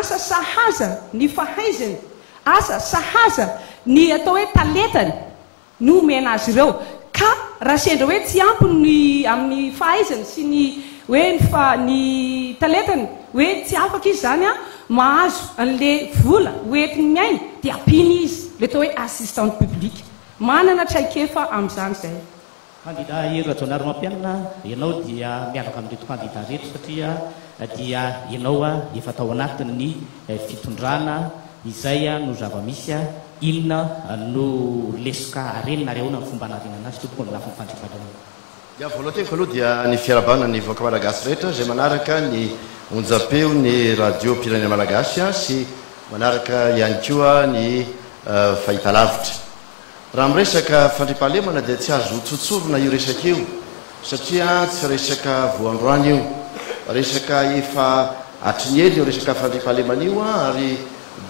asa sahaza ny fahaizany asa sahaza ny atao hoe talentany no omena azy ireo ka raha sendra hoe tsy ampiny amin'ny fahaizany sy ny hoe ny talentany hoe tsy afaka izy zany a mahazo an'le vola hoentiny miaina dia ampiny izy le atao hoe assistante publique manana traikefa amin'izany zay kandida hery rajonary mampianina ianao dia miavaka amin'reto kandida rehetra satria dia ianao efa tao anatin'ny fitondrana izay no zava-misy inona no lesoka arenina ary ahoana ny fomba anarenana azy tompoko ny lafiny fandriamanana dia voalohateny aloha dia ny fiarabana ny voaka malagasy rehetra zay manaraka ny onjapeo ny radio pirenena malagasy sy manaraka ihany koa ny fahitalavitra raha miresaka fandriampahalemana dia tsy azo tsotsorona io resaka io satria tsy resaka voandroany io resaka efa atrinyely io resaka fandriampahalemana io ary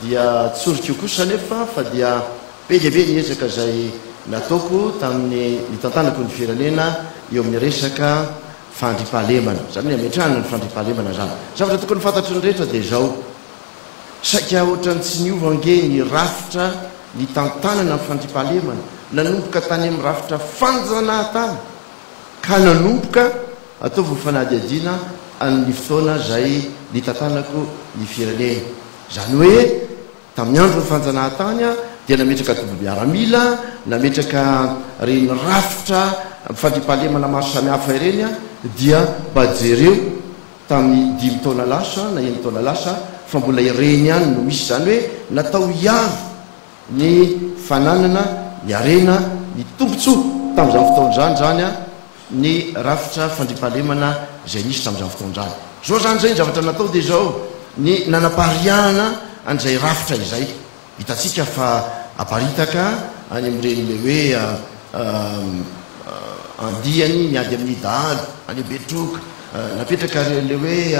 dia tsorika io kosa nefa fa dia be dia be ny ezaka zay nataoko tamin'ny nitantanako ny firenena eo amin'ny resaka fandriampahalemana zany hoe ametrahana ny fandriampahalemana zany zavatra tokony fantatry ny rehetra dia zao saika ohatrany tsy niovange ny rafitra ny tantanana ny fandriampahalemana nanomboka tany amin'ny rafitra fanjanahatany ka nanomboka ataovy fanadiadiana amin'ny fotoana zay ny tantanako ny firenena zany hoe tamin'ny andro ny fanjanahatany dia nametraka tobo-miaramila nametraka reny rafitra fandriampahalemana maro samihafa ireny dia bajereo tamin'ny 5 taona lasa na 1 taona lasa fa mbola ireny ihany no misy zany hoe natao iavo ny fananana ny arena ny tombontso tamin'izany fotoan'izany zany ny rafitra fandriampahalemana zay nisy tamin'izany fotoan'izany zao zany zay ny zavatra natao dia zao ny nanapariana an'izay rafitra izay hitatsika fa aparitaka any amin'ireny le hoe andiany miady amin'ny dahalo any betroka napetraka le hoe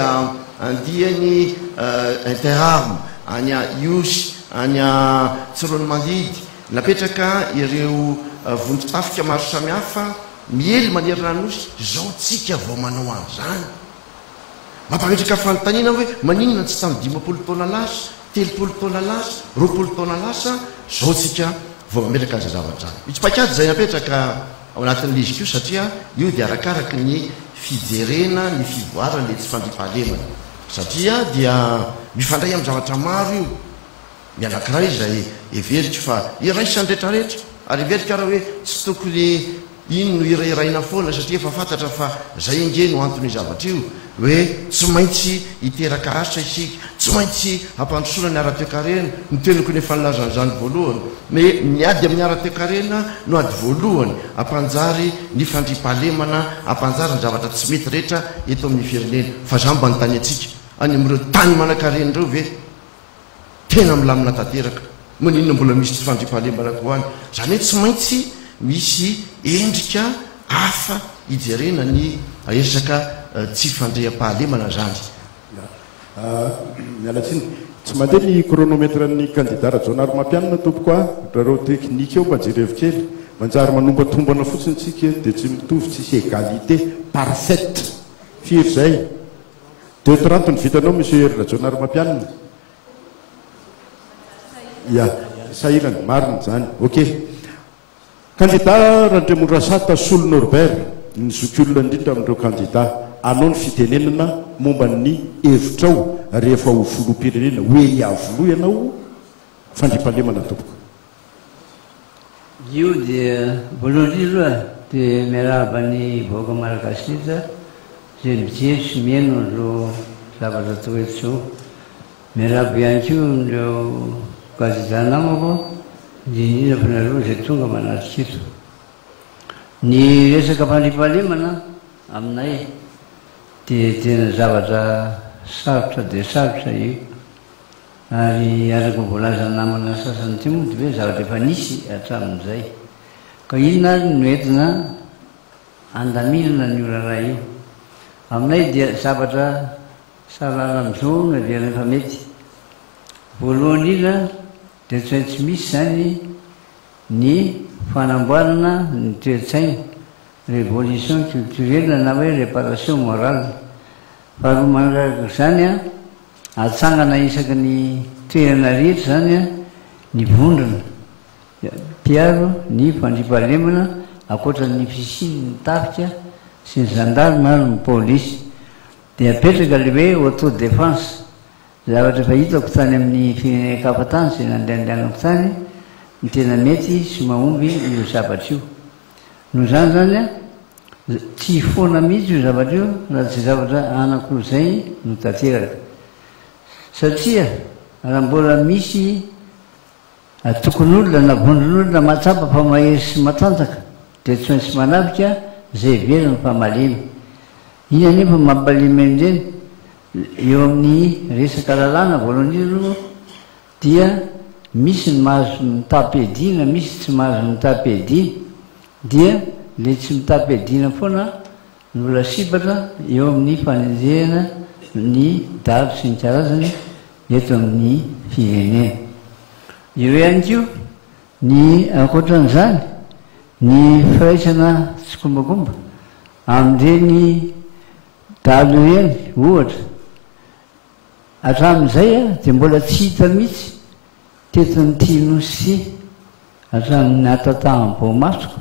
andiany interarme any iosy any tsirony mandidy napetraka ireo vonitotafika maro samihafa miely manerina nosy zao tsika vao manao an'izany mampametraka fanontaniana hoe maninona tsy tamin'ny 50 taona lasa 30 taona lasa 20 taona lasa zao tsika vao mametraka aza zavatra zany mitsipakady zay napetraka ao anatin'ny lizy ko satria io dia arakaraky ny fijerena ny fivoarana le tsy fandriampahalemana satria dia mifandray amin'ny zavatra maro io mianankiray zay everiko fa iraisany rehetrarehetra ary everika raha hoe tsy tokony ino no irairaina foana satria efa fantatra fa zay inge no antony zavatra io hoe tsy maintsy hiteraka asa isika tsy maintsy hampandrosona ny ara-toekarena ny teniko nefa nilazan'izany voalohany me miady amin'ny ara-toekarena no ady voalohany hampanjary ny fandriampahalemana hampanjary ny zavatra tsy mety rehetra eto amin'ny firenena fa zany mba nytany atsika any amin'ireo tany manan-karena ireo ve tena milamina tanteraka maninona mbola misy tsy fandriampahalemana ko any zany hoe tsy maintsy misy endrika hafa hijerena ny resaka tsy fandriampahalemana zany mialatsiny tsy mandeha ny chronomètre ny candidat rajonary mampianina tompoko rareo teknika eo mba jerevokely manjary manombotombana fotsiny tsika dia tsy mitovy tsisy égalité parfaite firy zay 230 ny vitanao monsieur hery rajonary mampianina ya sahirany marina zany ok candidat Randriamondrasata Solo Norbert ny zokiolona indrindra amin'ireo candidat anao ny fitenenana momba ny hevitrao rehefa ho filoham-pirenena hoe hiavoloha ianao fandriampahalemana tompoko io dia voalohany aloha dia miarahaba ny vahoaka malagasy rehetra zay mijery sy mihaino an'ireo zavatra atao eto zao miarahaba ihany koa ireo candidat namako indrindra fa nareo zay tonga manatrika eto ny resaka fandriampahalemana aminay dia tena zavatra sarotra dia sarotra io ary araka voalaza namana sasany ty moa dia hoe zavatra efa nisy hatramin'izay ka inona ary no entina andamilana ny oraraha io aminay dia zavatra sarara amin'izao na dia rehefa mety voalohany ila dia tsy maintsy misy zany ny fanamboarana ny toe-tsaina révolution culturelle na hoe réparation morale faharoa manaraka zany atsangana isaky ny toerana rehetra zany a ny vondrona piaro ny fandripahalemana akoatra ny fisiny ny tafika sy ny gendarme ary ny polisy dia apetraka le hoe auto défense zavatra efa hitako tany amin'ny firenena-kafatany sy nandehandehanako tany ny tena mety sy mahomby io zavatra io noho zany zany a tsy foana mihitsy io zavatra io raha tsy zavatra anakoizay no tanteraka satria raha mbola misy tokon'olona na vondron'olona matsapa fa mahery sy matanjaka dia tsy maintsy manavika zay veriny fa malemy iny anefa mampalemy am'ireny eo amin'ny resaka lalàna voalohany dia misy ny mahazo mitapedina misy tsy mahazo mitapedina dia le tsy mitapedina foana no lasibatra eo amin'ny fanenjehana ny daro sy ny karazany eto amin'ny firenena eo ihany ko ny akoatran'izany ny firaisana tsy kombakomba amin'ireny dalo eny ohatra hatramin'izay a dia mbola tsy hita mihitsy tetiny tinosy hatramin'ny atataham-boamasoko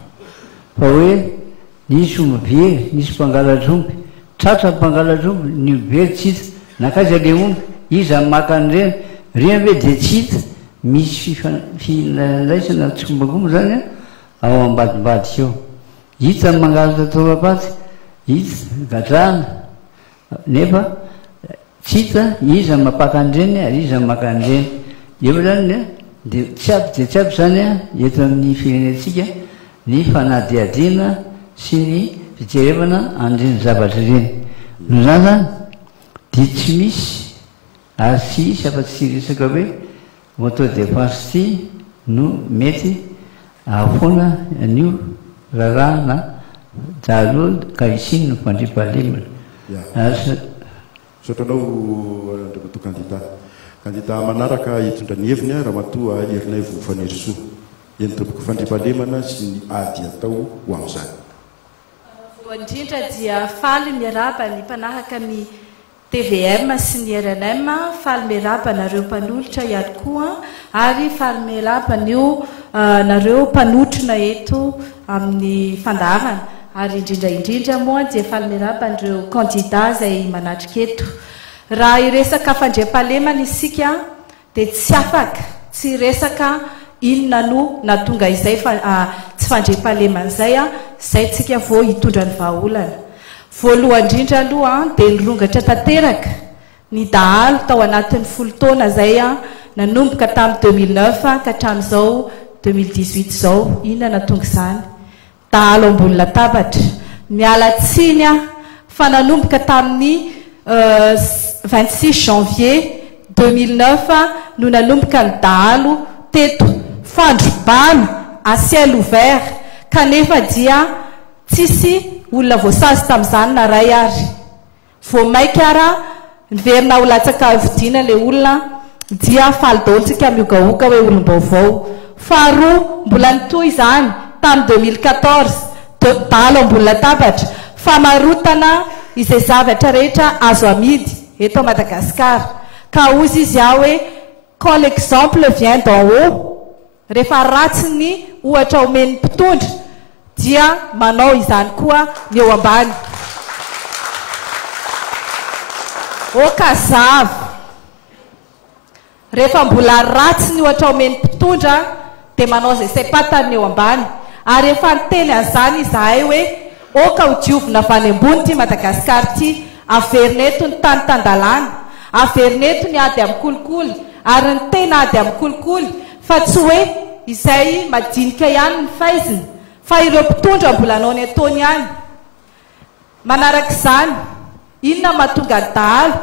fa hoe nisy omby nisy mpangaladromby tratra mpangaladromby ny very tsy hita nakaiza le omby iza maka an'ireny reny hoe dia tsy hita misy filaisana tsy kombakomba zany a ao ambadimbadika eo hita mangalatra torapaty hita gadrana nefa tsy hita iza mapaka an'ireny ary iza maka an'ireny eo zany dia tsy aby dia tsy aby zany a eto amin'ny firenentsika ny fanadiadiana sy ny fijerevana an'ireny zavatra ireny no zany zany dia tsy misy ary tsy isy afa-tsy resaka hoe auto défense ty no mety ahafoana an'io rarahana dalo ka isiny no fandripahalemana sotranao andriamato kandida manaraka hitondra ny heviny raha matoa herinay vofanerisoa eny tompoko fandripahalemana sy ny ady atao ho amin'izany voaindrindra dia faly miaraba ny mpanahaka ny TVM sy ny RNM faly miaraba nareo mpanolotra ihany koa ary faly miaraba nio nareo mpanotrona eto amin'ny fandarana ary indrindraindrindra moa dia faly miaraba nireo candidat zay manatrika eto raha iresaka fandriampahalemana isika dia tsy afaka tsy resaka inona no natonga izay tsy fandriampahalemana zay a zay tsika vo hitondra ny vahaolana voalohany indrindra aloha dia nirongatra tanteraka ny dahalo tao anatin'ny folo taona zay a nanomboka tamin'ny 2009 ka hatramin'izao 2018 zao inona natonga izany dahalo ambony latabatra miala tsiny a fa nanomboka tamin'ny 26 janvier 2009 no nanomboka ny dahalo teto fandrobano à ciel ouvert kanefa dia tsisy olona voasazy tamin'izany na ray ary vo maika ara niverina ho latsaka vidina le olona dia faly daolontsika miogaoka hoe olom-baovao faharoa mbola nitoy izany tamin'ny 2014 dalo ambony latabatra famarotana izay zavatra rehetra azo amidy eto Madagasikara ka ozy izy ao hoe quand l'exemple vient d'en haut rehefa ratsy ny ohatra omeny mpitondra dia manao izany koa ny eo ambany okazava rehefa mbola ratsy ny ohatra omeny mpitondra dia manao zay saipatany eo ambany ary efa niteny an'izany izahay hoe oka ho diovina avy any ambony ty Madagasikara ty averineto ny tany tandalana averineto ny ady amin'ny kolikoly ary ny tena ady amin'ny kolikoly fa tsy hoe izay madinika ihany ny faizina fa ireo mpitondra mbola anao ny ataony ihany manaraka izany inona mahatonga dahalo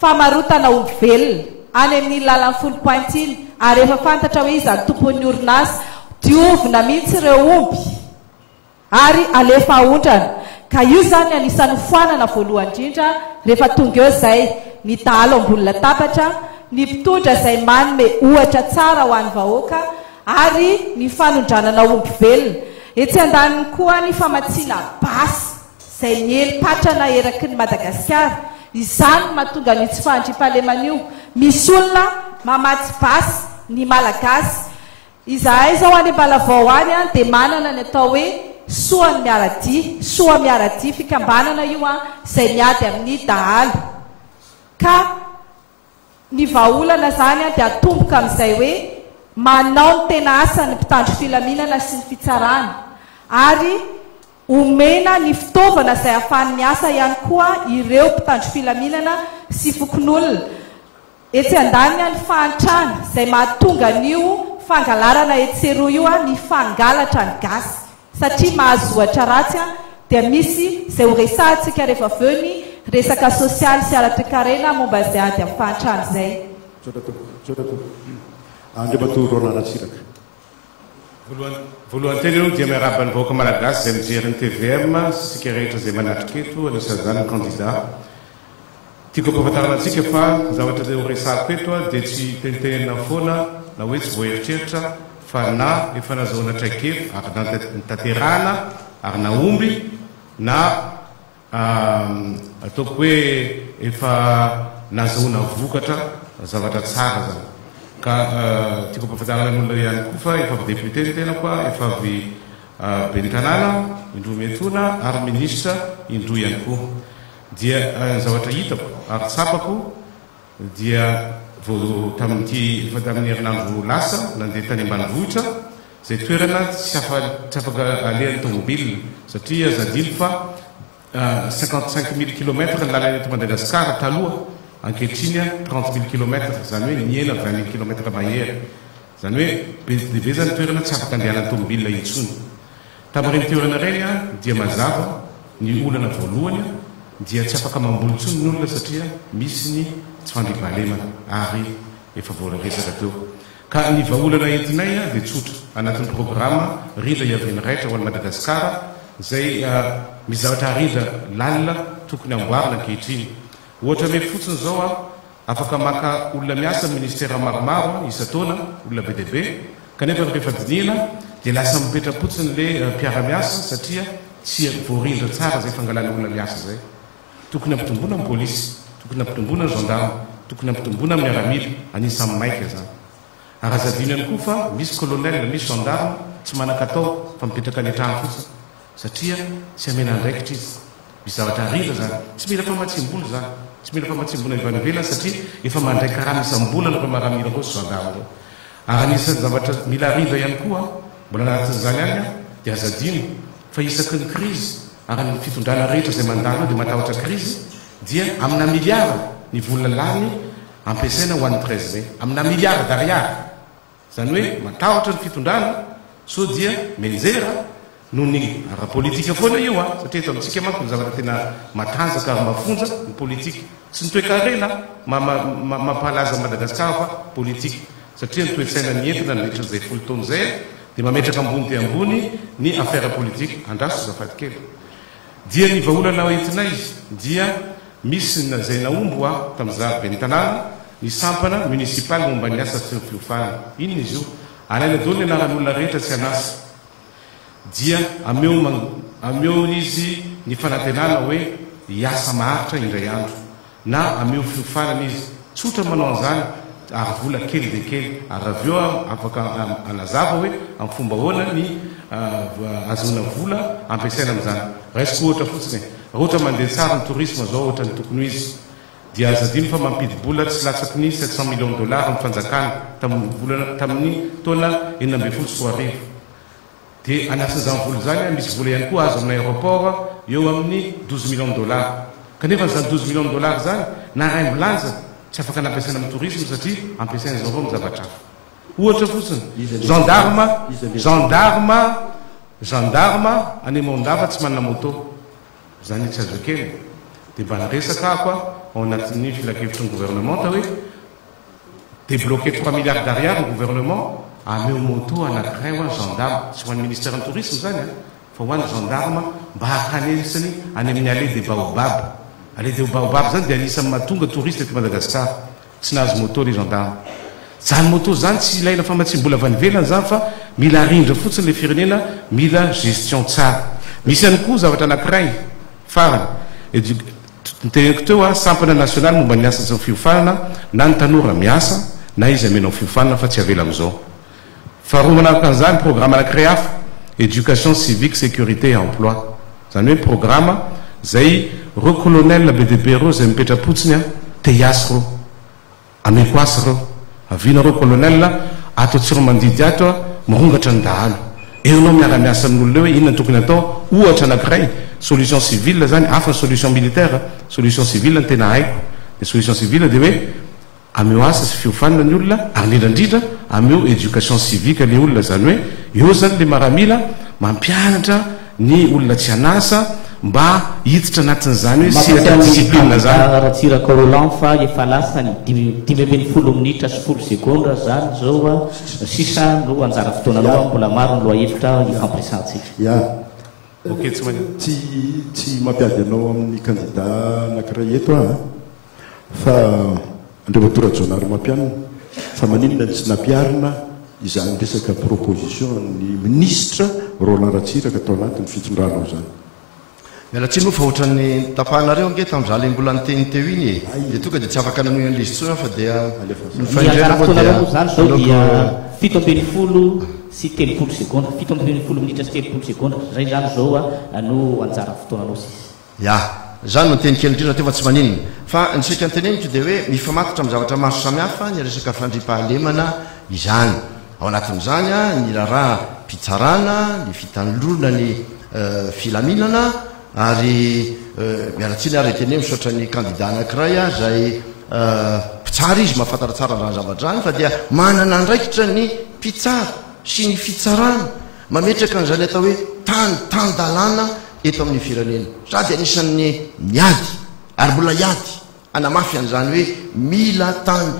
famarotana omby velona any amin'ny lalan'ny folo pointiny ary efa fantatra hoe izy any tompon'ny orinasa diovina mihitsy ireo omby ary alefa aondrana ka io zany anisan'ny foanana voalohany indrindra rehefa tonga eo zay ny dahalo ambony latabatra ny mpitondra zay manome ohatra tsara ho an'ny vahoaka ary ny fanondranana omby velona etsy andaniny koa ny famatsiana basy zay miely patrana eraky ny Madagasikara izany mahatonga ny tsy fandriam-pahalemana io. Misy olona mamatsy basy ny malagasy. Izahay zao any Ambalavao any dia manana ny atao hoe soa miaradia fikambanana io izay miady amin'ny dahalo. Ka ny vahaolana zany dia atomboka amin'izay hoe manao ny tena asa ny mpitandro filaminana sy ny fitsarana, ary omena ny fitaovana izay ahafahany miasa ihany koa ireo mpitandro filaminana sy fokon'olona. Etsy andaniny ny fahantrana izay mahatonga an'io fangalarana etseroa io ny fangalatra ny gasy, satria mahazoatra ratsy dia misy izay ho resahantsika rehefa avy eo ny resaka sosialy sy ara-toekarena momba izay ady amin'ny fahantrana izay. Voalohany teny io dia miarahaba ny vahoaka malagasy izay mijery ny TVM sika rehetra izay manatrika eto anisan'izany ny candidat. Tiako ampahafantarana antsika fa zavatra izay ho resahako eto dia tsy tenitenena foana na hoe tsy voaeritreritra fa na efa nazahoana traikefa ary natanterahana ary naomby na ataoko hoe efa nazahoana vokatra zavatra tsara zany. Ka tiako ampahafantarana ny olona ihany koa fa efa avy député ny tena koa, efa avy ben'ny tanàna indroa miantona ary ministra indroa ihany koa. Dia zavatra hitako ary tsapako dia efa tamin'ny herinandro lasa nandeha tany ambanivohitra izay toerana tsy afaka alehan'ny tomobile satria zadilo fa 55 000 km ny lalana eto Madagasikara taloha, ankehitriny 30 000 km, zany hoe niena 20 000 km mahery, zany hoe be dia be zany toerana tsy afaka andehanan'ny tomobile intsony. Tamin'ireny toerana ireny dia mazava ny olana voalohany dia tsy afaka mamboly intsony ny olona satria misy ny tsy fandriam-pahalemana ary efa voaresaka teo. Ka ny vahaolana entinay dia tsotra anatin'ny programma rindra iaveny raitra ho an'ny Madagasikara izay mizavatra rindra lalina tokony amboarina ankehitriny. Ohatra mety fotsiny zao afaka maka olona miasa ministera maromaro isa-taona, olona be dia be, kanefa rehefa dinihana dia lasa mipetra-potsiny le mpiara-miasa satria tsy voarindra tsara zay fangalana olona miasa zay. Tokony ampitomboana amin'ny polisy, tokony ampitomboana ny gendarme, tokony ampitomboana amin'ny miaramila, anisan'ny maika zany. Ary azadino ihany koa fa misy colonel, misy gendarme tsy manan-katao fa mipetraka any an-trano fotsiny satria tsy amena andraikitra izy. Misy zavatra rindra zany, tsy mila famatsim-bola zany, tsy mila famatsim-bola ivanivela satria efa mandray karama isam-bola ny miaramila koa sy gendarme. Ary anisan'ny zavatra mila rindra ihany koa mbola anatin'izany any dia azadino fa isaky ny krizy ary ny fitondrana rehetra izay mandalo dia matahotra krizy dia amina miliara ny vola lany ampiasaina ho an'ny 13 mai, amina miliara d'ariary. Zany hoe matahotra ny fitondrana so dia menjera noho ny ara-politika foana io satria eto amintsika manko ny zavatra tena matanjaka ary mafonja ny politika, tsy ny toe-karena mampahalaza Madagasikara fa politika, satria ny toe-tsaina ny entina ny rehetra izay folo taona izay dia mametraka ambony dia ambony ny affaire politika. Andraso zafady kely dia ny vahaolana entinay dia misy zay naombo tamin'iza ben'ny tanàna ny sampana municipaly momba ny asa sy ny fiofana. Inona izy io? Alaina daholo ny anaran'olona rehetra tsy anasa dia ameo izy ny fanantenana hoe hiasa maharitra indray andro na ameo fiofanana izy. Tsotra manao an'izany ary vola kely dia kely ary avy eo afaka anazava hoe amin'ny fomba hoana ny azoana vola ampiasaina amin'izany. Raisiko ohatra fotsiny ohatra mandeha tsara ny tourisme zao ohatra ny tokony izy dia azadino fa mampidy-bola tsy latsaky ny 700 millions de dollars ny fanjakana tamin'ny taona 2014. Dia anasan'izany vola zany misy vola ihany koa azo amin'ny aéroport eo amin'ny 12 millions de dollars. Kanefa n'izany 12 millions de dollars zany na ray milanja tsy afaka nampiasaina amin'ny tourisme satria ampiasaina zao amin'ny zavatra hafa. Ohatra fotsiny gendarme any Mondava tsy manana moto, zany tsy azo kely dia mba niresaka ako ao anatin'ny filakevitry ny gouvernement ta hoe débloqué 3 milliards d'ariary ny gouvernement ameo moto anankiray gendarme tsy ho an'ny ministère ny tourisme zany fa ho an'ny gendarme mba hakanesany any amin'ny allée des baobab. Allée des baobab zany dia anisan'ny mahatonga touriste eto Madagasikara. Tsy nahazo moto le gendarme. Zany moto zany tsy ilaina famatsim-bola avy anivelany zany fa mila rindra fotsiny le firenena, mila gestion tsara. Misy ihany koa zavatra anankiray farany niteneniko teo a sampana national momba ny asa sy fiofanana na ny tanora miasa na izy amenao fiofanana fa tsy avela am'izao faharoa manaraka an'izany programme anankiray hafa éducation civique sécurité et emploi zany hoe programme zay reo colonel BDP reo zay mipetrapotsiny a te hiasy reo ameko asy reo avina reo colonel ato tsy ro mandidy ato a mirongatra ny dahalo eonao miara-miasa amin'olona hoe inona tokony atao ohatra anankiray solution civile zany afa solution militaire solution civile ny tena haiko de solution civile de hoe ameo asa sy fiofanana ny olona ary nindrindrindra ameo éducation civique le olona zany hoe eo zany le maramila mampianatra ny olona tsy anasa mba hiditra anatin'izany hoe siratra discipline zany ratsiraka roland fa efa lasany 10 minitra sy 10 seconde zany zao sisa no anjara fotoana aloha mbola maro ny loha hevitra ifampiresantsika ok tsy mampiady anao amin'ny candidat anankiray eto fa andreovatora jonary mampianina fa maninona tsy nampiarina izany resaka proposition ny ministre Roland Ratsiraka atao anatin'ny fitondranao zany mialatsiny moa fa ohatran'ny tapahanareo ange tamin'izah le mbola nyteny teo iny de tonga de tsy afaka nanoy an'izy tsona fa dia zany zao dia 7 sy 30 seconde 7 minitra sy 30 seconde zay zany zao no anjara fotoananao sisy zany no teny kely indrindra teo fa tsy maninona fa nysika nyteneniko de hoe mifamatotra amin'ny zavatra maro samihafa ny resaka fandripahalemana izany ao anatin'izany ny raharaha mpitsarana ny fitanolorona ny filaminana ary mialatsiny ary teny misaotra ny candidat anankiray zay mpitsara izy mahafantara tsara nrany zavatra zany fa dia manana andraikitra ny mpitsara sy ny fitsarana mametraka n'zany atao hoe tandalana eto amin'ny firenena sady anisan'ny miady ary mbola iady anamafy an'izany hoe mila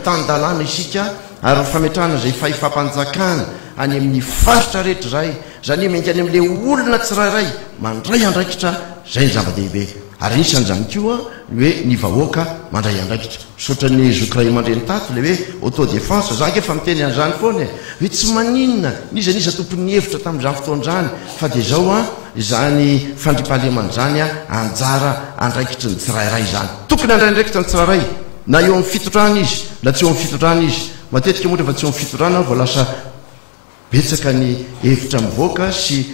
tandalana isika ary fametrahana zay fahifampanjakana any amin'ny faritra rehetra zay zany hoe mainky any amin'le olona tsirairay mandray andraikitra zay ny zava-dehibe ary isan'izany koa hoe ny vahoaka mandray andraikitra misaotrany zokray mandreny tato le hoe autodéfense zange efa miteny an'izany foana hoe tsy maninona niza niza tompon'ny hevitra tamin'izany fotoan'izany fa de zao izany fandripahalemana zany anjara andraikitra ny tsirairay zany tokony andray andraikitra ny tsirairay na eo amin'ny fitotrana izy na tsy eo amin'ny fitotrana izy matetika moa rehefa tsy eo amin'ny fitorana vo lasa betsaka ny hevitra mivoaka sy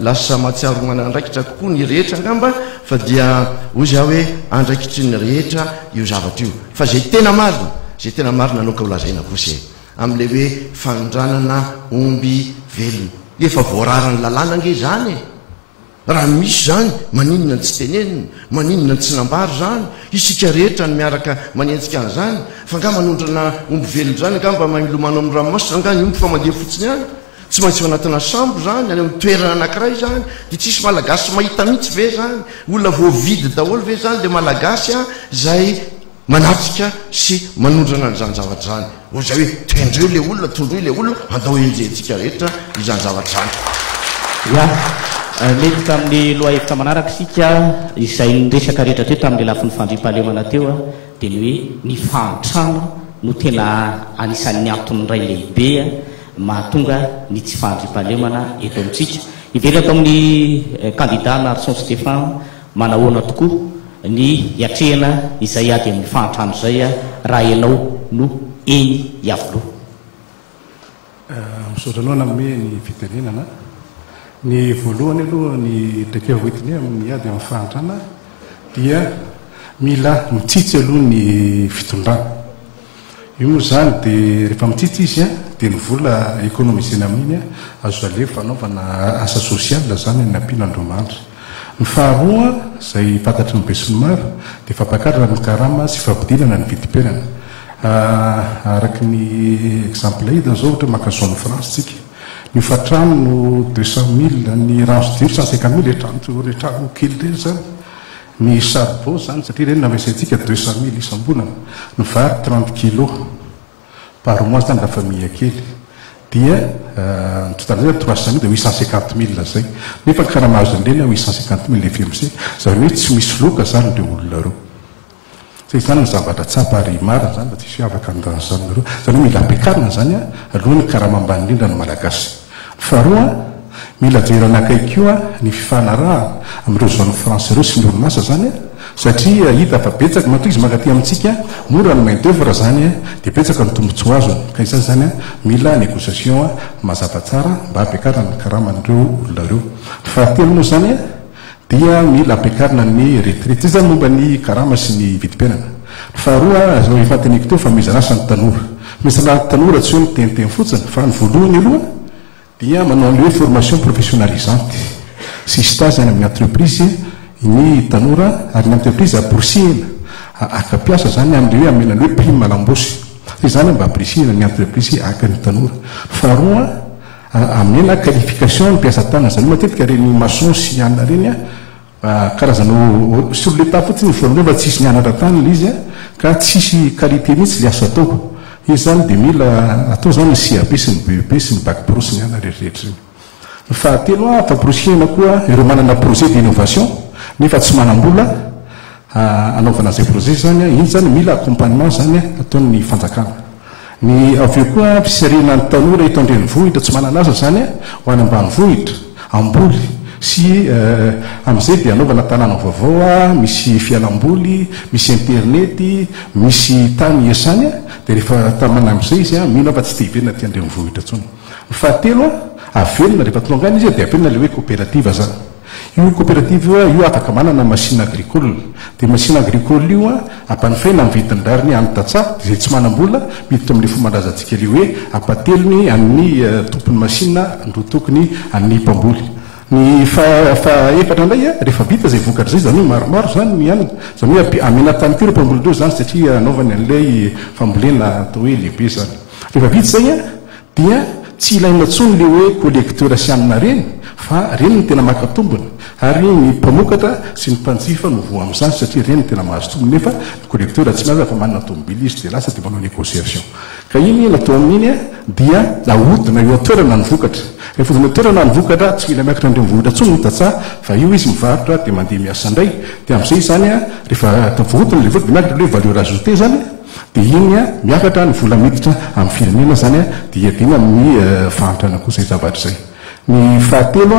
lasa mahatsiaromana andraikitra kokoa ny rehetra angamba fa dia ozy aho hoe andraikitry ny rehetra io zavatra io fa zay tena marina anao ka holazaina kosy amin'le hoe fanondranana omby velona efa voararany lalàna nge zany raha misy zany maninona ny tsy tenenina maninona ny tsy nambary zany isika rehetra ny miaraka manentsika an'izany fa nga manondrana omby velona zany angamba mamilomano amin'ny ranomasina anga ny omby fa mandeha fotsiny any tsy maintsy anatina sambo zany any amin'ny toerana anankiray zany de tsisy malagasy mahita mihitsy ve zany olona voavidy daholo ve zany le malagasy zay manatrika sy manondrana n'izany zavatra zany zay hoe tendreo le olona tondreo le olona andao enjentsika rehetra izany zavatra zany mety tamin'ny loha hevitra manaraka sika izay nyresaka rehetra teo tamin'le lafin'ny fandripahalemana teo dia ny hoe ny fahantrana no tena anisan'ny antony ray lehibe mahatonga ny tsy fandripahalemana eto amintsika ivery atao amin'ny candidat Narson Stéphane manahoana tokoa ny hiatrehana izay ady amin'ny fahantrano zay raha ianao no eny iavoloha misaotra anao naome ny fitenenana ny voalohany aloha ny takeo hoetiny amin'ny ady amin'ny fahantrana dia mila mitsitsy aloha ny fitondrana io moa zany dia rehefa mitsitsy izy dia ny vola économisena amin'iny azo alefa fanaovana asa sosiala zany ny ampian'Andriamanitra ny faharoa zay fantatry ny be sy ny maro dia fampakarana ny karama sy fampidinana ny vidim-piainana araky ny exemple hita zao ohatra makazony France tsika ny fatrano no 200 000 ny ranso-diro 150 000 le trano kely reny zany ny sarbo zany satria reny namesantsika 200 000 isam-bolana ny vary 30 kilo par mois zany la famille kely dia ny total 300 000 dia 850 000 zay nefa karamahazo an'ireny 850 000 le FMC zany hoe tsy misy loka zany le olona reo zay zany ny zavatra tsapa ary marina zany mba tsisy afaka andan'izany nareo zany hoe mila ampiakarina zany alohany karama ambany indrindra ny malagasy faharoa mila jeranakaiky io a ny fifanaraha am'ireo zone France ireo sy ny orinasa zany satria hita fa betsaka mato izy mankaty amintsika mora ny main d'œuvre zany dia betsaka ny tombontsoa azony ka izany zany mila négociation mazava tsara mba ampiakarana ny karaman'ireo olona ireo fahatelo moa zany dia mila ampiakarana ny retraite zay zany momba ny karama sy ny vidim-piainana faharoa zao efa teniko teo fa mizanasa ny tanora misy tanora tsy hoe miteniteny fotsiny fa ny voalohany aloha dia manao an'le hoe formation professionnalisante sy stage zany amin'ny entreprise ny tanora ary ny entreprise aporsihina akapiasa zany amin'le hoe amenan'le hoe prime malambosy sy zany mba aporsihina ny entreprise aka ny tanora faharoa amena qualification ny piasa tanana zany matetika reny maçon sy anina reny karazana sur l'état fotsiny formé fa tsisy nianatra tany le izy ka tsisy qualité mihitsy le asa atao izy zany dia mila atao zany ny CAP sy ny BEP sy ny bac pro sy ny ana rehetrarehetra ny fahatelo faporosihina koa ireo manana projet d'innovation nefa tsy manam-bola anaovana zay projet zany iny zany mila accompagnement zany ataon'ny fanjakana ny aveo koa fisarina ny tanora eto andrenivohitra tsy manana asa zany ho any ambanivohitra amboly sy amin'izay dia anaovana tanàna vaovao misy fialamboly misy internety misy tany iasany dia rehefa tamana amin'izay izy mino fa tsy te hiverina ty andrenivohitra tsony ny fahatelo avelona rehefa tonga any izy dia avelona le hoe coopérative zany io coopérative io afaka manana machine agricole dia machine agricole io ampanofaina amin'ny vidindrariny anytatsa zay tsy manam-bola miditra amin'le fomban-drazantsika le hoe apatelony amin'ny tompony machine ndo tokony amin'ny mpamboly ny faefatra indray rehefa vita zay vokatra zay zany hoe maromaro zany mianana zany hoe amena tany keo re mpamboly reo zany satria anaovany an'ilay fambolena atao hoe lehibe zany rehefa vita zay dia tsy ilaina tsony le hoe collecteur sy anina reny fa reny ny tena makatombony ary ny mpamokatra sy ny mpanjifa no voa amin'izany satria reny ny tena mahazo tombony nefa ny collecteur tsy maza fa manana tomobily izy dia lasa dia manao négociation ka iny natao amin'iny dia ahodina eo atoerana ny vokatra rehefa odina toerana ny vokatra tsy mila miakatra andreo mivohitra tsony mitatsa fa io izy mivarotra dia mandeha miasa indray dia amin'izay zany rehefa vohodina le vokatra dia miakatra le hoe valeur ajoutée zany dia iny miakatra ny vola miditra amin'ny firenena zany dia dina amin'ny fahantrana koa zay zavatra zay ny fahatelo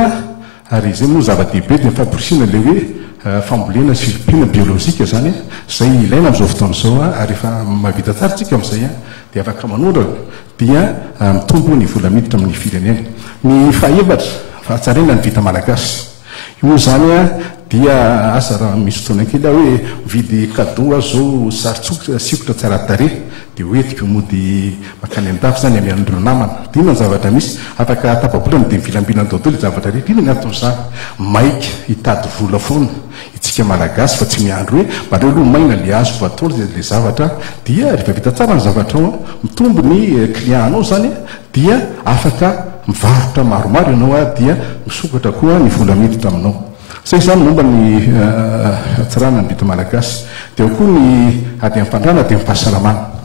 ary zay moa zava-dehibe dia faporisiana le hoe fambolena sy filipina biolozika zany zay ilaina amin'izao fotoana zao ary efa mavita tsara tsika amin'izay dia afaka manondrana dia mitombo ny vola miditra amin'ny firenena ny fahaefatra fahatsarena ny vita malagasy io zany dia asa raha misy fotoana kely hoe mividy cadeau zao saritsokitra sikotra tsara tare dia hoetika mody makany an-dafy zany amian'ireo namana dina ny zavatra misy afaka tapabolana dia mivilambilana dodolo zavatra rehetra ina ny aton'izany maika hitady vola foana itsika malagasy fa tsy miandro hoe mba reo aloha maina le azo vatolo zay le zavatra dia rehefa vita tsara ny zavatra ao mitombo ny client anao zany dia afaka mivarotra maromaro ianao dia misokatra koa ny vola miditra aminao zay zany momba ny tsirana ny vita malagasy dia koa ny ady am'fandrana dia mifahasalamana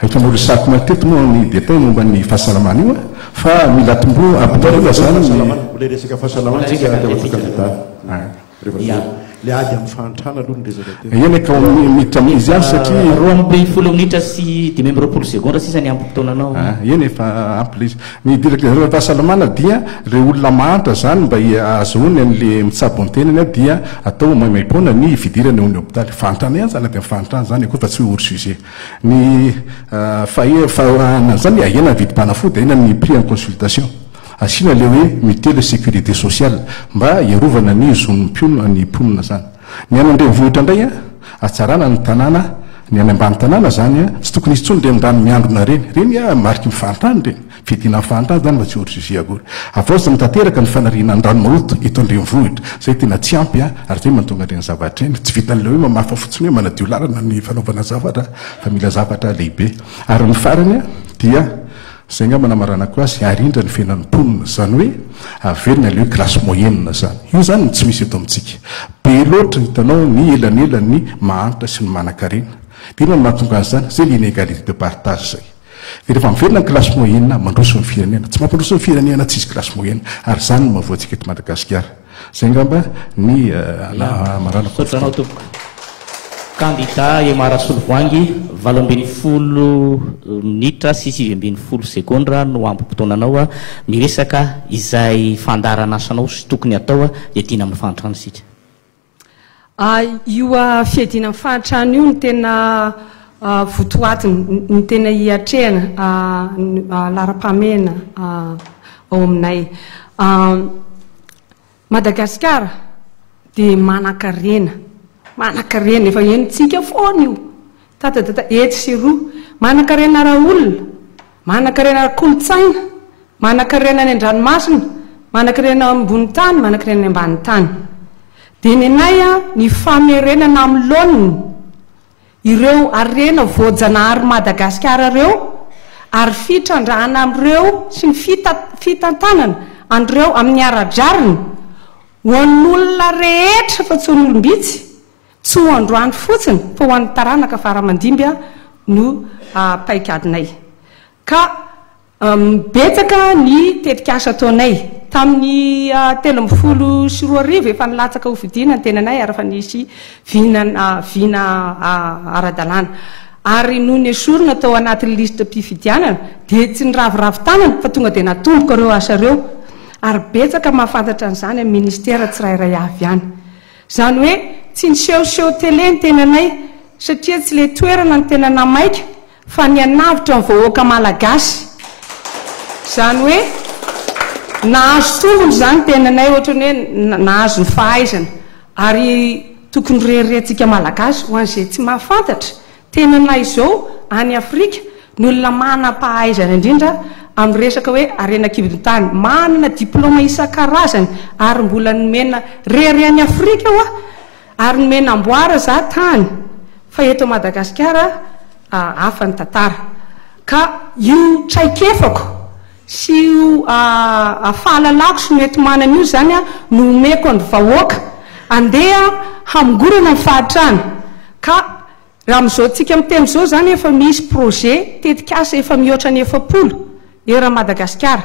ahitanao resako mateto moa ny détail momba ny fahasalamana io fa mila tombo ampitoa zany le resaka fahasalamana tsika le ady amin'ny fahantrana aloha ny resaka eny ka miditra amin'izy any satria roa amby folo minitra sy dimy amby roapolo seconde sisa ny ampim-potoananao eny efa ampy le izy ny directeur fahasalamana dia re olona mahantra zany mba azohony an'le mitsabo an-tenany dia atao maimaim-poana ny fidirana eo ny hôpitaly fahantrana ihany zany ady amin'ny fahantrana zany koa fa tsy hoe hors-sujet ny fahanana zany ahena ny vidim-panafody ahena ny prix en consultation asiana le hoe mutuelle sécurité sociale mba iarovana ny zonympiona ny mponina zany ny any andrenivohitra indray atsarana ny tanàna ny any ambany tanàna zany tsy tokony izy tsony le mindrano miandrona reny mariky mifahantrany reny fidina mifahantrany zany mba tsy hors-sujet akory avaoza mitateraka ny fanariana ndrano maoto eto andrenivohitra zay tena tsy ampy ary zay mantonga reny zavatra eny tsy vitan'le hoe mamafa fotsiny hoe manadio lalana ny fanaovana zavatra fa mila zavatra lehibe ary ny farany dia zay nga manamarana ko azy arindra ny fiainanymponina zany hoe averina le hoe classe moyenne zany io zany tsy misy eto amintsika be loatra hitanao ny elanelany mahantra sy ny manan-karena dina ny mahatonga azy zany zay l'inégalité de partage zay dia rehefa miverina ny classe moyenne mandroso ny firenena tsy mampandroso ny firenena tsy izy classe moyenne ary zany no mahavoantsika eto Madagasikara zay ngamba ny marana sotranao tompoko Candidat Emara Solovoangy 20 minitra sy 20 sekondra no ampim-potoananao miresaka izay fandaranasanao sy tokony atao dia tiana amin'ny fantrano sika. Io fiadina amin'ny fantrano io no tena votoatiny ny tena hiatrehana lara-pamena ao aminay. Madagasikara dia manan-karena efa enitsika foana io tatadata etsy sy roa manan-karena ara olona, manan-karena ara kolotsaina, manan-karena ny an-dranomasina, manan-karena ambony tany, manan-karena ny ambany tany. Dia ny anay ny famerenana amin'ny laoniny ireo arena voajanahary Madagasikara ireo ary fitrandrahana amin'ireo sy ny fitantanana an'ireo amin'ny ara-draniny ho an'olona rehetra fa tsy ho an'olombitsy, tsy ho androany fotsiny fa ho an'ny taranaka fara-mandimby no paikadinay. Ka betsaka ny tetikasa ataonay tamin'ny 13 efa nilatsaka ho fidina ny tenanay ary fa nisy vina ara-dalàna ary no ny esorina tao anatin'ny lista mpifidianana dia tsy niraviravin-tanana fa tonga dia natomboka ireo asareo ary betsaka mahafantatra an'izany amin'ny ministera tsirairay avy ihany. Izany hoe tsy nisehoseho tele ny tenanay satria tsy le toerana ny tenana maika fa ny anavitra ny vahoaka malagasy. Izany hoe nahazo tombony izany tenanay ohatrany hoe nahazo ny fahaizana ary tokony rerentsika malagasy ho an'izay tsy mahafantatra tenanay izao any Afrika ny olona manam-pahaizana indrindra amin'ny resaka hoe arena kibon-tany, manana diplôma isan-karazany ary mbola nomena rery any Afrika ary nomena amboara za tany fa eto Madagasikara hafa ny tantara. Ka io traikefako sy io fahalalako sy mety manana io zany no omeko ny vahoaka andeha hamongorana ny fahatrano. Ka raha amin'izao tsika miteny izao zany efa misy projet tetikasa efa mihoatra ny 70 era Madagasikara.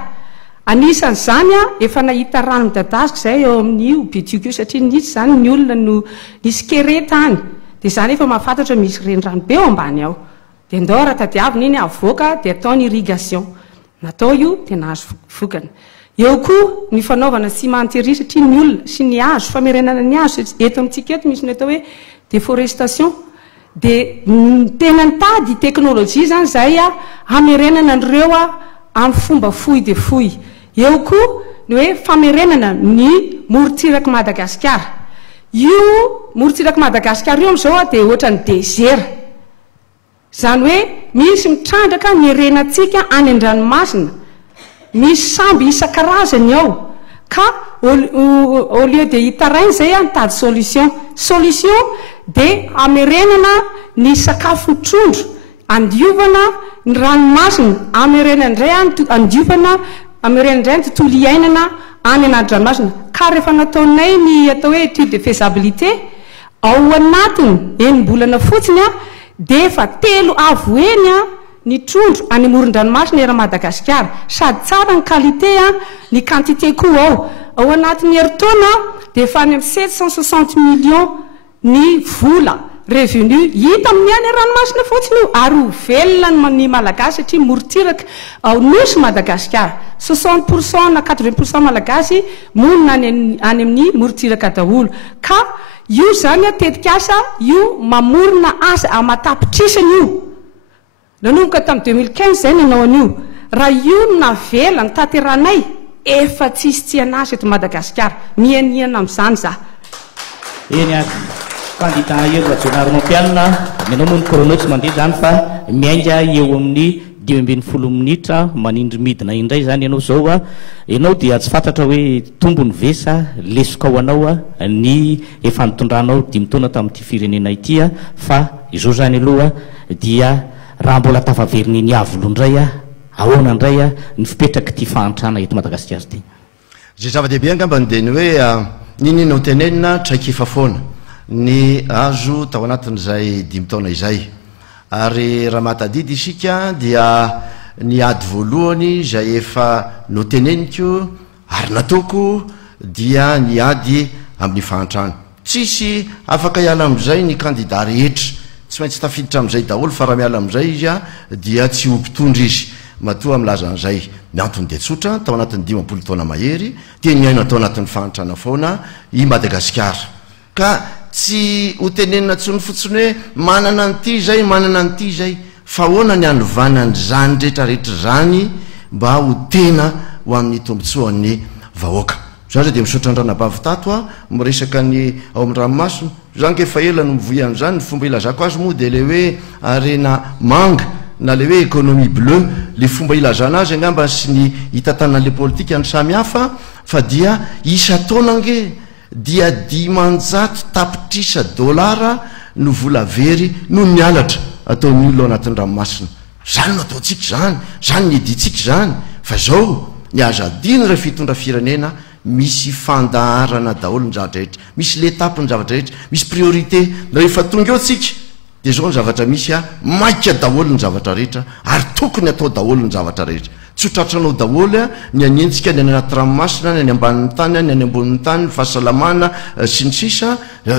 Anisan'izany efa nahita rano midadasika izay eo amin'io Betiko satria nisy zany ny olona no nisy kereta any dia zany efa mahafantatra misy renirano be ao ambany ao dia ndao raha tadiavina iny avoaka dia atao ny irrigation. Natao io dia nahazo vokany. Eo koa ny fanaovana cimenterie satria ny olona sy ny hazo famerenana ny hazo eto amintsika eto misy ny atao hoe déforestation dia tena nitady teknôlôjia zany izay hamerenana an'ireo amin'ny fomba fohy dia fohy. Eo koa ny hoe famerenana ny morontsiraka Madagasikara. Io morontsiraka Madagasikara io amin'izao dia ohatra ny désert. Izany hoe misy mitrandraka ny herenantsika any an-dranomasina, misy samby isan-karazany ao ka au lieu de hitaraina izay nitady solution dia amerenana ny sakafo ny trondro andiovana ny ranomasina, amerenana indray amerenana indray ny tontolo iainana any anaty-dranomasina. Ka rehefa nataonay ny atao hoe étude de faisabilité ao anatiny enim-bolana fotsiny dia efa 3 avo eny ny trondro any amoron-dranomasina era Madagasikara sady tsara ny qualité ny quantité koa ao anatin'ny herintaona dia efa any amin'ny 760 millions ny vola revenu hita amin'ny any ranomasina fotsiny io ary ho velona ny malagasy satria morontsiraka ao nosy Madagasikara 60% na 80% malagasy monina any amin'ny morontsiraka daholo. Ka io zany tetikasa io mamorona asa amatapitrisany io nanomboka tamin'ny 2015 zay nanao an'io. Raha io navela ny tanteranay efa tsisy tsy anasa eto Madagasikara mianiana amin'izany za. Eny candidat eo Jonaromampianina minao moa ny corona tsy mandeha zany fa miainga eo amin'ny 20 minitra manindry midina indray zany ianao zao ianao dia tsy fantatra hoe tombony vesa lesoka ho anao ny efa nitondranao 5 taona tamin'ity firenena ity fa izao zany aloha dia raha mbola tafaveriny ny avoloindray ahoana indray ny fipetraka ty fahantrana eto Madagasikara ty. Zay zava-dehibe angambany dia ny hoe ninina ho tenenina traikifa foana ny azo tao anatin'izay 5 taona izay ary raha mahatadidy isika dia ny ady voalohany izay efa noteneniko ary nataoko dia ny ady amin'ny fahantrano tsisy afaka hiala am'izay ny kandida rehetra tsy maintsy tafiditra am'izay daholo fa raha miala am'izay izy a dia tsy ho mpitondra izy matoa milazan'izay miantony de tsotra tao anatin'ny 10 taona mahery dia nyaina tao anatin'ny fahantrana foana I Madagasikara ka tsy ho tenenina tsony fotsiny hoe manana nyity zay manana nyity zay fa hoana ny anovanany zany rehetrarehetra zany mba ho tena ho amin'ny tombotsoan'ny vahoaka zany dia misaotra andranabavy tato a miresaka ny ao amin'ny ranomasina zany kefa ela no mivoy an'izany ny fomba ilazako azy moa dia le hoe arena manga na le hoe économie bleu le fomba ilazana azy angamba sy ny hitantanan'le politika ny samy hafa fa dia isa taonange dia 500 tapitrisa dolara no vola very no mialatra ataon'ny olona ao anatin'ny ranomasina zany no ataontsika zany ny iditsika zany fa zao ny azadiny raha fitondra firenena misy fandaharana daholo ny zavatra rehetra misy l'étape ny zavatra rehetra misy priorité rehefa tonga eo tsika dia zao ny zavatra misy a maika daholo ny zavatra rehetra ary tokony atao daholo ny zavatra rehetra tsy ho tratranao daholo a ny anentsika ny any anaty ranomasina ny any ambanin'ny tany ny any ambonin'ny tany ny fahasalamana sy ny sisa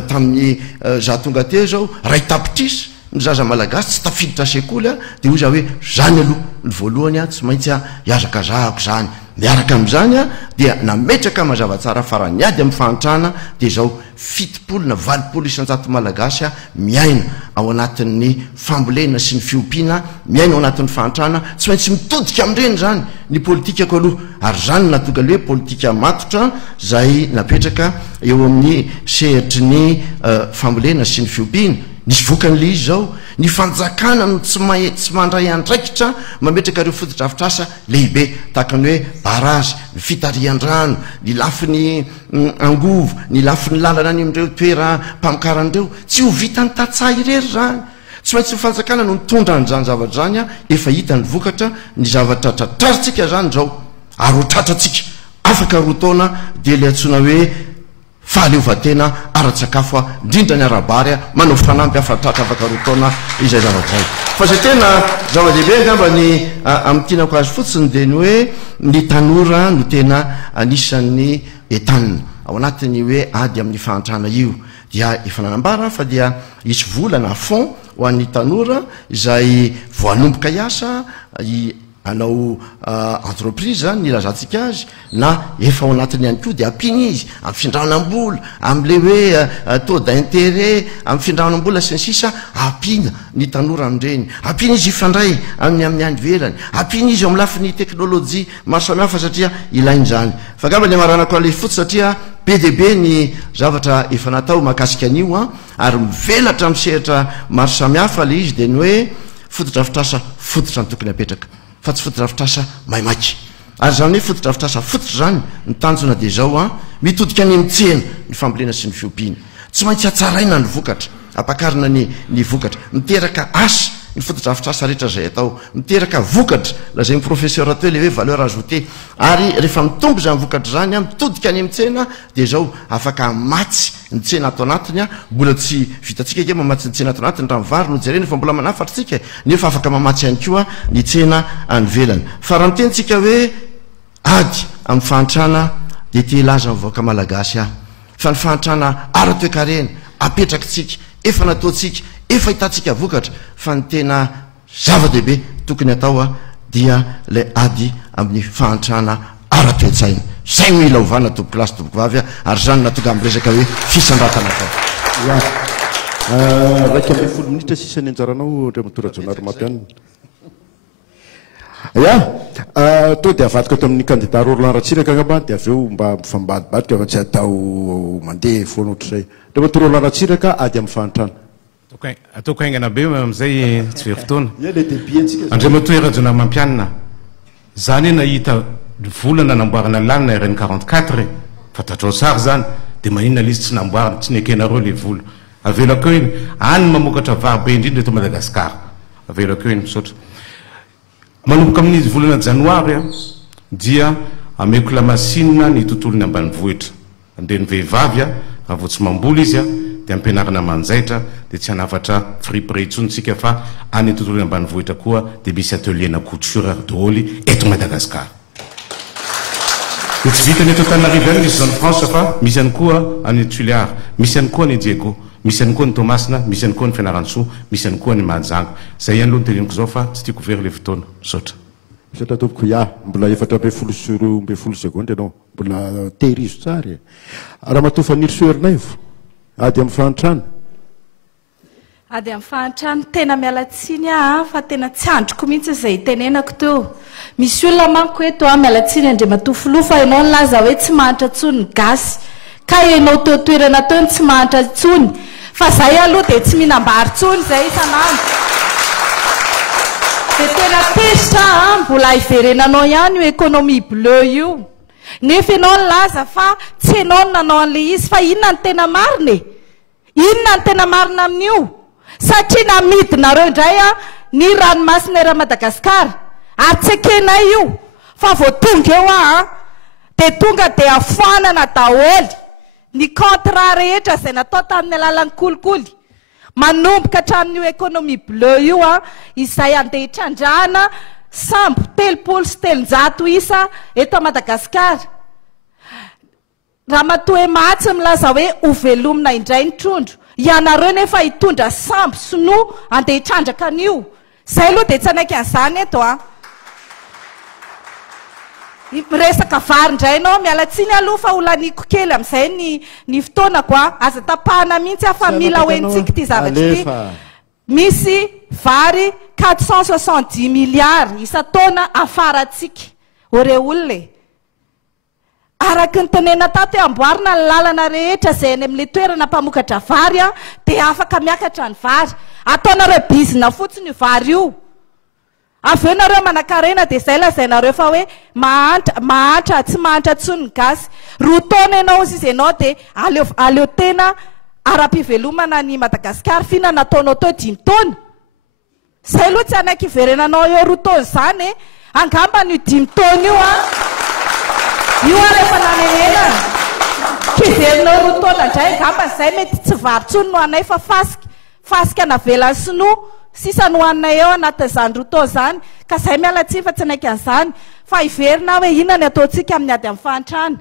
tamin'ny za tonga te zao ray tapitrisa ny zaza malagasy tsy tafiditra sekoly a dia hoy za hoe zany aloha ny voalohany a tsy maintsy a hiazaka zahako zany miaraka amin'izany a dia nametraka mazava tsara fara ny ady amin'ny fahantrana dia zao 70 na 20 isan-jato malagasy a miaina ao anatin'ny fambolena sy ny fiompiana miaina ao anatin'ny fahantrana tsy maintsy mitodika amin'ireny zany ny politikako aloha ary zany natonga le hoe politika matotra zay napetraka eo amin'ny sehatry ny fambolena sy ny fiompiana nisy vokan'le izy zao ny fanjakana no tsy mandray andraikitra mametraka reo fotodrafitrasa lehibe tahaka ny hoe barazy ny fitarihan-drano ny lafiny angovo ny lafiny lalana any amin'ireo toera mpamokaran'ireo tsy ho vitany tatsah irery zany tsy maintsy fanjakana no mitondra nyzany zavatra zany a efa hita ny vokatra ny zavatra tratrarintsika zany zao ary ho tratratsika afaka roa taona dia le antsona hoe fahaleovatena ara-tsakafo a indrindra ny arabary a manao fanampy afatratra afaka roa taona izay zavatray fa zay tena zava-dehibe angamba ny ami'tinako azy fotsiny dia ny hoe ny tanora no tena anisan'ny etanina ao anatin'ny hoe ady amin'ny fahantrana io dia efa nanambara fa dia isy volana fond ho an'ny tanora izay voanomboka hiasa anao entreprise zany ny lazantsika azy na efa ao anatiny ihany koa dia ampiny izy amin'ny findraonam-bola amin'le hoe taux d'intérêt amin'ny findraonam-bola sy ny sisa ampina ny tanora amin'ireny ampina izy ifandray amin'ny any velany ampina izy eo amin'ny lafin'ny teknôlôjia maro samihafa satria ilainy zany fa ngamba ny amaranako ale fotsy satria be dia be ny zavatra efa natao mahakasika an'io a ary mivelatra amin'ny sehatra maro samihafa le izy dia ny hoe fotodrafitrasa fototra ny tokony apetraka fa tsy fotodrafitrasa maimaky ary zany hoe fotodrafitrasa fototra zany ny tanjona dia zao a mitodika any mitsena ny fambolena sy ny fiompiana tsy maintsy atsaraina ny vokatra ampakarina ny vokatra miteraka asa ny fotodrafitrasa rehetra zay atao miteraka vokatra lazay ny professeur atao le hoe valeur ajoutée ary rehefa mitombo zany vokatra zany a mitodika any mitsena dia zao afaka matsy ny tsena ato anatiny a mbola tsy vitatsika ke mamatsy ny tsena ato anatiny raha mivary no jereny fa mbola manafatritsika nefa afaka mamatsy ihany koa ny tsena any velany fa raha mitentsika hoe ady amin'ny fahantrana dia telaza mivoaka malagasy a fa ny fahantrana ara-toekarena apetrakitsika efa nataotsika efa hitantsika vokatra fa ny tena zava-dehibe tokony atao a dia le ady amin'ny fahantrana ara-toetsaina zay mila ovana tompoko lasy tompoko vavy a ary zany natonga amin'ny resaka hoe fisandratana atao raika amby 10 minitra sisa ny anjaranao ndray matorajonary mampianina ya to dia avadika ato amin'ny candidat Roland Ratsiraka angamba dia avy eo mba mifambadibadika fa tsy atao mandeha foana ohatr'izay ndray mato Roland Ratsiraka ady amin'ny fahantrana ataoko haingana be amin'izay tsy very fotoana andray matoerajonary mampianina zany nahita volana namboarana lalina RN 44 fa tatrao sary zany dia maninona lizy tsy namboarina tsy nekenareo le vola avelako eo iny any mamokatra vary be indrindra eto Madagasikara avelako eo iny misaotra manomboka amin'izy volana janoary a dia ameko lamasinina ny tontolony ambanivohitra andeha ny vehivavy a raha vo tsy mamboly izy a dia ampianarana manjaitra dia tsy hanafatra fripré intsonitsika fa any tontolony ambanivohitra koa dia misy atelier na couture daholo eto Madagasikara Dia tsy vitany eto Antananarivo ihany misy zone France fa misy ihany koa any Tuléar, misy ihany koa ny Diego, misy ihany koa ny Tomasina, misy ihany koa ny Fianarantsoa, misy ihany koa ny Mahajanga. Zay ihany aloha ny tereniko zao fa tsy tiako very le fotoana. Misaotra. Misaotra tompoko ya, mbola 4 seconde ianao, mbola tehirizo tsara. Raha matofaniry soerinay vo, ady amin'ny fahantrana. Ady amin'ny fahantrana tena mialatsiny fa tena tsy androko mihitsy izay tenenako teo. Misy olona manko eto mialatsiny andre matofoloha fa ianao nilaza hoe tsy mahantra tsony gasy. Ka ianao teo toerana teo tsy mahantra tsony. Fa zay aloha dia tsy mihinam-bary tsony zay isanandro. Dia tena tesitra mbola hiverenanao ihany io économie bleu io. Nefa ianao nilaza fa tsy ianao nanao an'ilay izy fa inona ny tena marina e? Inona ny tena marina amin'io? Satria namidinareo indray ny ranomasina era Madagasikara ary tsy ekenay io fa vao tonga eo dia tonga dia afoanana daholo ny contrat rehetra izay natao tamin'ny alalan'ny kolikoly manomboka hatramin'io économie bleu io izay andeha hitrandrahana sambo 300 isa eto Madagasikara. Ramatoa Mahatsy milaza hoe ho velomina indray ny trondro. Ianareo nefa hitondra sambo sinoa andeha hitrandraka an'io. Zay aloha dia tsy anaiky an'izany eto Resaka vary indray ianao mialatsiny aloha fa olaniko kely amin'izay ny fotoanako aza tapahana mihitsy fa mila hoentsika ty zavatra ty. Misy vary 470 milliards isa-taona afaratsika. Ore olona araky ny tenena tato amboarina ny lalana rehetra izay any amin'ilay toerana mpamokatra vary dia afaka miakatra ny vary. Ataonareo bizina fotsiny io vary io. Avy eo nareo manakarena dia izay lazainareo fa hoe mahantra tsy mahantra tsony ny gasy. Roa taona ianao izy ianao dia aleo tena ara-pivelomana ny Madagasikara fina nataonao teo 5 taona. Zay aloha tsy anaiky iverenanao eo roa taona izany angamba ny 5 taona io rehefa nanenena kiverinao roa taona indray angamba izay mety tsy vary tsony no anay fa fasika navelany sinoa sisa no anay eo anatin'izany roa taona izany ka izay mialatsiny fa tsy anaiky an'izany fa iverina hoe inona ny ataontsika amin'ny ady amin'ny fahantrana.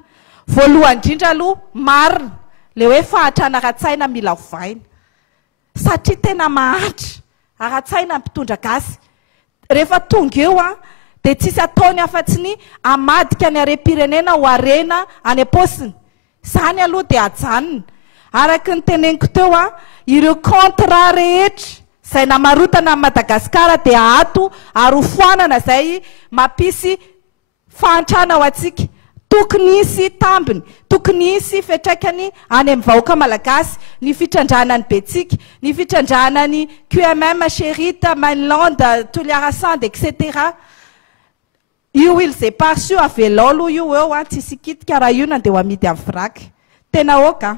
Voalohany indrindra aloha marina le hoe fahantrana ara-tsaina mila hovaina satria tena mahantra ara-tsaina mpitondra gasy. Rehefa tonga eo dia tsisy ataony afa-tsy ny amadika ny harem-pirenena ho arena any am-paosiny. Izany aloha dia ajanona. Araky ny teneniko teo ireo contrat rehetra izay namarotana amin'ny Madagasikara dia ato ary hofoanana izay mampisy fahantrana ho antsika. Tokony hisy tambiny, tokony hisy fetraikany any amin'ny vahoaka malagasy, ny fitrandrahana ny Betsika, ny fitrandrahana ny QMM, Sherita, Mainland, Toliarasand, etc. Io il s'est parsu avelao aloha io eo tsy sikitika raha io na dia ho amidy amin'ny vraky. Tena oka.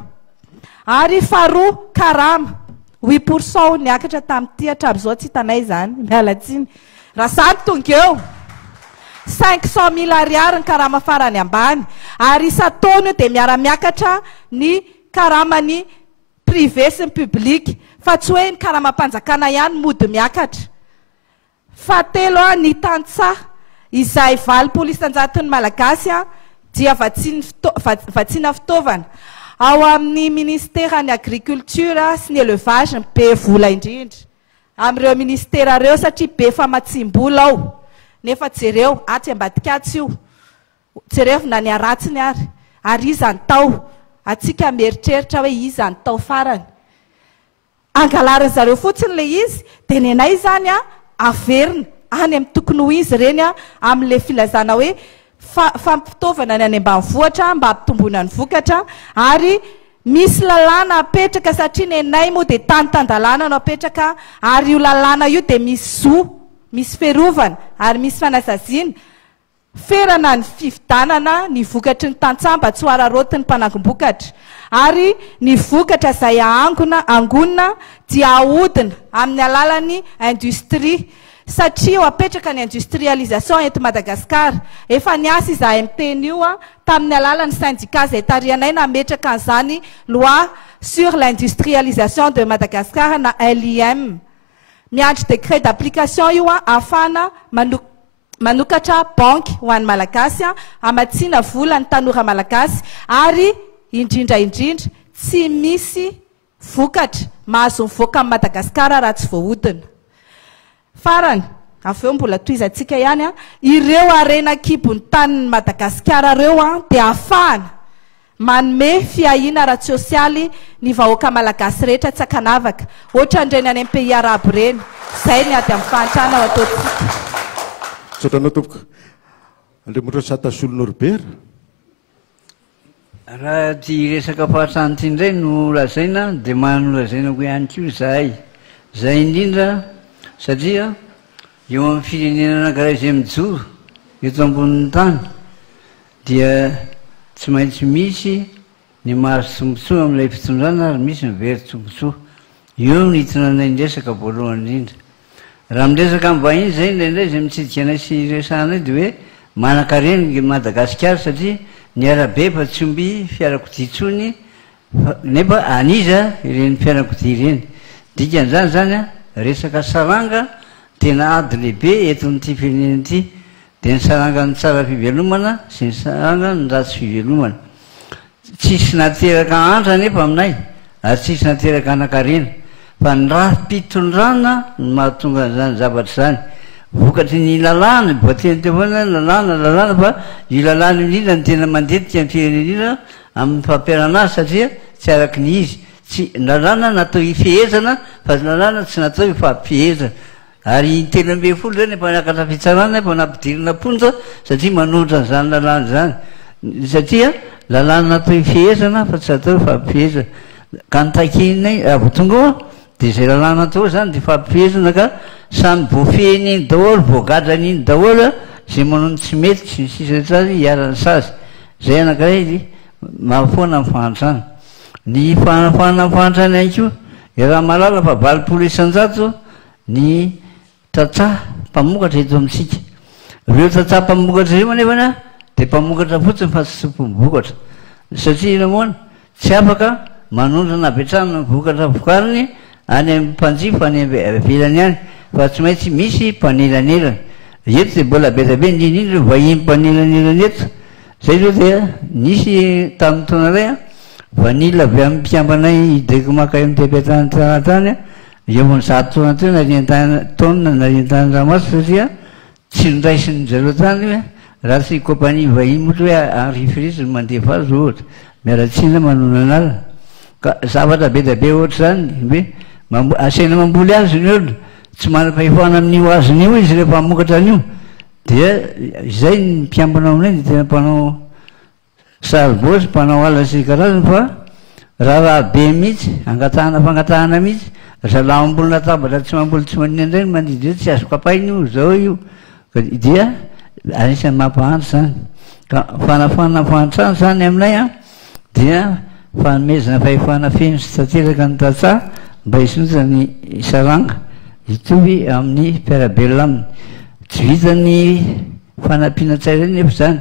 Ary faharoa karama 8% niakatra tamin'ity hatramin'izao tsy hitanay izany mialatsiny. Raha samy tonga eo 500 000 ariary ny karama farany ambany ary isa-taona dia miara-miakatra ny karamany privé sy ny public fa tsy hoe ny karamam-panjakana ihany mody miakatra. Fahatelo ny tantsaha izay valopolo-isan-jaton'ny malagasy dia vatsiana fitaovana ao amin'ny ministèran'ny agriculture sy ny élevage be vola indrindra amin'ireo ministèra reo satria be famatsim-bola ao. Nefa jereo aty ambadikatsy io jereo na ny aratsiny ary iza ny tao atsika mieritreritra hoe iza ny tao farany angalarin zareo fotsiny le izy dia nenay zany averina any amin'ny tokony ho izy reny amin'le filazana hoe fampitaovana ny any ambanivohitra mba hampitomboana ny vokatra ary misy lalàna apetraka satria nenay moa dia tany-tandalàna no apetraka ary io lalàna io dia misy zo misy ferovana ary misy fanasaziana ferana ny fividanana ny vokatry ny tantsamba tsy ho ararotiny mpanangom-bokatra ary ny vokatra izay angonina dia ahodina amin'ny alalan'ny industrie satria ho apetraka ny industrialisation eto Madagasikara. Efa niasa izahay miteny io tamin'ny alalan'ny syndicat izay tarihanay nametraka an'izany loi sur l'industrialisation de Madagascar na LIM. Miandry décret d'application io afana manokatra banky ho an'ny malagasy amatsiana vola ny tanora malagasy ary indrindra tsy misy vokatra mahazo mivoaka amin'ny Madagasikara raha tsy voahodina. Farany avy eo mbola toizantsika ihany ireo arena kibon'ny tanin'ny Madagasikara ireo dia ahafahana manome fiahina ara-tsosialy ny vahoaka malagasy rehetra tsy akanavaka ohatra ndreny any amin'ny pays arabe reny. Zay ny ady amin'ny fahantrana ao ataontsika. Sotranao tompoko. Andriamanitra Satasolona Norbert. Raha ty resaka fahatrany ty indray no lazaina dia manolazainako ihany koa zahay. Zay indrindra satria eo amin'ny firenena anankiray izay mijoro eto ambonin'ny tany dia tsy maintsy misy ny mahazo tombotsoa amin'ilay fitondrana ary misy mivery tombotsoa. Eo ny hitonanay ny resaka voalohany indrindra. Raha miresaka amin'ny vahiny zay indraindray izay mitsidika anay sy resanay dia hoe manan-karena Madagasikara satria ny arabe fa tsy omby fiarakodia intsony nefa aniza ireny fiarakodia ireny. Dikan'izany zany resaka saranga tena ady lehibe eto n'ity firenena ity dia ny saranga ny tsara fivelomana sy ny saranga ny ratsy fivelomana. Tsisy nateraka andra nefa aminay ary tsisy nateraka anan-karena fa ny raha-pitondrana no mahatonga an'izany zavatra zany. Vokatry ny lalàna voatenitevana lalàna fa io lalàna indrindra ny tena mandetika ny firenena amin'ny fampiarana azy satria tsy araky ny izy. Tsy lalàna natao ifehezana fa lalàna tsy natao ifampifehezana. Ary telo amby folo zany efa niakatra fitsarana efa nampidirina ponja satria manohitra n'izany lalàna zany. Satria lalàna natao ifehezana fa tsy natao ifampifehezana. Ka nitakinay avy tonga ao dia izay lalàna natao zany dia ifampifehezana ka samy voafehiny iny daholo voagadrany iny daholo izay manao tsy mety sy ny sisa rehetrazy hiarany sazy. Zay anankiray mahafoana amin'ny fahantrana. Ny fanafana amin'ny fahantrana ihany koa raha malala fa 800 ny tantsaha mpamokatra eto amintsika. Ireo tantsaha mpamokatra ireo manefana dia mpamokatra fotsiny fa tsy mpivokatra satria namoana tsy afaka manondrana avy hatrany ny vokatra vokariny any amin'ny mpanjifa any ivelany any fa tsy maintsy misy mpanelanelana. Eto dia mbola betabe indrindra vahiny mpanelanelana eto. Zay zao dia nisy tamin'ny taona iray vanila avy amin'ny mpiambanay idreko makay mitepetany tany eo amin'ny 100 taona teo narian-tany ramaso satria tsy niraisiny zareo tany raha tsy kompania vahiny motra hoe enrifrisy no mandefa azy ohatra miaratsina manona anala. Ka zavatra betabe ohatra zany hoe asaina mamboly azy ny olona tsy manam-pahefana amin'io azon'io izy rehefa hamokatra an'io dia izay ny mpiambana aminay dia tena mpanao saribosy mpanao ala sy karazany fa raha be mihitsy angatahana fangatahana mihitsy zalahy mamboly latabatra tsy mamboly tsy manina indray no mandidy hoe tsy azo kapaina io zao io dia anisan'ny mampahantra zany. Ka fanafana fahantrana zany aminay dia fanomezana fahefana feno sy tanteraka ny tantsaha mba hisonja ny saranga hitovy amin'ny mpiarabelona aminy. Tsy vitany fanampiana tsara nefa zany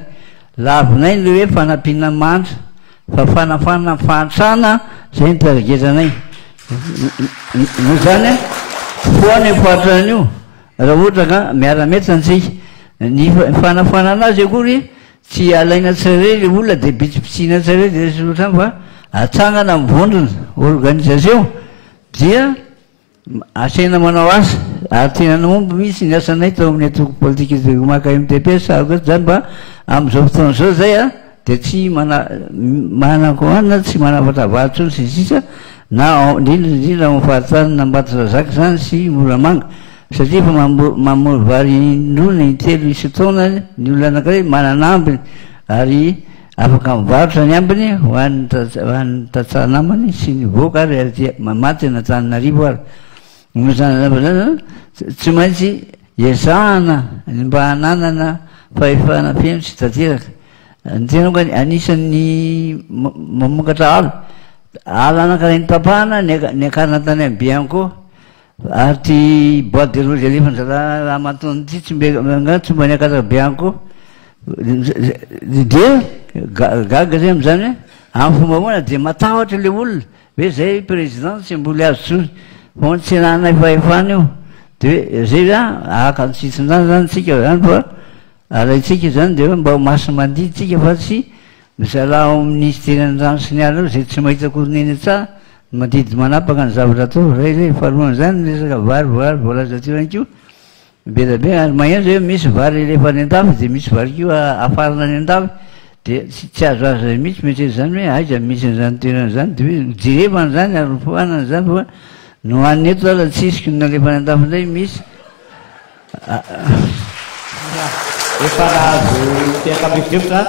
lavinay le hoe fanampiana mandra fa fanafana fahantrana zay ny taragetranay no zany foana fahantrana io raha ohatra ka miara-metsy ny fanafana anazy akory tsy alaina tsirairay le olona dia bitsipitsina tsirairay dia solotra fa atsangana mivondrona organisation dia asaina manao asa ary tena nombo misy ny asanay tao amin'ny atoko politika maka MTP sako zany mba amin'izao fotoana zao zay dia tsy manakoana tsy manafatra varotsony sy sisa na indrindra amin'ny fahatsarany nambatra zaka zany sy moramanga satria fa mamory vary indrona intelo isy taona ny olona anankiray mananambiny ary afaka mivarotra ny ambiny hoan'ny tantsaha namany sy ny voaka ary dia mamaty anatananarivo ary zany tsy maintsy ezahana mba hananana fahefana feno sy tanteraka. Ny tenako anisan'ny mamokatra ala anankiray ny tapahana ny akarina tany amin'ny Bianco ary ty boîte de rouge alefa raha matony ty tsy mba niakatra Bianco dia gaga zay am'izany hoe amin'ny fomba moana dia matahotra le olona hoe zay président tsy mboly azo tsony fa tsy nanay fahefana io dia zay aka tsitsindrany zany tsika zany fa ary tsika zany de hoe mba masy mandiy tsika fa tsy mizala ao amin'ny fiteran'rano sy ny ala zay tsy mahita koroneny tsara mandidy manapaka ny zavatra atao ray zay fahalohany zany resaka vary voalaza teo ihany ko belabe ary magnano zay hoe misy vary lefa any an-davy de misy vary ko afarana any an-davy de tsy azo azo zay mihitsy mety zany hoe aiza misy an'izany toerana zany de hoe jerevana zany ary foanana zany fa no an'ny eto zala tsisiky nalefa any an-davy nday misy efa nahazo teakambivevitra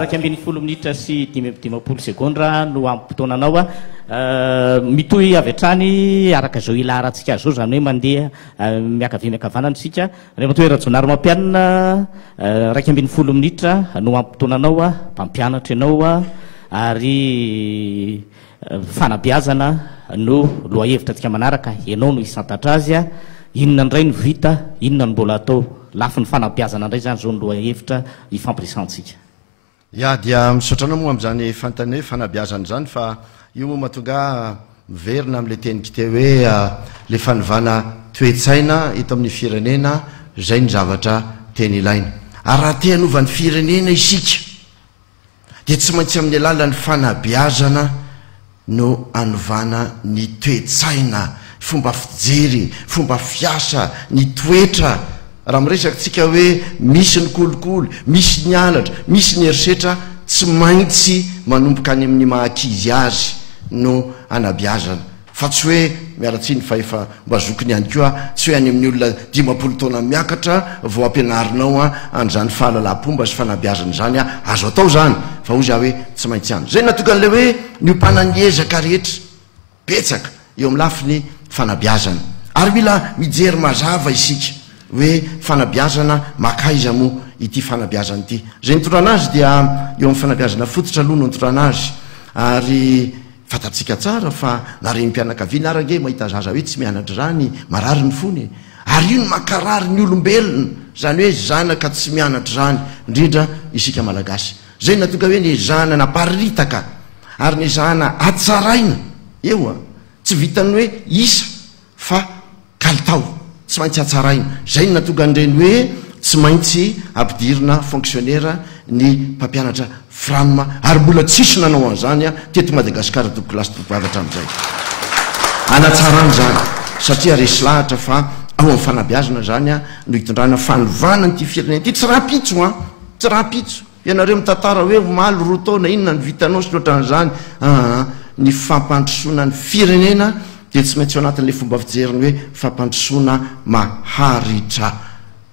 raiky ambin'ny folo minitra sy dimapolo segondra no ampitoananao mitoy avy atrany araka zao ilarantsika zao zany hoe mandeha miakavy miakavanantsika rehefa toe rajonary mampianina raiky ambin'ny folo minitra no ampitoananao mpampianatra ianao ary fanabiazana no loha hevitra tsika manaraka ianao no isantatra azy inona ndray no vita inona no mbola atao lafi ny fanabiazana ndray zany zao ny loha hevitra ifampiresantsika ia dia misaotranao moa am'izany fantany hoe fanabiazana zany fa io moa mahatonga miverina am'le tenika te hoe le fanovana toetsaina eto amin'ny firenena zay ny zavatra teny ilaina ary raha te hanovan'ny firenena isika de tsy maintsy amin'ny alalan'ny fanabiazana no anovana ny toetsaina fomba fijery fomba fiasa ny toetra raha miresaka tsika hoe misy ny kolokolo misy ny alatra misy ny erisetra tsy maintsy manomboka any amin'ny mahakizy azy no anabiazana fa tsy hoe miaratsiny fa efa mba zokony ihany koa tsy hoe any amin'ny olona 10 taona miakatra vao ampianarinao an'izany fahalalam-pomba sy fanabiazana zany azo atao zany fa ozy hoe tsy maintsy any zay natokan'le hoe niompanany ezaka rehetra petsaka eo amin'ny lafiny fanabiazana ary mila mijery mazava isika hoe fanabiazana makaiza moa ity fanabiazana ity zay nitorana azy dia eo amin'ny fanabiazana fototra aloha no nitorana azy ary fatatsika tsara fa nareny mpianakaviana arange mahita zaza hoe tsy mianatra zany marary ny fony ary io ny makarary ny olombelona zany hoe zanaka tsy mianatra zany indrindra isika malagasy zay natonga hoe ny zana naparitaka ary ny zana atsaraina eo tsy vitany hoe isa fa kalitao tsy maintsy atsaraina zay natonga nireny hoe tsy maintsy ampidirina fonctionnaire ny mpampianatra framma ary mbola tsisy nanao an'izany teto madagasikara tokolasy tokoavatra am'izay anatsarany zany satria resy lahatra fa ao amin'ny fanabiazana zany no hitondrana fanovana nyty firenena ty tsy raha-pitso tsy raha-pitso ianareo mitantara hoe maly roa taona inona ny vitanao sy loatran'izany ny fampandrosoana ny firenena de tsy maintsy eo anatin'le fomba fijeriny hoe fampandrosoana maharitra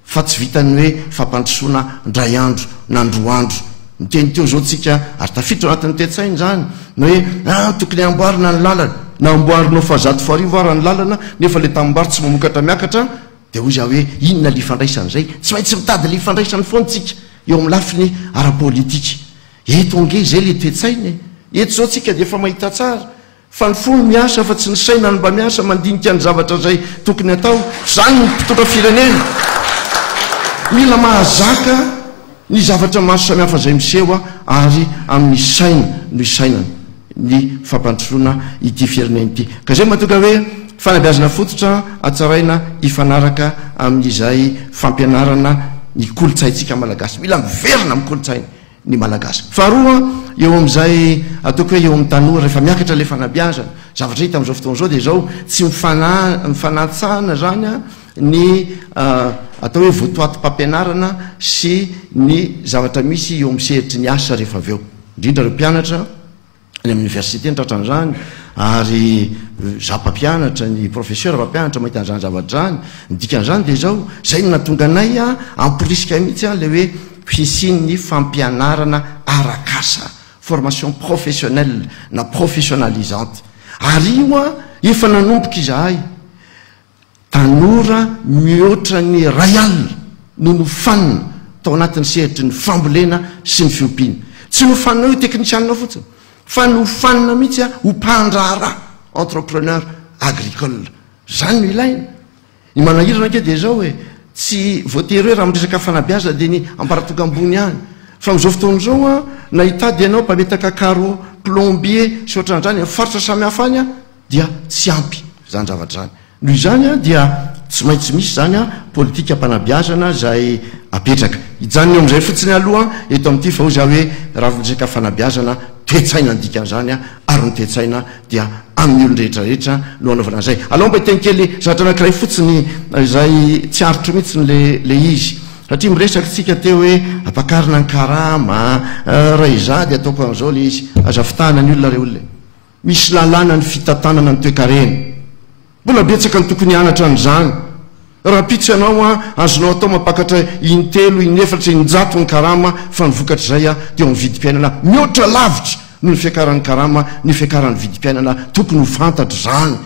fa tsy vitany hoe fampandrosoana ndray andro nandroandro miteny teo zao tsika ary tafiditra ao anatin'ny tetsainy zany no hoe tokony amboarina ny lalana na amboarinao fa 100 ara ny lalana nefa le tamimbary tsy mamokatra miakatra de ozy hoe inona lifandraisany zay tsy maintsy mitady lifandraisany foantsika eo amin'ny lafiny ara-politika eto ange zay le toetsainy eto zao tsika de efa mahita tsara fa ny fony miasa fa tsy ny saina ny mba miasa mandinika ny zavatra zay tokony atao zany ny mpitondra firenena mila mahazaka ny zavatra maso samihafa zay miseho ary amin'ny saina no isainany ny fampandrosoana ity firenena ity ka zay mahatonga hoe fanabiazana fototra atsaraina ifanaraka amin'izay fampianarana ny kolotsaintsika malagasy mila miverina amin'ny kolotsainy ny malagasy faharoa eo am'izay ataoko hoe eo amin'ny tanora rehefa miakatra le fanabiazana zavatra hita am'izao fotoana zao de zao tsy mifanatsahana zany ny atao hoe voatoatom-pampianarana sy ny zavatra misy eo amin'ny seritry ny asa rehefa avy eo indrindra reo mpianatra ny amin'ny université nitratran'izany ary za-mpampianatra ny professeur mpampianatra mahita an'izany zavatra zany nidikan'izany de zao zay no natonga anay amporisika mihitsy le hoe fisiny fampianarana arakasa formation professionnelle na professionnalisante ary io efa nanomboka izahay tanora mihoatra ny ray alina no nofanina tao anatin'ny seritry ny fambolena sy ny fiompiana tsy nofanina hoe teknisianina fotsiny fa nofanina mihitsy ho mpandrara entrepreneur agricole zany no ilaina ny manahirana ke de zao hoe tsy voatery hoe raha miresaka fanabiazana de ny amparatoka ambony any fa am'izao fotoana zao na hitady ianao mpametaka caro plombier sy ohatran'izany faritra samihafa any dia tsy ampy zany zavatra zany noho izany a dia tsy maintsy misy zany a politika mpanabiazana zay apetraka ijanony eo am'izay fotsiny aloha eto amin'ity fa o za hoe raha resaka fanabiazana toetsaina ny dikan'izany a ary ny toetsaina dia amin'ny olo rehetrarehetra no anaovana an'izay aloha mba iteny kely zavatra anankiray fotsiny zay tsy aritro mihitsy le izy satria miresaka tsika teo hoe ampakarina ny karama raha iza dia ataoko an'izao le izy azafitahana ny olona re olona misy lalàna ny fitatanana ny toekarena mbola betsaka ny tokony anatra n'izany raha pitso ianao a azonao atao mampakatra intelo inefatra injato ny karama fa nivokatra zay a dia mividim-piainana mihoatra lavitra no ny fiakaran'ny karama ny fiakaran'ny vidim-piainana tokony ho fantatra zany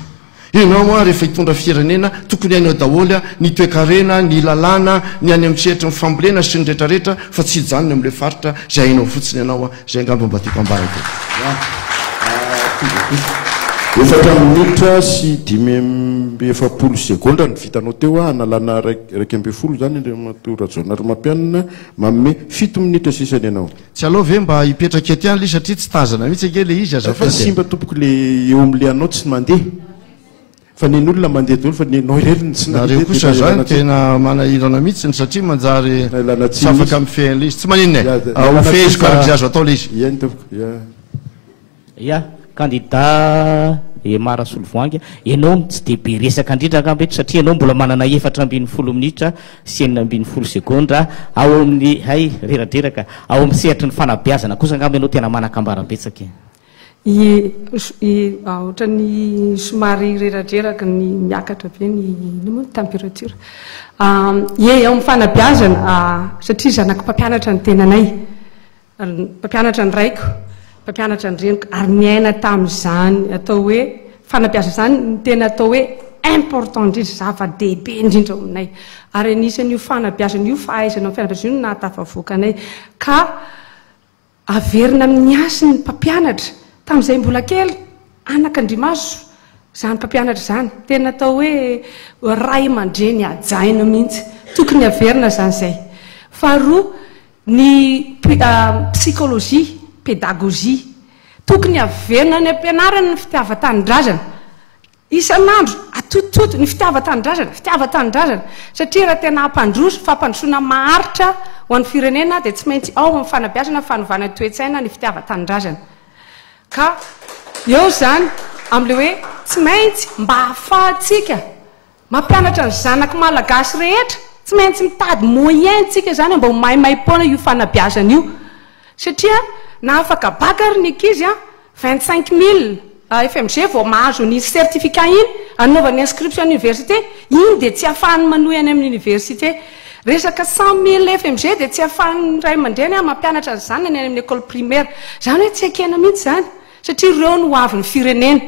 ianao a rehefa hitondra firenena tokony hainao daholy a ny toekarena ny lalàna ny any amin'ny sehatra mifambolena sy ny rehetrarehetra fa tsy hijanony amin'le faritra zay hainao fotsiny ianao a zay angamba mba tiako ambara efatra minitra sy 5 segondra ny vitanao teo a analana raiky ambe folo zany ndrematora jonary mampianina manome 7 minitra sisany ianao tsy aloha ve mba hipetraka ety any le satria tsy tazana mihitsy ake le izy fa simba tompoko le eo am'le anao tsy mandeha fa neny olona mandeha dolo fa nenao ireny tsy nareo kosa zany tena manahirana mihitsy ny satria manjary tsy afaka mifehan'le izy tsy maninona hofeziko araky azo atao le izy iany tompoko ya candidat Mara Solovoangy ianao tsy dia be resaka indrindra angambety satria ianao mbola manana 4 minitra sy 9 segondra ao amin'ny hay reradreraka ao amin'ny sehatra ny fanabiazana kosa angamba ianao tena manakambara betsaka ohatra ny somary reradreraka ny miakatra be ny température ao amin'ny fanabiazana satria zanaka mpampianatra ny tenanay mpampianatra ny raiko mpampianatra ny reniko ary miaina tamin'izany atao hoe fanabiazana zany ny tena atao hoe important indrindra zava-dehibe indrindra aminay ary anisan'io fanabiazana io fahaizana amin'ny fianatra io nahatafavoakanay ka averina amin'ny asy ny mpampianatra tamin'izay mbola kely anak'Andriamaso zany mpampianatra zany tena atao hoe ray aman-dreny ajaina mihitsy tokony averina zany zay faharoa ny psikolojia pédagogie tokony averina ny ampianarana ny fitiavan-tanindrazana isan'andro atototo ny fitiavan-tanindrazana satria raha tena ampandroso fampandrosoana maharitra ho an'ny firenena dia tsy maintsy ao amin'ny fanabiazana fanovana toetsaina ny fitiavan-tanindrazana ka eo zany amin'le hoe tsy maintsy mba hahafahantsika mampianatra ny zanaka malagasy rehetra tsy maintsy mitady moyen tsika zany mba ho mahimahi-poana io fanabiazana io satria na afaka bakary ny ankizy 25 000 FMG vao mahazo ny certificat iny anaovany inscription université iny dia tsy ahafahany manohy any amin'ny université resaka 100 000 FMG dia tsy ahafahany ray aman-dreny mampianatra ny zanany any amin'ny école primaire zany hoe tsy akena mihitsy zany satria ireo no avy ny firenena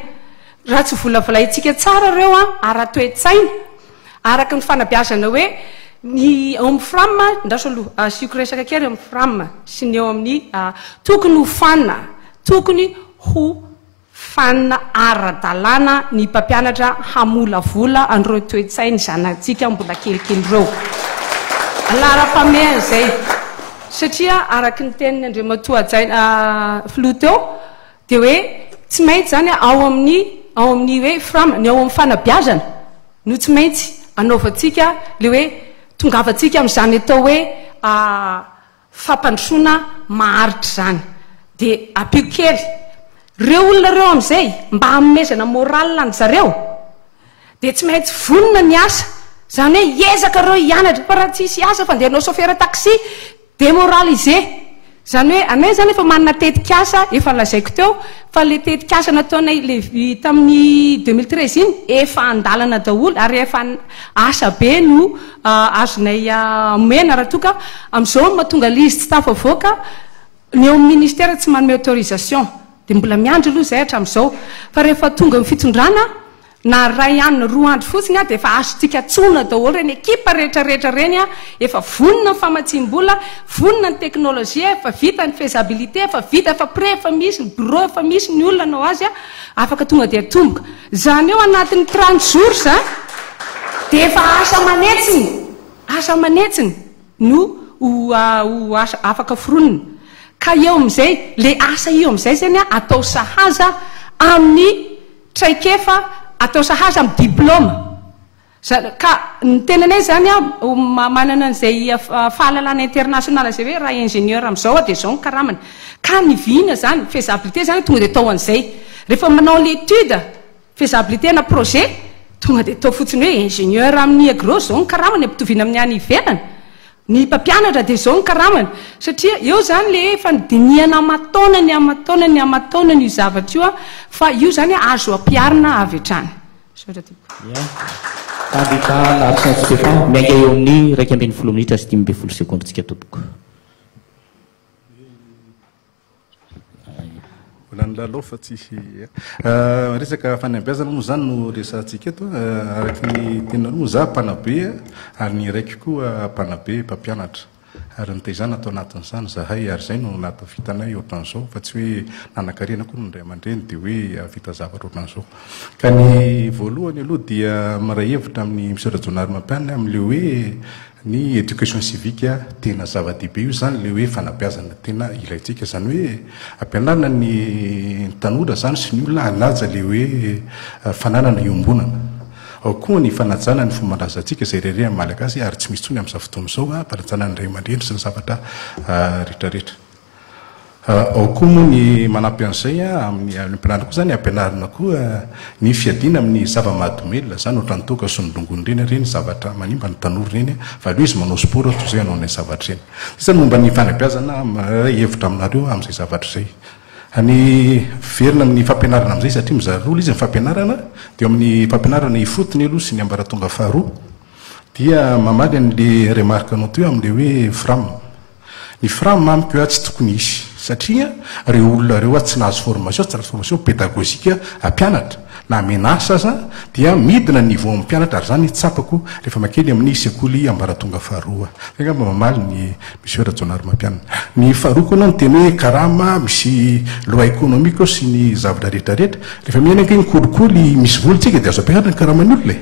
raha tsy volavolaintsika tsara ireo ara-toetsaina araka ny fanabiazana hoe ny ao amin'ny fram ndrasoloha sioko resaka kely amin'ny fram sy ny eo amin'ny tokony ho fanina tokony ho fanina ara-dalàna ny mpampianatra hamolavola an'ireo toetsainy zanantsika mbola kelikely ireo alara-pamehan'izay satria araky ny teniny Andriamatoa filoha teo dia hoe tsy maintsy zany ao amin'ny hoe fram ny ao amin'ny fanabiazana no tsy maintsy anaovantsika le hoe tongavatsika amin'izany atao hoe fampandrosoana maharitra zany dia ampiko kely reo olona reo amin'izay mba hamezana moralina ny zareo dia tsy maintsy vonona ny asa zany hoe hiezaka reo hianatra fa raha tsisy asa fa ndeha anao chauffeur taxi démoralisé zany hoe anay zany efa manana tetikasa efa lazaiko teo fa le tetikasa nataonay le tamin'ny 2013 iny efa andalana daholo ary efa asa be no azonay mena raha toka amin'izao mahatonga liste tsy tafavoaka ny eo amin'ny ministère tsy manome autorisation dia mbola miandry aloha zay hatramin'izao fa rehefa tonga amin'ny fitondrana na ray andro na 2 andro fotsiny dia efa azontsika tsona daholo reny ekipa rehetrarehetra reny efa vonona ny famatsim-bola vonona ny teknôlôjia efa vita ny faisabilité efa vita efa pré efa misy ny bureau efa misy ny olona nao azy afaka tonga dia tomboka zany eo anatin'ny 30 jours dia efa asa manetsiny no ho asa afaka foronina ka eo amin'izay le asa io amin'izay zany atao sahaza amin'ny traikefa atao sahaza amin'ny diplôma ka ny tenanay zany manana an'izay fahalalana international zay hoe raha ingénieur am'izao dia zao ny karamana ka nivina zany faisabilité zany tonga dia tao an'izay rehefa manao l'étude faisabilité na projet tonga dia tao fotsiny hoe ingénieur amin'ny agro zao ny karamana ampitovina amin'ny any ivelany ny mpampianatra dia zao ny karamana satria eo zany le efa nidiniana amataonany io zavatra io fa io zany azo ampiarina avy hatrany candidat Larsen Stéphane mianga eo amin'ny 2 minitra sy 5 sekondratsika tompoko lalao fa tsisy resaka fanambiazana moa zany no resantsika eto araky ny tena moa za mpanabe ary ny raiky koa mpanabe mpampianatra ary nytezana atao anatin'izany zahay ary zay no natavitanay ohatran'izao fa tsy hoe nanankarena koa no ndray aman-dreny dia hoe vita zavatra ohatran'izao ka ny voalohany aloha dia maray hevitra amin'ny monsieur Jonary Mampianina amin'le hoe ny éducation civique tena zava-dehibe io zany le hoe fanabeazana tena ilayntsika zany hoe ampianarana ny tanora zany sy ny olona hanaja le hoe fananana iombonana ao koa ny fanajana ny fomban-drazantsika zay reherea malagasy ary tsy misy tsony amin'izao fotoana izao fanajana ny ray aman-dreny sy ny zavatra rehetrarehetra ao koa moa ny manampy an'izay amin'ny ampianarana koa zany ampianarana koa ny fiadiana amin'ny zava-mahadomelona zany ohatra nytoka sonodongony reny reny zavatra manimba ny tanora reny fa le izy manao sport toy izay anao ny zavatra reny zany momba ny fanabeazana ray hevitra aminareo amin'izay zavatra zay any verina amin'ny fampianarana amin'izay satria mizara roa izy ny fampianarana dia amin'ny fampianarana ifotony aloha sy ny ambaratonga faharoa dia mamaly an'le remarque anao teo amin'le hoe fram ny fram amiko tsy tokony isy satria reo olona reo tsy nahazo formation pédagogique ampianatra na menasa aza dia midina niveau amin'ny mpianatra ary zany tsapako rehefa makely amin'ny sekoly ambaratonga faharoa ngamba mamaly ny monsieur Jonary Mampianina ny faharoa koa no teny hoe karama misy loi économique sy ny zavatra rehetrarehetra rehefa miainaka ny kolikoly misy volontsika dia azo ampianarana ny karamany olona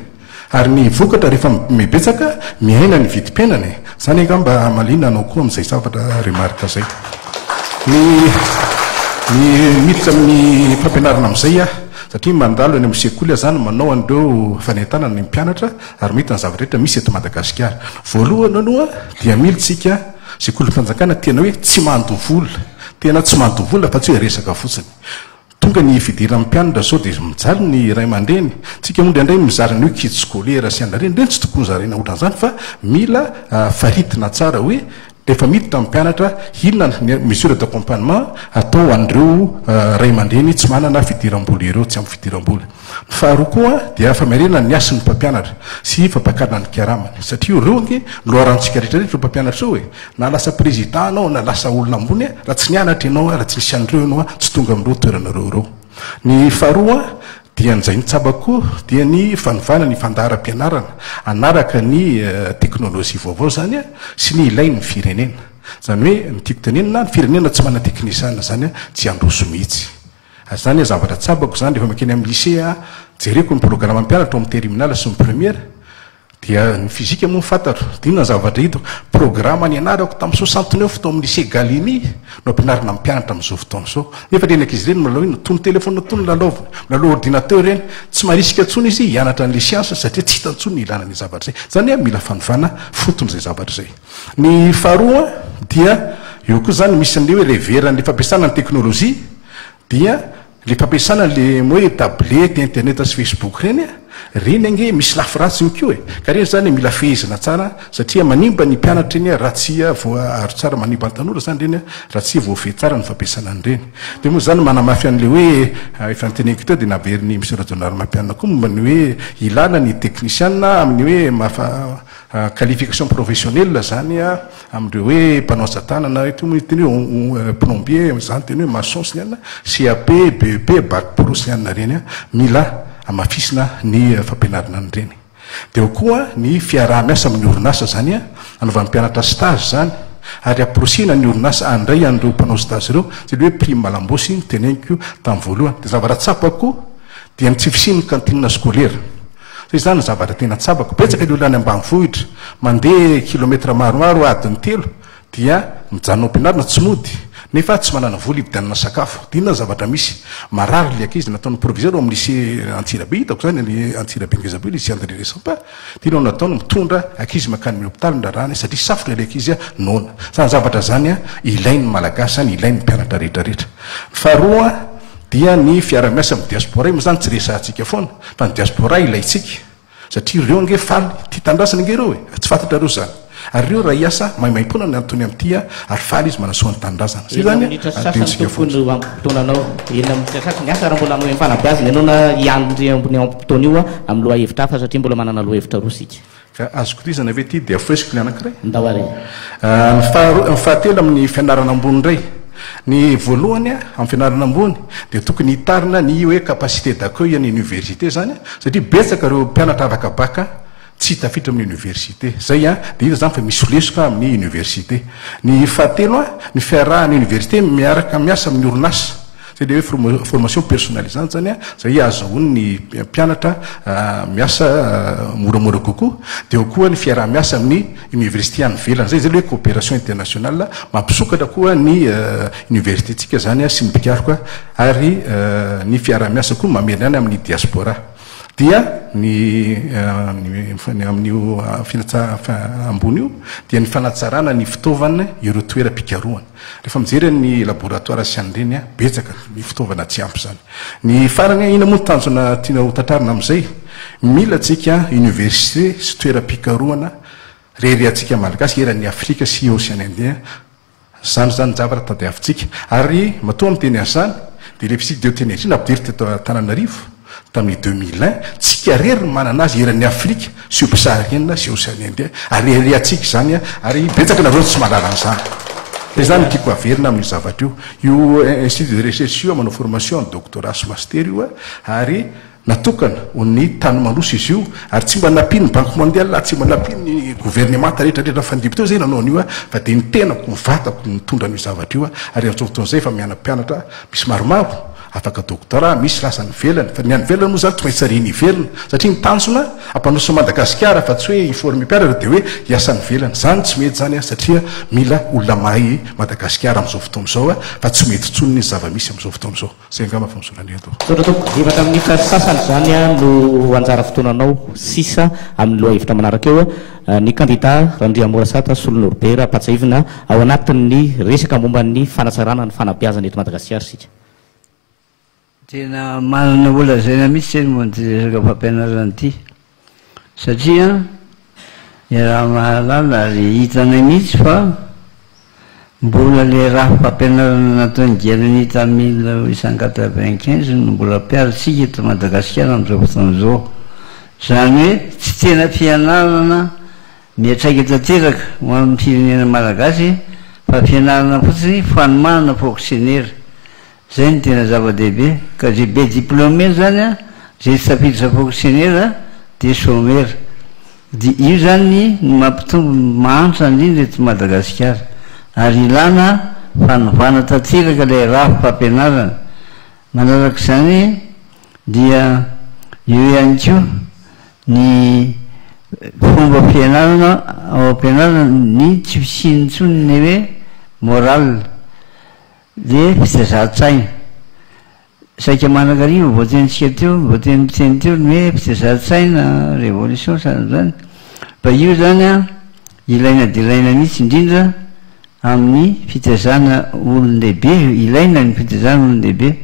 ary ny vokatra rehefa mibetsaka miaina ny vidim-piainana zany angamba malina anao koa amin'izay zavatra remarque zay ny miditra amin'ny fampianarana amin'izay satria mandalo any amin'ny sekoly zany manao an'ireo fanentanana ny mpianatra ary mety ny zavatra rehetra misy eto Madagasikara voalohany aloha dia militsika sekolim-panjakana tena hoe tsy mandovola tena tsy mandovola fa tsy hoe resaka fotsiny tonga ny fidira mpianatra zao dia mijaly ny ray aman-dreny tsika moa ndray mizara ny hoe kit scolaire sy anareny reny tsy tokony zarena ohatran'izany fa mila faritina tsara hoe rehefa miditra amin'ny mpianatra inona mesure d'accompagnement atao an'ireo ray aman-dreny tsy manana fidiram-bola ireo tsy amin'ny fidiram-bola faharoa koa dia famarena ny asin'ny mpampianatra sy fampakarana ny kiaramany satria ireo nge loharantsika rehetrarehetra mpampianatra eo hoe na lasa président anao na lasa olona ambony raha tsy nianatra ianao raha tsy nisy an'ireo ianao tsy tonga amin'ireo toeranareo ireo ny faharoa dia nizay nitsabako dia ny fanovana ny fandaharam-pianarana anaraka ny teknôlôjia vaovao zany sy ny ilainy ny firenena zany hoe nytiako tenenina ny firenena tsy mana teknisiana zany tsy androso mihitsy zany zavatra tsabako zany rehefa makeny amin'ny lycée jereko ny programme mpianatra amin'ny terminal sy ny première dia ny fizika moa fantatro dinona zavatra hito programme ny anarako tamin'ny 69 tao amin'ny lycée Galini no ampianarana mpianatra amin'izao fotoana izao nefa renaka izy ireny malao ino tony telefona tony lalao ordinateur reny tsy marisika ntsony izy hianatra n'le siansa satria tsy hita ntsony ny ilana ny zavatra zay zany hoe mila fanovana fotony zay zavatra zay ny faharoa dia eo koa zany misy an'le hoe reveran'le fampiasana ny teknôlôjia dia le fampiasana le hoe tablety internet sy Facebook reny ange misy lafiratsiny koa ka reny zany mila fehezana tsara satria manimba ny mpianatra eny raha tsy voaaro tsara manimba ny tanora zany reny raha tsy voafe tsara ny fampiasana an'ireny dia moa zany manamafy an'le hoe efa nyteneniko teo dia naveriny monsieur Jonary Mampianina koa momba ny hoe ilana ny technicien amin'ny hoe qualification professionnelle zany amin'ireo hoe mpanao asa-tanana teny hoe plombier zany teny hoe maçon sy ny anina CAP BEP bac pro sy ny anina reny mila amafisina ny fampianarana an'ireny dia eo koa ny fiaraha-miasa amin'ny orinasa zany anaovan'ny mpianatra stage zany ary aprosina ny orinasa andray an'ireo mpanao stage ireo tsy le hoe prime malambosy teneniko tamin'ny voalohany dia zavatra tsapako dia ny tsy fisin'ny cantine scolaire zay zany zavatra tena tsapako betsaka le olany ambany vohitra mandeha kilometra maromaro adiny 3 dia mijanona am-pianarana tsy mody nefa tsy manana vola ividianana sakafo dia inona zavatra misy marary le ankizy nataony proviseur amin'ny lycée Antsirabe hitako zany le Antsirabe ngezabe lycée André Ressampa dia nao nataony mitondra ankizy makany amin'ny hôpitaly ndrarany satria safotra le ankizy noana zany zavatra zany ilain'ny malagasy zany ilain'ny mpianatra rehetrarehetra faharoa dia ny fiara-miasa amin'ny diaspora io zany tsy resantsika foana fa ny diaspora ilaitsika satria ireo ange faly tia tandrasana nge reo tsy fantatra reo zany ary reo raha iasa maimaimpona ny antony amin'ity ary faly izy manasao ny tanindrazana zay zany atentsika foana ampotonanao eny amin'ny asa raha mbola amin'ny fanabeazana ianao na iandry ambony ampotona io amin'ny loha hevitra hafa satria mbola manana loha hevitra roa sika ka azoko tizana ve ty dia foesiko le anankiray ndao ary ny fahatelo amin'ny fianarana ambony indray ny voalohany amin'ny fianarana ambony dia tokony hitarina ny hoe capacité d'accueil ny université zany satria betsaka reo mpianatra afaka baka tsy hitafitra amin'ny université zay dia ita zany fa misy lesoka amin'ny université ny fahatelo ny fiarahany université miaraka miasa amin'ny orinasa zay le hoe formation personnalisante zany zay azahoany ny mpianatra miasa moramora kokoa dia eo koa ny fiarah-miasa amin'ny université any velany zay zay le hoe coopération internationale mampisokatra koa ny université tsika zany sy mipikaroka ary ny fiarah-miasa koa mamely any amin'ny diaspora dia amin'ny ambony io dia ny fanatsarana ny fitaovana ireo toeram-pikarohana rehefa mijery ny laboratoire sianireny betsaka ny fitaovana tsy ampy zany ny farany ina moa tanjona tiana ho tantrarina amin'izay mila tsika université sy toeram-pikarohana rery atsika malagasy eran'ny Afrika sy Océan Indien zany zavatra tadiavintsika ary matoa amin'ny teny azany dia le visite de tenerife nampidiry teto Antananarivo tamin'ny 2001 tsika rery manana azy eran'ny Afrika sy Saharienne sy Océan Indien ary rery atsika zany ary betsaka nareo tsy mahalala an'izany zany tiako averina amin'ny zavatra io institut de recherche io manao formation en doctorat sy master io ary natokana ny tany maloso izy io ary tsy mba napiny banque mondiale tsy mba napiny ny gouvernement rehetrarehetra fandimby teo zay nanao an'io fa dia ny tenako mivatako mitondra an'io zavatra io ary amin'izao zay fa mianam-pianatra misy maromaro afaka doctorat misy lasany velany fa ny any velany moa zany tsy maintsy sariny velona satria ny tanjona ampanoso Madagasikara fa tsy hoe informe mpianatra dia hoe hiasany velany zany tsy mety zany satria mila olona mahay Madagasikara amin'izao fotoana izao fa tsy mety tsony ny zava-misy amin'izao fotoana izao zay angamba fa misorany eto evatra amin'ny sasany zany no anjara fotoananao sisa amin'ny loha hevitra manaraka eo ny candidat Randriamorasata Solonorobe Patsaivina ao anatin'ny resaka momba ny fanatsarana ny fanabeazana eto Madagasikara sika tena manana ola zaina mihitsy zany moa ny resaka fampianarana ity satria raha mahalala ary hitanay mihitsy fa mbola le raha fampianarana nataony dianany tamin'ny 1995 no mbola piaratsika eto Madagasikara amin'izao fotoana izao zany hoe tsy tena fianarana miatraika tanteraka ho amin'ny firenena malagasy fa fianarana fotsiny fanomanana fonctionnaire zay ny tena zava-dehibe ka zay be diplômé zany zay tafiditra fonctionnaire dia chômeur dia io zany no mampitombo mahantra indrindra eto Madagasikara ary ilana fanovana tanteraka ilay raha fampianarana manaraka izany dia io ihany koa ny fomba fianarana ao ampianarana ny tsy fisinitsony ny hoe moral dia fitezan-tsaina saika manakarivo voatenitsika teo voateny miteny teo ny hoe fitezan-tsaina révolution zany fa io zany ilaina dia ilaina mihitsy indrindra amin'ny fitezana olon-dehibe ilaina ny fitezana olon-dehibe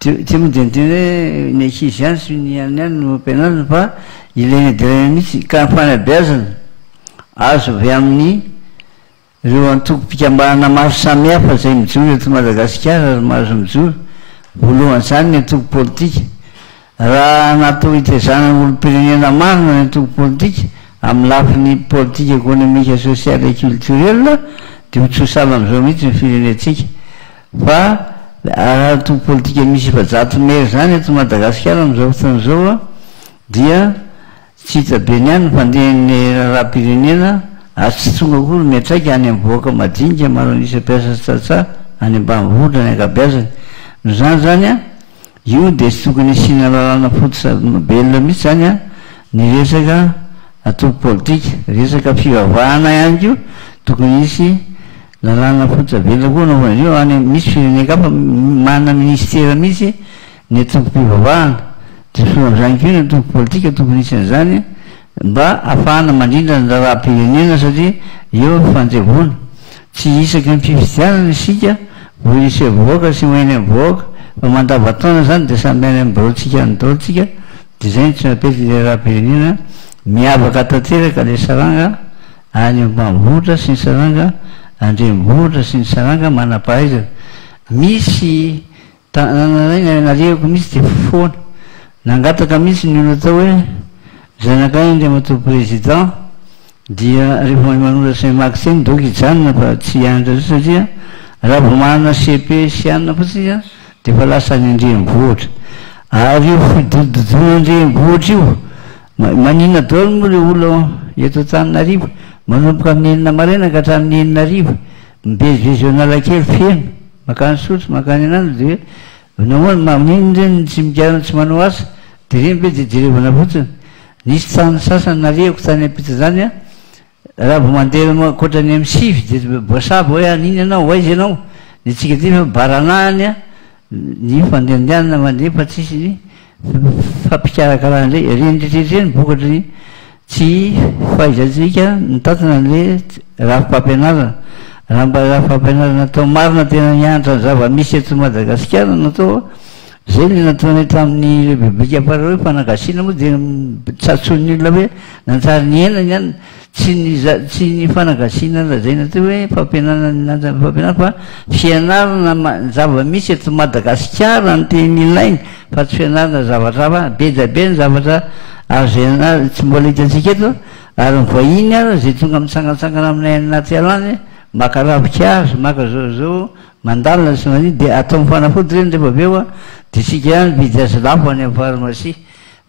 ty moa dia niteny hoe ny ankizy ihany sy ny any ihany no ampianarana fa ilaina dia ilaina mihitsy ka ny fanabeazana azo avy amin'ny ireo antoko-pikambanana maro samihafa zay mijoro eto Madagasikara ary mahazo mijoro voalohany zany ny antoko politika raha natao hitezana olo-pirenena marina ny antoko politika amin'ny lafiny politika économique sociale et culturelle dia hotsosala amin'izao mihitsy ny firenentsika fa antoko politika misy efa-jato mery zany eto Madagasikara amin'izao fotoana izao dia tsy hita be ny any fandehan'ny raha-pirenena ary tsy tonga koa miatraika any am'voaka madinika maro anisy ampiasa tsatsa any ambanivohitra ny ankabeazany no zany zany io dia tsy tokony isiana lalàna fototsabelona mihitsy zany ny resaka antoko politika resaka fivavahana ihany ko tokony isy lalàna fotsavela koa naovan'io any misy firenekapa mana ministera mihitsy ny tomkom-pivavahana de soazany keo ny tompo politika tokony isan'izany mba ahafahana mandrindra ny raha-pirenena satria eo fanjevona tsy isaky ny mpifidianana isika vo isy voaka sy hoeny amin'ny voaka fa mandavataona zany de samy ainy amin'ny barotsika ny daotsika de zay tsy mapety le raha-pirenena miavaka tanteraka le saranga any ambanivohitra sy ny saranga andrenivohitra sy ny saranga manam-pahaizana misy nanareko misy de fofoana nangataka mihitsy ny olo atao hoe zanakay ndre mato président dia rehefa manora sy makseny donc ijanona fa tsy andra satria raha vo manana CP sy anina fotsika de fa lasa ny andrenivohitra ary io fidododona andrenivohitra io manina daolo moa le olo eto Antananarivo manomboka amin'ny enina maraina ka hatramin'ny enina arivo mibezibezy analakely feno makany sotro makany anandro de nahoana manino reny tsy mikarana tsy manao asa de reny be de jerevana fotsiny nisy tany sasany nareko tany ampita zany a raha vo mandeha kotrany amin'ny sivy de boasabo hoe aniny anao aizy ianao de tsika ty fa baranahany a ny fandehandehanana mandeha fa tsisy fampikarakara ndray reny retretreny bokatry tsy fahaizatsika nitatana le raha-fampianarana raha mba raha-fampianarana atao marina tena mianatra ny zava-misy eto Madagasikara natao zay le nataonay tamin'ny republika parao hoe fanagasiana moa de tsatson'ny olona hoe nantsary ny enany any tsy ny fanagasiana lazay natao hoe fampianarana fa fianarana zava-misy eto Madagasikara ny teny ilainy fa tsy fianarana zavatra hafa bejabe ny zavatra ary tsy mbola hitatsika eto ary nyvahiny ary zay tonga mitsangatsangana aminay anaty alany maka ravikazo maka zaozao mandalina sy maniny de atao mifanafody reny rehefa aveo a de tsika any vidy azy lafo any amin'ny pharmacie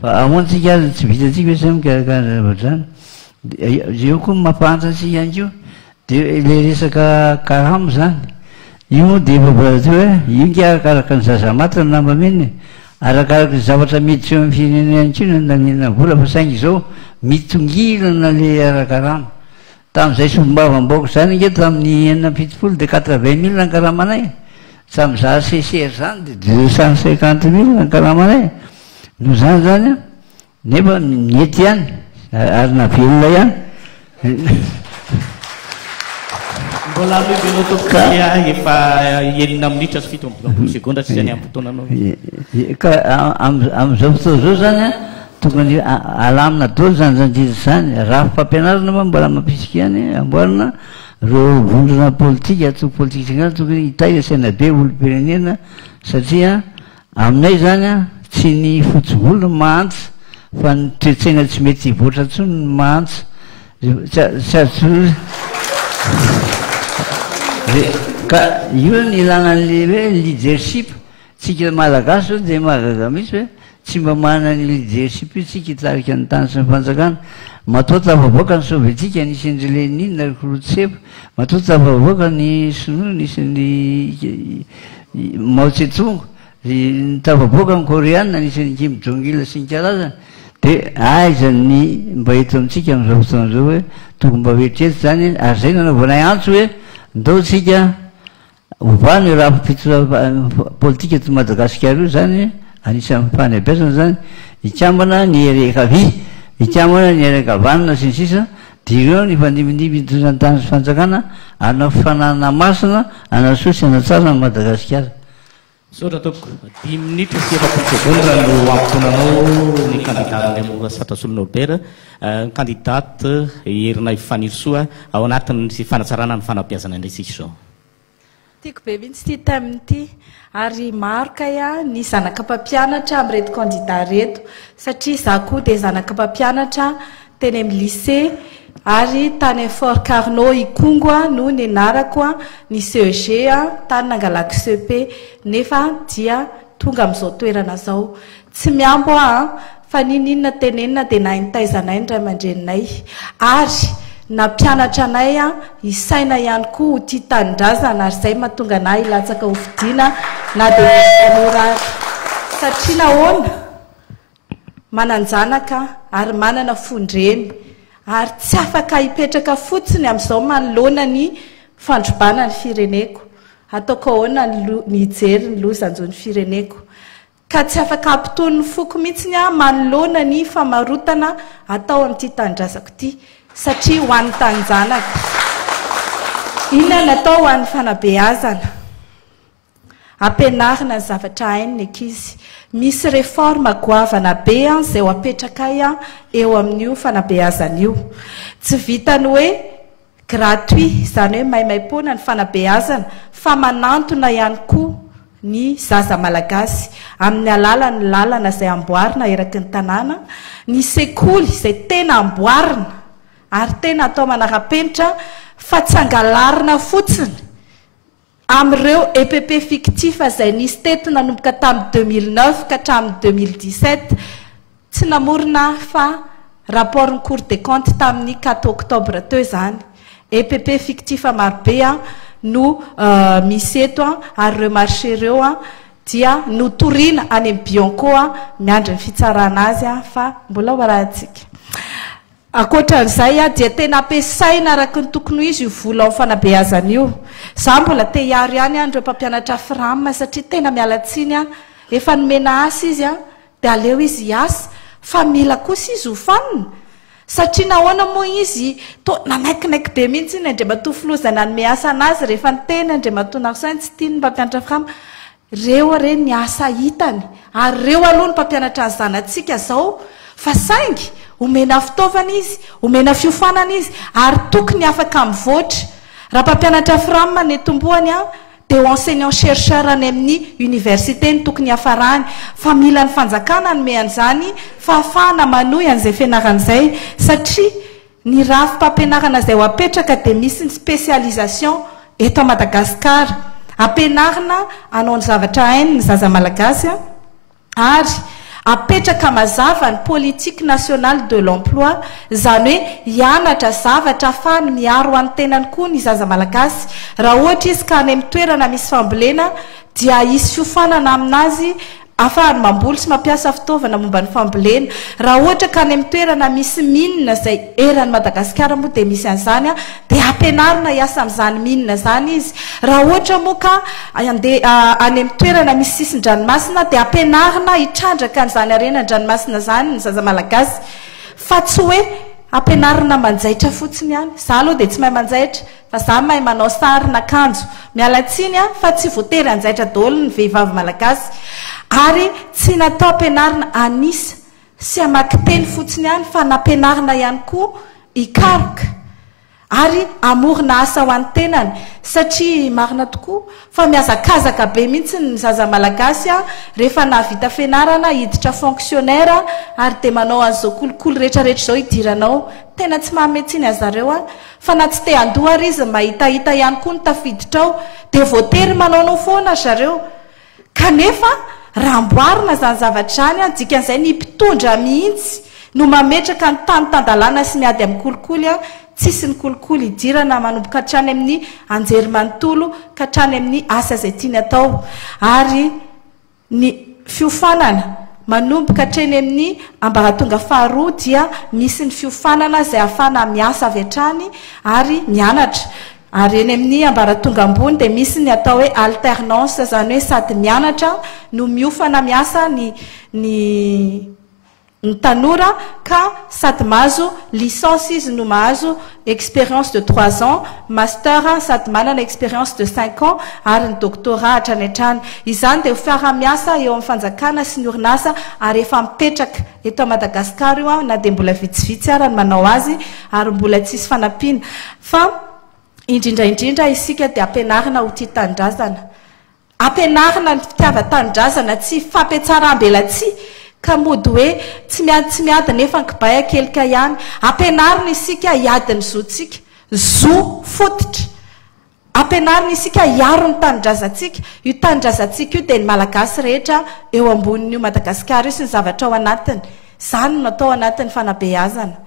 fa amoantsika azy tsy vitatsika hoe sa mikarakara zavatra zany eo koa mampantatsika any keo de le resaka karamo zany io de efa teo hoe io nkarakaraka ny zazamaty ny namba meniny arakaraka ny zavatra miditsy eo amin'ny firenena keo nanena vola fa saingy zao mitongilana le arakaramo tamin'izay sombavamboaka zany nge tamin'ny 470 de 80 000 ny karamanay samyza CCR zany de 250 000 ny karamanay no zany zany a nefa miety ihany ary navelona ihany mbola alobenao tokoa efa enina minitra sy 17 seconda tsy zany ampotonanao ka am'izao fotoa zao zany a tokony alamina dolo zany zany zany raha fampianarana moa mbola mampisika ihany amboarina ro vondrona politika atoko politika sangana tokony hitay asaina be olo-pirenena satria aminay zany a tsy ny fotsivolo mahantsa fa ny toetsaina tsy mety hivoatra ntsony ny mahantsa ka io ny ilanan'le hoe leadership tsika malagasy zao de mahagaga mihitsy hoe tsy mba manana ny leadership io tsika hitarika ny tany sy ny fanjakana matoa tafavoaka ny sovietika nisy ny Lenine ary Khrouchtchev matoa tafavoaka ny sinoa nisy ny Mao Tse-tung ny tafavoaka ny koreana nisy ny Kim Jong-il sy ny karazana de aiza ny mba eto amintsika amin'izao fotoana zao hoe tokony mba hoetrety zany ary zay nanaovanay antso hoe ndao tsika ovany raha politika eto Madagasikara io zany anisan'ny fanabeazana zany ikambana ny erekavy ikambana ny erekavanina sy ny sisa de ireo ny fandimindiby tozantany sy fanjakana anao fanana masina anasosy anatsara ny Madagasikara sotra toko 10 minitra sy 7 seconda no ampotonanao ny candidat ny Satra Solonobera ny candidat herina ifanirosoa ao anatin'ny fanatsarana ny fanabeazana indraysika zao tiako be mihitsy ty tamin'ity ary maro kay a ny zanaka mpampianatra amin'reto candidat reto satria za koa de zanaka mpampianatra teny amin'ny lycée ary tany Fort Carnot Ikongo no ny anarako a ny CEG a tany nangalako CP nefa dia tonga amin'izao toerana zao tsy miambo a fa ninina tenenina de naintaizanay ny ray aman-dreninay ary na mpianatra anay a isaina ihany koa ho tia tanindrazana ary zay mahatonga anay hilatsaka hofidiana na de tanora satria nahoana mananjanaka ary manana fondreny ary tsy afaka hipetraka fotsiny amin'izao manoloana ny fandrobana ny fireneko ataoko ahoana ny ijery ny lozanjo ny fireneko ka tsy afaka ampitony ny foko mihitsiny a manoloana ny famarotana atao amin'ity tanindrazako ity satria ho an'ny tanjanaka inona natao ho an'ny fanabeazana ampianarina ny zavatra hainy ny ankizy misy réforme goavana be zay ho apetraka eo amin'io fanabeazana io tsy vitany hoe gratuit zany hoe maimaim-pona ny fanabeazana fa manantona ihany koa ny zaza malagasy amin'ny alalany lalana izay amboarina eraky ny tanàna ny sekoly izay tena amboarina ary tena atao manara-penitra fa tsy angalarina fotsiny amin'ireo EPP fictif izay nisy teto nanomboka tamin'ny 2009 ka hatramin'ny 2017 tsy namorona fa rapport ny Cour des comptes tamin'ny 4 octobre teo izany EPP fictif marobe no misy eto ary ireo marché ireo dia notoriana any amin'ny Bianco miandry ny fitsarana azy fa mbola hoarahantsika akoatran'izay dia tena ampiasaina araka ny tokony izy io vola ao fanabeazana io za mbola te hiaro ihany andreo mpampianatra frama satria tena mialatsiny efa nomena asa izy dia aleo izy hiasa fa mila kosa izy ho fanina satria nahoana moa izy nanaikinaiky be mihitsy iny andriamatoa filozana nome asa anazy rehefa ny teny andriamatoa nakosainy tsy tiany mpampianatra frama reo reny ny asa hitany ary reo aloha ny mpampianatra ny zanatsika zao fa saingy omena fitaovana izy omena fiofanana izy ary tokony afaka mivoatra raha mpampianatra frama ny tomboany dia enseignant chercheur any amin'ny université ny tokony hafarany fa mila ny fanjakana nome an'izany fa ahafahana manohy an'izay fianaran'izay satria ny rafi-pampianarana izay ho apetraka dia misy ny spécialisation eto Madagasikara ampianarina anao ny zavatra hainy ny zaza malagasy ary apetraka mazava ny politique nationale de l'emploi zany hoe hianatra zavatra ahafahany miaro any tenany koa ny zaza malagasy raha ohatra izy ka any amin'ny toerana misy fambolena dia isy fiofanana aminazy ahafahany mamboly sy mampiasa fitaovana momba ny fambolena raha ohatra ka any amin'ny toerana misy minina zay eran'ny Madagasikara moa dia misy an'izany dia ampianarina hiasa amin'izany minina zany izy raha ohatra moa ka andeha any amin'ny toerana misy sisin-dranomasina dia ampianarina hitrandraka an'izany arenan-dranomasina zany ny zaza malagasy fa tsy hoe ampianarina manjaitra fotsiny ihany za aloha dia tsy mahay manjaitra fa za mahay manao sarina akanjo mialatsiny fa tsy voatery anjaitra daholo ny vehivavy malagasy ary tsy natao ampianarina anisa sy amaky-teny fotsiny ihany fa nampianarina ihany koa hikaroka ary amorina asa ho an'ny tenany satria marina tokoa fa miazakazaka be mihitsy ny zaza malagasy rehefa navita fianarana hiditra fonctionnaire ary dia manao an'izao kolokolo rehetrarehetra zao hidiranao tena tsy mahametsiny azareo fa na tsy te handoha ary izy mahitahita ihany koa ny tafiditra ao dia voatery manaonao foana zareo kanefa raha amboarina zany zavatra zany dikan'izay ny mpitondra mihitsy no mametraka ny tany-tandalàna sy miady amin'ny kolikoly tsisy ny kolikoly hidirana manomboka hatrany amin'ny anjery manontolo ka hatrany amin'ny asa izay tiany atao ary ny fiofanana manomboka hatreny amin'ny ambaratonga faharoa dia misy ny fiofanana izay ahafana miasa avy hatrany ary mianatra ary eny amin'ny ambaratonga ambony dia misy ny atao hoe alternance zany hoe sady mianatra no miofana miasa ny tanora ka sady mahazo licence izy no mahazo expérience de 3 ans master sady manana expérience de 5 ans ary ny doctorat hatrany hatrany izany dia ho fiara-miasa eo amin'ny fanjakana sy ny orinasa ary efa mipetraka eto Madagasikara io na dia mbola vitsivitsy ary ny manao azy ary mbola tsisy fanampiana fa indrindraindrindra isika dia ampianarina ho tia tanindrazana ampianarina ny fitiava-tanindrazana tsy fampiatsaram-belatsia ka mody hoe tsy miady nefa nkibay akelika ihany ampianarina isika hiadiny zoantsika zo fototra ampianarina isika hiaro ny tanindrazantsika io tanindrazantsika io dia ny malagasy rehetra eo ambonin'io Madagasikara io sy ny zavatra ao anatiny izany no atao anatin'ny fanabeazana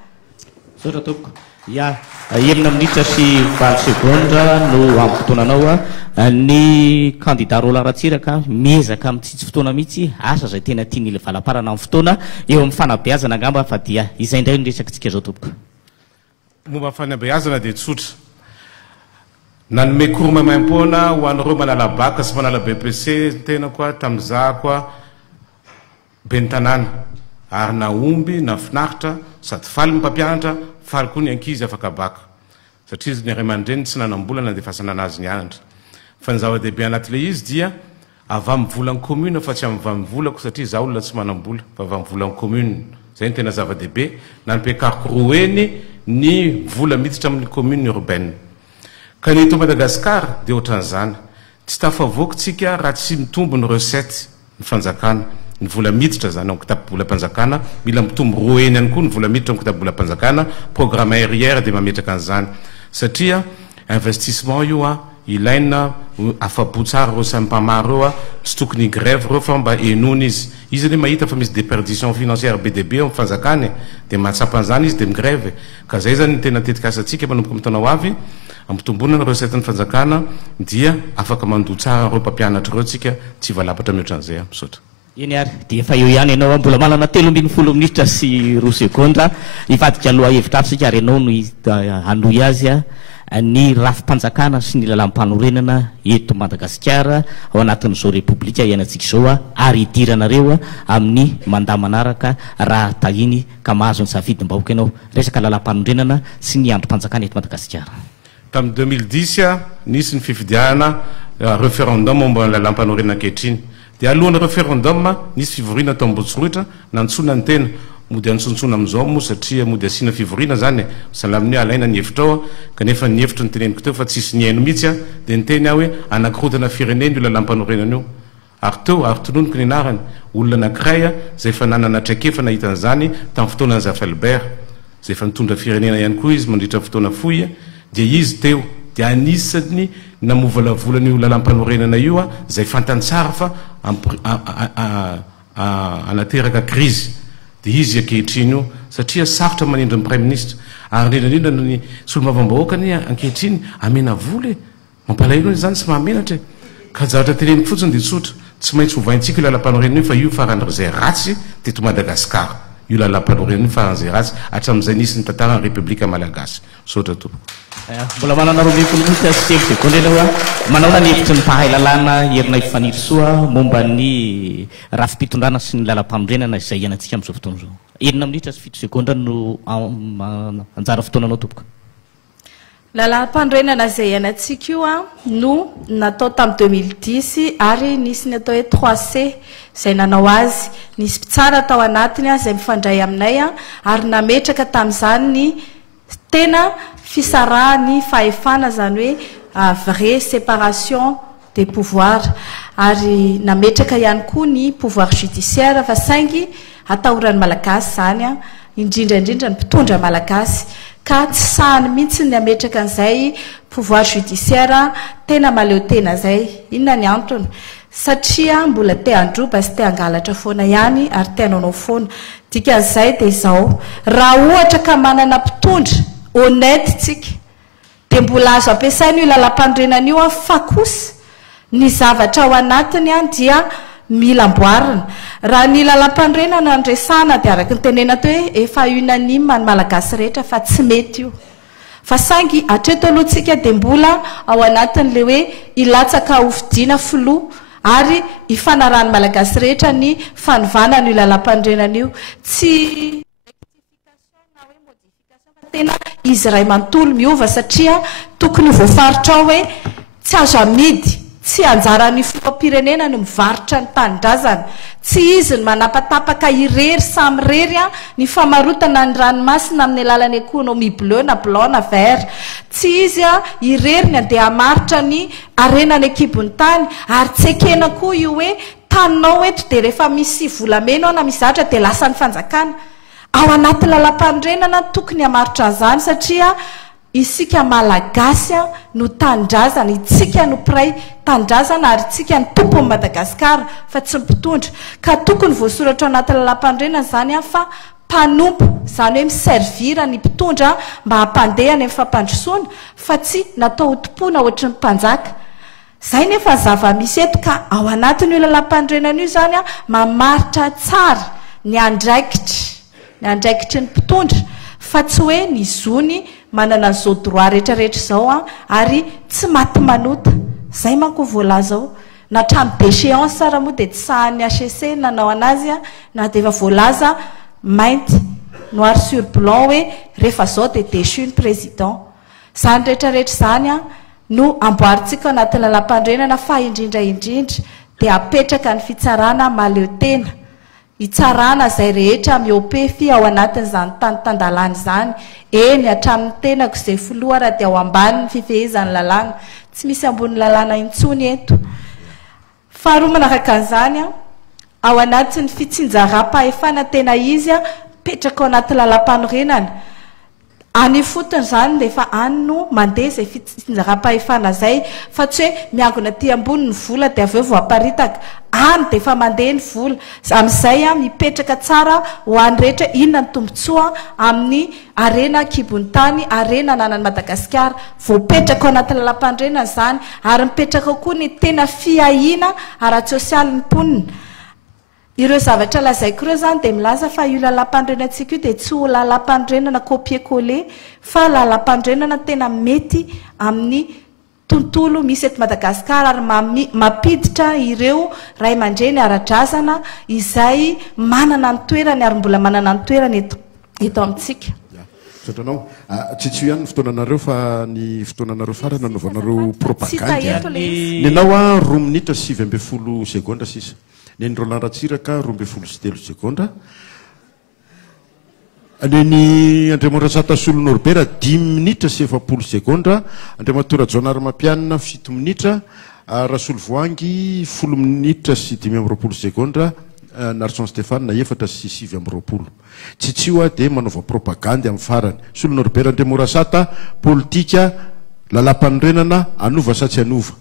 sotra topoko ya enina minitra sy 20 segondra no ampotoananao ny candidat Roland Ratsiraka miezaka amin'ny tsitsy fotoana mihitsy asa zay tena tiany ile valaparana amin'ny fotoana eo amin'ny fanabeazana angamba fa dia izay indray no resakantsika zao tompoko momba fanabeazana dia tsotra nanome cours maimaim-poana ho an'ireo manala baka sy manala BPC tena koa tamin'izah koa be ny tanàna ary na omby na finaritra sady faly ny mpampianatra faly koa ny ankizy afaka baka satria izy ny ray aman-dreny tsy nanam-bola nandefasana anazy ny anatra fa ny zava-dehibe anatley izy dia avy amin'ny volany commune fa tsy avy amin'ny volako satria za olona tsy manam-bola fa avy amin'ny volany commune zay ny tena zava-dehibe nampiakariko roeny ny vola miditra amin'ny commune urbaine ka ny eto Madagasikara dia ohatran'izany tsy tafavoakotsika raha tsy mitombo ny recette ny fanjakana ny vola miditra zany amin'ny kitapo-bolam-panjakana mila mitombo roeny ihany koa ny vola miditra amin'ny kitapo-bolam-panjakana programme aériaire dia mametraka an'izany satria investissement io a ilaina afapo tsara reo samy mpamaro reo a tsy tokony grève reo fa mba enony izy anie mahita fa misy déperdition financière be dia be amin'ny fanjakany dia matsapan'izany izy dia migrève ka zay zany tena tetika asantsika manomboka mitona ho avy ampitomboana ny recette ny fanjakana dia afaka mandoa tsara reo mpampianatra reo tsika tsy valapatra mihoatran'izay misaotra iny ary dia efa eo ihany ianao mbola manana 3 minitra sy 2 seconda ivadika aloha hevitra aby sika ary ianao no anoy azy ny rafim-panjakana sy ny lalam-panorenana eto Madagasikara ao anatin'izao repoblika ianantsika izao ary idiranareo amin'ny mandaha manaraka raha tahiny ka mahazo ny safidim-bahoaka ianao resaka lalam-panorenana sy ny androm-panjakana eto Madagasikara tamin'ny 2010 nisy ny fifidiana référendum momba ny lalam-panorenana ankehitriny dia alohan'ny référendum nisy fivoriana tao Ambotsorotra nantsona ny tena mody antsontsona amin'izao moa satria mody asiana fivoriana zany salaminy hoe alaina ny hevitra ao kanefa ny hevitra ny teneniko teo fa tsisy ny haino mihitsy dia niteny aho hoe anankirotana firenena io lalam-panorenana io ary teo ary tononiko ny anarany olona anankiray zay efa nanana traikefa nahitan'izany tamin'ny fotoana Zafa Albert zay efa nitondra firenena ihany koa izy mandritra fotoana fohy dia izy teo dia anisany namovalavolana io lalam-panorenana io zay fantantsara fa anateraka crise dia izy ankehitriny io satria sarotra manindry ny prime ministre ary indrindra ny solomavambahoakany ankehitriny amena vola mampalahelo zany tsy mahamenatra ka zavatra teneniko fotsiny dia tsotra tsy maintsy hovaintsika io lalam-panorenana io fa io faran'izay ratsy teto Madagasikara io lalam-panorenana io faran'izay ratsy hatramin'izay nisy ny tantarany République Malagasy sotra to mbola manana 2 minitra sy 3 seconde ianao manao ny hevitry ny mpahay lalàna herinay fifaniry soa momba ny rafi-pitondrana sy ny lalam-panorenana izay ianantsika amin'izao fotoana izao 1 minitra sy 7 seconde no anjara fotoananao tompoka lalam-panorenana izay ianantsika io no natao tamin'ny 2010 ary nisy ny atao hoe 3C izay nanao azy nisy mpitsara tao anatiny izay mifandray aminay ary nametraka tamin'izany ny tena fisarahany fahefana zany hoe vraie séparation des pouvoirs ary nametraka ihany koa ny pouvoir judiciaire fa saingy atahorany malagasy zany indrindraindrindra ny mpitondra malagasy ka tsy sahany mihitsy ny ametraka an'izay pouvoir judiciaire tena maleo tena zay inona ny antony satria mbola te androba sy te angalatra foana ihany ary te ananao foana dikan'izay dia izao raha ohatra ka manana mpitondra honnête tsika dia mbola azo ampiasaina io lalam-panorenana io fa kosa ny zavatra ao anatiny dia mila amboarina raha ny lalam-panorenana andresana dia araka ny tenena teo hoe efa unanime ny malagasy rehetra fa tsy mety io fa saingy hatreto alohantsika dia mbola ao anatin'le hoe ilatsaka hofidiana filoha ary ifanarahany malagasy rehetra ny fanovana io lalam-panorenana io tsy tena izy ray manontolo miova satria tokony voafaritra ao hoe tsy azo amidy tsy anjarany filohampirenena no mivarotra ny tanindrazana tsy izy ny manapatapaka irery samy rery ny famarotana ny ranomasina amin'ny alalan'ny économie bleu na blanc na vert tsy izy irery ny andeha hamaritra ny arenany ekibony tany ary tsy ekena koa io hoe taninao eto dia rehefa misy volamena ao na misy zatra dia lasa ny fanjakana ao anaty lalam-panorenana tokony hamaritra an'izany satria isika malagasy no tanindrazana itsika no piray tanindrazana ary itsika ny tompo ny Madagasikara fa tsy mpitondra ka tokony voasoratra ao anaty lalam-panorenana zany fa mpanompo zany hoe miservira ny mpitondra mba hampandehany amin'ny fampandrosoana fa tsy natao hotompoana ohatry ny mpanjaka zay nefa zava-misy eto ka ao anatin'io lalam-panorenana io zany mamaritra tsara ny andraikitry ny mpitondra fa tsy hoe ny zony manana an'izao droit rehetrarehetra zao a ary tsy maty manota zay manko voalaza ao na tramy déchéance raha moa dia tsy sahan'ny HCC nanao anazy a na dia efa voalaza mainty noir sur blanc hoe rehefa zao dia déchu ny président zany rehetrarehetra zany a no amboaritsika anaty lalam-pandrenana fa indrindraindrindra dia apetraka ny fitsarana maleo tena hitsarana zay rehetra miopefy ao anatin'izany tandalany zany eny hatramin'ny tenako izay filoha raha dia ao ambany ny fifehezany lalàna tsy misy ambony lalàna intsony eto faharoa manaraka an'izany a ao anatin'ny fitsinjaram-pahefana tena izy a petraka ao anaty lalam-panorenana any fotony zany dia efa any no mandeha zay fitsinjaram-pahefana zay fa tsy hoe miangona ty ambony ny vola dia avy eo voaparitaka any dia efa mandeha ny vola amin'izay a mipetraka tsara ho any rehetra inona ny tombotsoa amin'ny arena kibony tany arena nanany Madagasikara voapetraka ao anaty lalam-pandrenana zany ary mipetraka koa ny tena fiahina ara-tsosialy ny mponina ireo zavatra lazaiko ireo zany dia milaza fa io lalam-pandrenantsika io dia tsy ho lalam-pandrenana copier-coller fa lalam-pandrenana tena mety amin'ny tontolo misy eto Madagasikara ary mampiditra ireo ray aman-dreny ara-drazana izay manana ny toerany ary mbola manana ny toerany eto amintsika satranao tsitsy ihany ny fotoananareo fa ny fotoananareo farany nanaovanareo propagande ny anao a 2 minitra 7 segondra sisa ny Roland Ratsiraka 23 segondra ny Andriamoratsata Solo Norbert 10 minitra 7 segondra Andriamatora Jonar Mapianina 7 minitra Rasolo Voangy 10 minitra sy 5 segondra Narson Stéphane 4 sy 7 tsitsio a dia manaova propagande amin'ny farany Solo Norbert Andriamoratsata politika lalam-panorenana anova sa tsy anova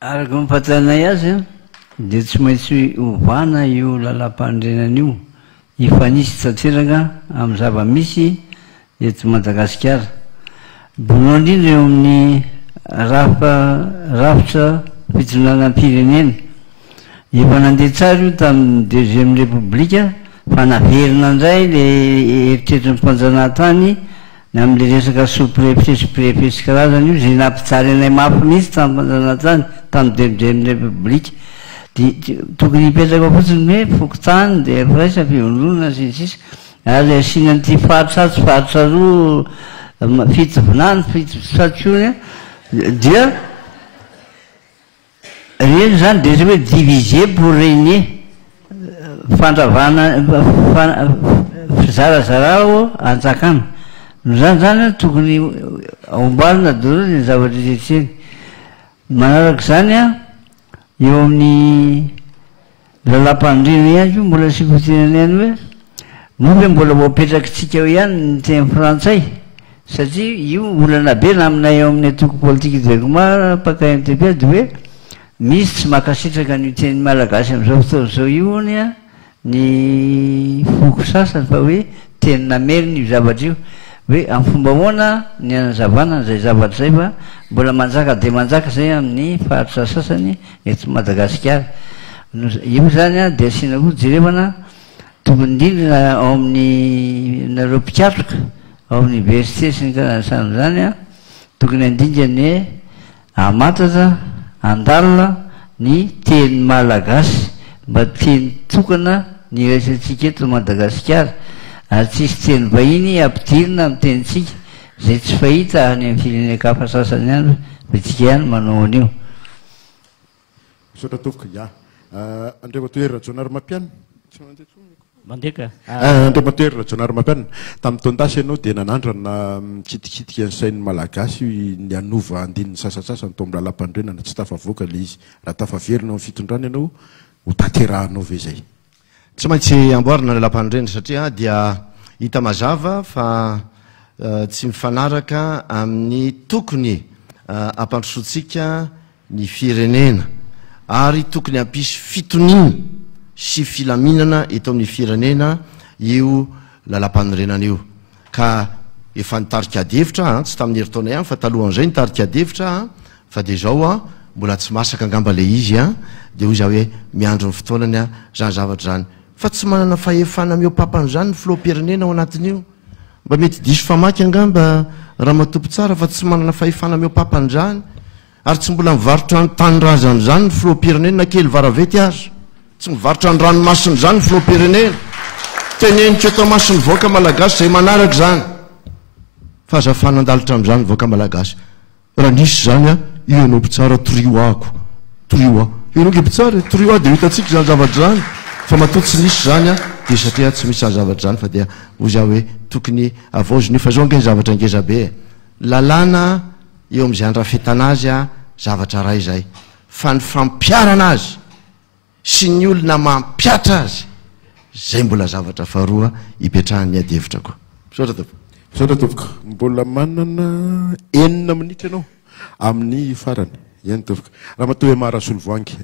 araka mampatanay azy dia tsy maintsy ovana io lalam-pandrenana io ifanisy tsateraka amin'ny zava-misy eto Madagasikara bono indrindra eo amin'ny rafitra fitondranam-pirenena efa nandeha tsara io tamin'ny 2e république fa naverina indray le eritreritry ny mpanjanahantany amin'le resaka sous-préfet sy karazany io zay nampitsary anay mafy mihitsy tamin'ny mpanjanahantany tamin'ny 2e république tokony hipetraka fotsiny hoe fokotany dia firaisa fivondronana sisisy ary asiana n'ity faritra tsy faritra roa fitovinany fitosatrony dia reny zany dia hoe diviser pour régner fandravana fizarazarao anjakana no zany tokony aombalina daholo ny zavatra rehetreny manaraka zany a eo amin'ny lalam-pandrenana ihany io mbola sikotenana ihany hoe moa mbola voapetrakatsika eo ihany ny teny frantsay satria io olana be na aminay eo amin'ny atoko politique directement paka MTP dia hoe misy tsy makasitraka ny teny malagasy amin'izao fotoan'izao io ny a ny foko sasany fa hoe teny namerina io zavatra io hoe amin'ny fomba hoana ny anazavana zay zavatra zay fa mbola manjaka dia manjaka zay amin'ny faritra sasany eto Madagasikara io zany a dia asiana koa jerevana tokony indrindra ao amin'ny nareo mpikatroka ao amin'ny université sy ny karazany zany a tokony andindra ny amatatra andalina ny teny malagasy mba teny tokana ny resantsika eto Madagasikara ary tsisy teny vahiny ampidirina amin'ny tenitsika zay tsy fahita any amin'ny firenena-kafa sasany ihany fa tsika ihany manao an'io misaotra tovoka ya Andriamatoire Jonar Mapianina mandeka Andriamatoire Jonar Mapianina tamin'ny taondasy ianao dia nanandrana mikitikitika ny sain'ny malagasy ny anova andininy sasasasany tao amin'ny lalam-pandrenana tsy tafavoaka le izy raha tafaverina amin'ny fitondrana ianao ho tanterahanao ve zay tsy maintsy amboarina lalam-pandrenana satria dia hita mazava fa tsy mifanaraka amin'ny tokony ampandrosoantsika ny firenena ary tokony hampisy fitonina sy filaminana eto amin'ny firenena io lalam-panorenana io ka efa nitarika adevitra tsy tamin'ny heritaona ihany fa talohan'izay nitarika adevitra fa dia zao mbola tsy masaka angamba le izy dia hoy za hoe miandro ny fotoanany zany zavatra zany fa tsy manana fahefana miopapan'izany ny filoham-pirenena ao anatin'io mba mety diso famaky angamba raha matompo tsara fa tsy manana fahefana meo papanydrany ary tsy mbola mivarotra ny tanyrazan'izany ny filoam-pirenena kely varavety azy tsy mivarotra ny ranomasiny zany ny filoam-pirenena teneniko eto masiny voaka malagasy zay manaraka zany fa azafanandalitra am'izany voaka malagasy raha nisy zany a io anao mpitsara trioako trio ianao kepitsara trio dia hitatsika zany zavatra zany fa matoa tsy nisy zany a dia satria tsy misy zavatra zany fa dia ozy aho hoe tokony avaozony fa zao nge zavatra ngezabe lalàna eo am'izay andrafetana azy a zavatra ray zay fa ny fampiarana azy sy ny olona mampiatra azy zay mbola zavatra faharoa ipetrahany adevitra koa misaotra topoka mbola manana 9 minitra ianao amin'ny farany ihany topoka raha matoa hoe maharasolo voangy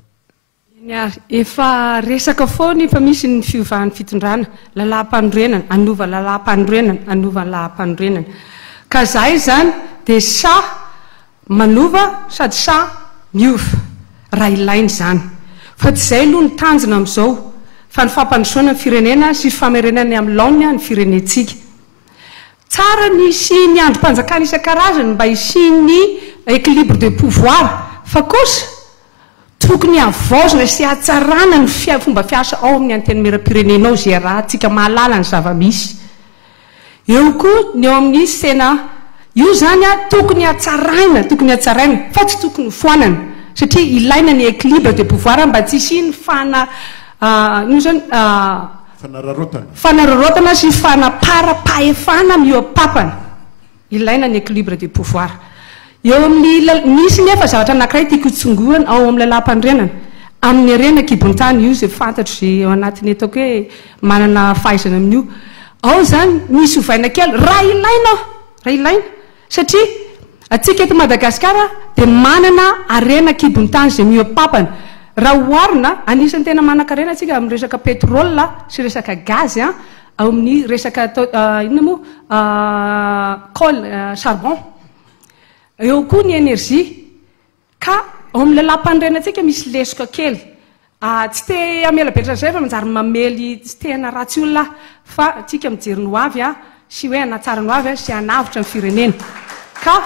efa resaka foany fa misy ny fiovan'ny fitondrana lalahm-panorenana anova lalahm-panorenana anova lalahm-panorenana ka zahay zany dia sa manova sady sa miova raha ilainy zany fa tsy zay aloha ny tanjona amin'izao fa ny fampandrosoana ny firenena sy famerenany amin'ny laonya ny firenentsika tsara ny sy ny androm-panjakana isan-karazany mba isi ny équilibre de pouvoir fa kosa tokony avaozina sy atsarana ny fomba fiasa ao amin'ny antenimera-pirenenao zay raha tsika mahalala ny zava-misy eo koa ny eo amin'ny sena io zany a tokony atsaraina fa tsy tokony foanana satria ilaina ny équilibre de pouvoir mba tsy isiny fanararotana sy fanapara-pahefana mioapapana ilaina ny équilibre de pouvoir eo amin'ny misy nefa zavatra anankiray tiako tsongoana ao amin'ny lalahm-panorenana amin'ny arena kibontany io zay fantatro zay ao anatiny ataoko hoe manana fahaizana amin'io ao zany misy ovaina kely raha ilaina satria atsika eto Madagasikara dia manana arena kibontany zay mioapapana raha oarina anisan'ny tena manan-karena atsika amin'ny resaka pétrole sy resaka gaz ao amin'ny resaka inona moa colle charbon eo koa ny énergie ka ao amin'ny lalahm-panorenantsika misy lesoka kely tsy te amela betra zay fa manjary mamely tsy tena ratsy olona fa tsika mijery ny hoavy sy hoe anatsara ny hoavy sy anavitra ny firenena ka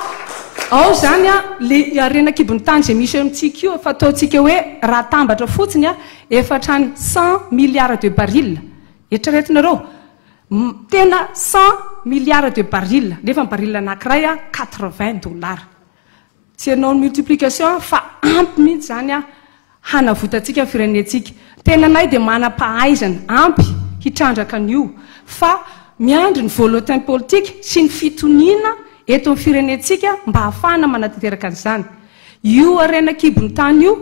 ao zany le arena kibony tany zay misy amintsika io fa ataotsika hoe raha tambatra fotsiny efatrany 100 milliards de baril eritreretinareo tena 100 milliards de baril nefa ny baril anankiray $80 tsy anao ny multiplication fa ampy mihitsy zany hanavotatsika ny firenentsika tena nay dia manam-pahaizana ampy hitrandraka an'io fa miandry ny volonté politique sy ny fitoniana eto amin'ny firenentsika mba hahafahana manatanteraka an'izany io arena kibony tany io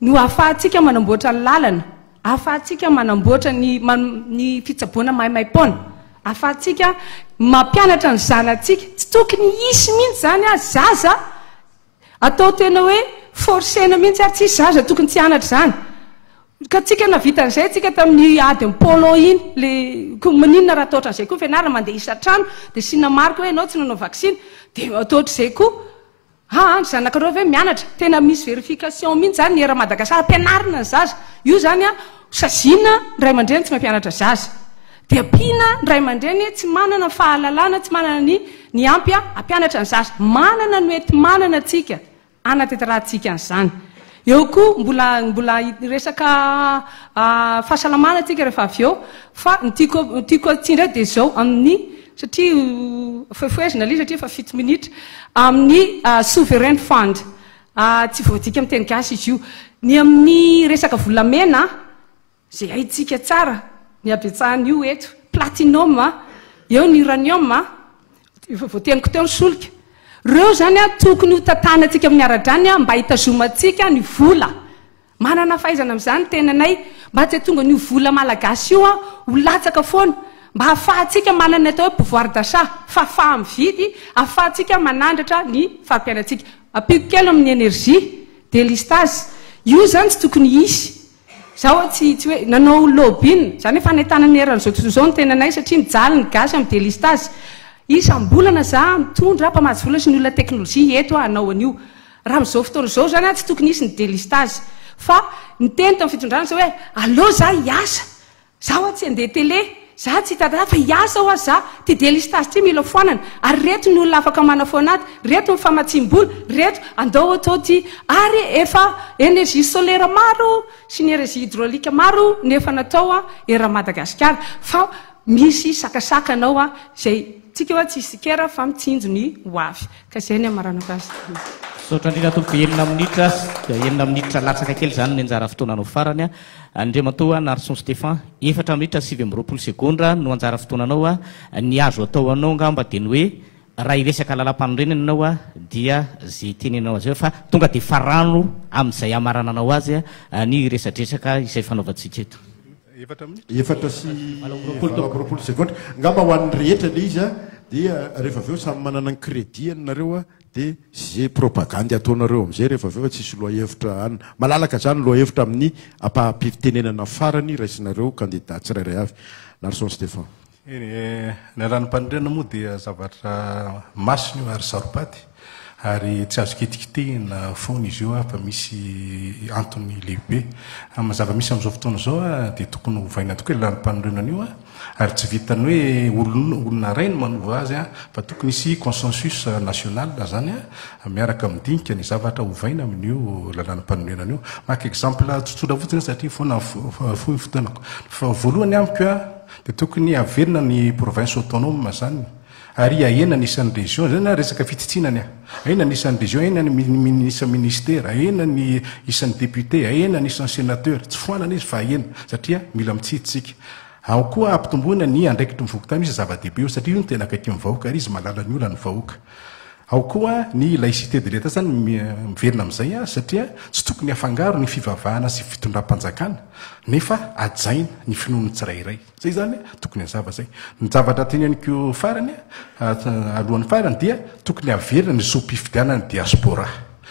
no ahafahantsika manamboatra ny lalana ahafahantsika manamboatra ny fitsaboana mahaimaim-pona ahafahantsika mampianatra ny zanantsika tsy tokony isy mihitsy zany zaza atao tena hoe forcena mihitsy ary tsisy zaza tokony tsy anatra zany ka tsika navita an'izay tsika tamin'ny ady amin'ny polo iny le maninona raha ataotra an'izay koa fianarana mandeha isa-trano dia sina marika hoe ianao tsy nanao vaksiny dia ataotra izay koa ny zanakareo hoe mianatra tena misy vérification mihitsy zany ny era Madagasikara ampianarina ny zaza io zany sazina ny ray aman-dreny tsy mampianatra zaza dia ampiana ny ray aman-dreny tsy manana fahalalana tsy manana ny ampy ampianatra ny zaza manana no ety manana atsika anateterahantsika an'izany eo koa mbola resaka fahasalamana atsika rehefa avy eo fa nytiako atsindray dia zao amin'ny satria foefoezina li satria fa 7 minitra amin'ny souverain fund tsy voadika amin'ny teny gasy izy io ny amin'ny resaka volamena zay haitsika tsara ny abetsahany io eto platinum eo ny uranium voateniko teo ny solika reo zany tokony ho tatana atsika amin'ny ara-drany mba hitazomatsika ny vola manana fahaizana amin'izany tenanay mba tsy tonga ny vola malagasy io ho latsaka foana mba hahafahantsika manana atao hoe pouvoir d'achat fa fahamividy ahafahantsika manandratra ny fahampianatsika apiko kely amin'ny énergie délestage io zany tsy tokony isy zao tsy hoe nanao lobbyny zany hoe fanetana ny eran'izao tontolo zao ny tenanay satria mijaly ny gasy amin'ny délestage isambolana za mitondra mpamatsy vola sy ny olona teknôlojia eto anao an'io raha m'izao fotoana zao zany tsy tokony isy ny délestage fa ny teny tamin'ny fitondrana zao hoe allo za hiasa zaho tsy andeha télé za tsy hitady fa hiasa ho azy za ty délestage ty mila foanana ary reto ny olona afaka manafona aty reto mifamatsim-bola reto andao atao ty ary efa énergie solaire maro sy ny énergie hydraulique maro nefa natao a era Madagasikara fa misy sakasaka anao a zay tsika hoe tsy sikera fa mitsinjo ny hoavy ka zay ny amaranako azy sotra indrindra tomboka enina minitra latsaka kely zany ny anjara fotoananao farany a Andriamatoa Narson Stéphane 4 minitra 7 sekondra no anjara fotoananao a ny azo atao anao ngamba dia ny hoe raha iresaka lalam-panorenana anao a dia zay tenenao azy eo fa tonga dia farano amin'izay amarananao azy a ny resadresaka izay fanaovantsika eto 4 sy 20 sekondra ngamba ho an'ny rehetra le izy a dia rehefa aveo samy manana ny crédit anareo a dia zay propagande ataonareo amin'izay rehefa aveo tsisy loahevitra any malalaka zany loahevitra amin'ny ampahampitenenana farany raisinareo candidat tsirairay avy Narson Stéphane ny ranom-panondrena moa dia zavatra masiny io ary saropaty ary tsy azo kitikitehina foana izy io fa misy antony lehibe mazava misy amin'izao fotoana zao dia tokony hovaina tokoa ranom-panondrenana io ary tsy vitany hoe olona ray no manova azy fa tokony isy consensus national zany miaraka midinika ny zavatra hovaina amin'io lalanam-panondrenana io maka exemple tsotsotra fotsiny satria foana fohy fotoanako fa voalohany amiko dia tokony averina ny province autonome zany ary ahena nisan'ny région zany resaka fititsinany ahena nisan'ny région ahena ny isan'ny ministère ahena ny isan'ny député ahena ny isan'ny sénateur tsy foanana izy fa ahena satria mila mitsitsika ao koa ampitomboina ny andraikitry mivoaka misy zava-dehibe io satria io no tena akaiky mivahoaka ary izy malala ny olana ny vahoaka ao koa ny laïcité de l'État zany miverina amin'izay satria tsy tokony afangaro ny fivavahana sy fitondram-panjakana nefa ajaina ny finoany tsirairay zay zany tokony azava zay ny zavatra teneniko farany alohan'ny farany dia tokony averina ny zoam-pifidianana diaspora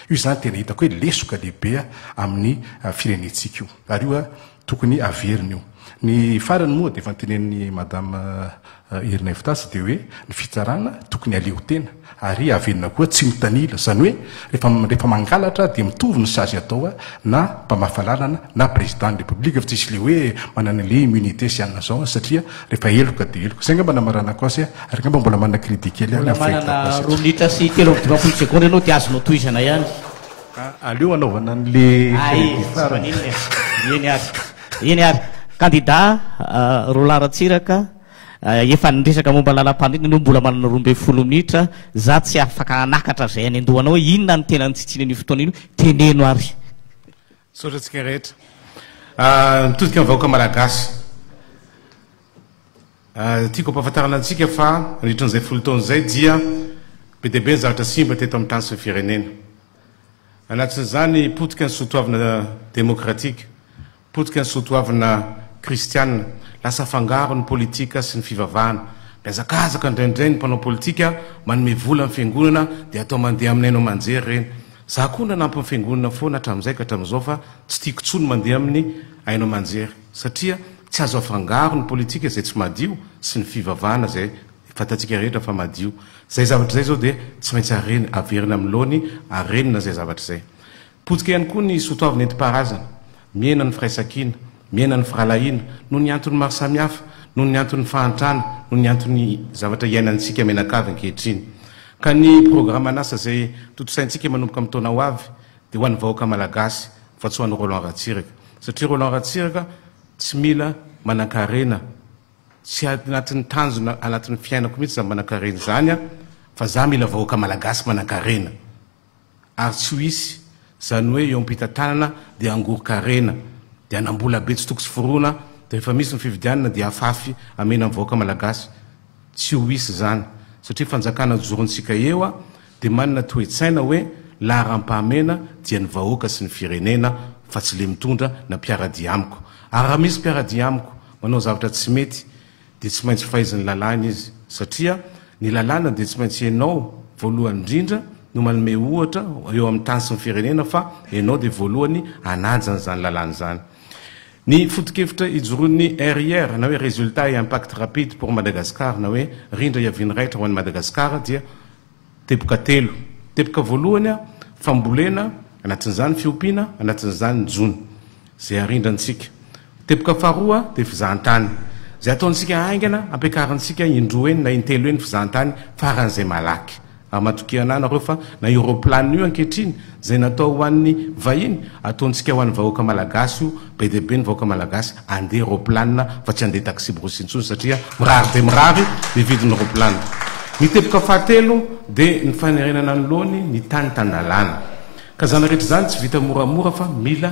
io zany tena hitako hoe lesoka lehibe amin'ny firenentsika io ary io tokony averina io ny farany moa dia efa nytenen'ny madame Irina Eftasy dia hoe ny fitsarana tokony aleo tena ary averina koa tsy mitanila zany hoe rehefa mangalatra dia mitovy ny sazy atao na mpamafalalana na président de république fa tsisy le hoe manana le immunité sy anina zao satria rehefa eloka dia eloka zay ngamba namaranako azy ary ngamba mbola manana crédit kely manana 2 minitra sy 3 sekondra anao dia azonao toizana ihany aleo anaovana n'le eny ary candidat Roland Ratsiraka efa niresaka momba lalam-pandrena no mbola manana 12 minitra za tsy afaka anakatra zay any andohanao hoe inona ny tena nitsitsina ny fotoana ino teneno ary sotratsika rehetra mitodika ny vahoaka malagasy tiako ampahafantarana antsika fa nitran'izay folo taona zay dia be dia be ny zavatra simba teto amin'ny tany sy ny firenena anatin'izany potika ny sotoavina démocratique potika ny sotoavina kristianina lasa fangaro ny politika sy ny fivavahana miazakazaka indraindray ny mpanao politika manome vola amin'ny fiangonana dia atao mandeha aminay anao manjery reny za koa nanampy ny fiangonana foana hatramin'izay ka hatramin'izao fa tsy tiako tsony mandeha amin'ny ainao manjery satria tsy azo afangaro ny politika zay tsy madio sy ny fivavahana zay fantatsika rehetra fa madio zay zavatra zay zao dia tsy maintsy averina amin'lohany arenina zay zavatra zay potika ihany koa ny sotoavina enti-paharazana miena ny firaisakina miena ny firalahiana noho ny antony maro samihafa noho ny antony fahantrana noho ny antony zavatra iainantsika menakavy ankehitriny ka ny programme anasa zay totosaintsika manomboka amin'ny taona ho avy dia ho an'ny vahoaka malagasy fa tsy ho an'ny Roland Ratsiraka satria Roland Ratsiraka tsy mila manan-karena tsy anatin'ny tanjona anatin'ny fiainako mihitsy za manan-karena zany fa za mila vahoaka malagasy manan-karena ary tsy ho isy zany hoe eo ampitatanana dia angoro-karena dia anambola be tsy toko sy foroana dia rehefa misy ny fividianana dia afafy amena amin'ny vahoaka malagasy tsy ho isy zany satria fanjakana jorontsika eo dia manana toe-tsaina hoe laharam-pahamena dia ny vahoaka sy ny firenena fa tsy le mitondra na mpiaradia amiko ary raha misy mpiaradia amiko manao zavatra tsy mety dia tsy maintsy fahaizany lalàna izy satria ny lalàna dia tsy maintsy ianao voalohany indrindra no manome ohatra eo amin'ny tany sy ny firenena fa ianao dia voalohany anajany zany lalàna zany ny foto-kevitra ijoroan'ny RIR na hoe résultat et impact rapide pour Madagascar na hoe rindra iaviany raitra ho an'ny Madagascar dia teboka telo teboka voalohany fambolena anatin'izany fiompiana anatin'izany jona zay arindrantsika teboka faharoa dia fizahan-tany zay ataontsika aingana ampiakarantsika indroa eny na intelo eny fizantany faran'izay malaky amatokiananareo fa na europlan io ankehitriny zay natao hoan'ny vahiny ataontsika ho an'ny vahoaka malagasy io be debe ny vahoaka malagasy andeha europlan fa tsy andeha taxi brosintsony satria mirary de mirary mividiny europlan nitepoka fahatelo dia ny fanerenana ny lony ny tany tandalana ka zany rehetra zany tsy vita moramora fa mila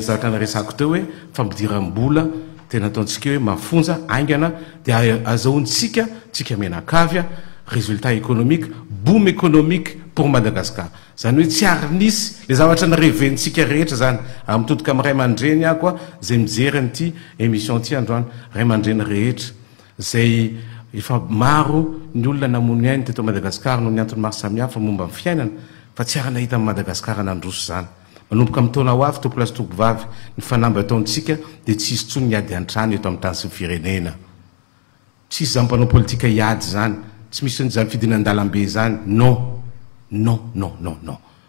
zavatra naresako teo hoe fampidiram-bola tena ataontsika hoe mafonja aingana dia azahoantsika tsika menakavya résultat économique boom économique pour Madagascar zany hoe tsy ary nisy le zavatra nareventsika rehetra zany mitodika amin'ny ray aman-dreny ako zay mijery nyty émission ty androany ray aman-dreny rehetra zay efa maro ny olona namony ainy teto Madagascar no ny antony maro samihafa momba amin'ny fiainana fa tsy ary nahita amin'ny Madagascar nandroso zany manomboka amin'ny taona ho avy toplaso tokovavy ny fanamby ataontsika dia tsisy tsony niady an-trano eto amin'ny tany sy ny firenena tsisy zany mpanao politika hiady zany tsy misy zany fidinan-dalambe zany non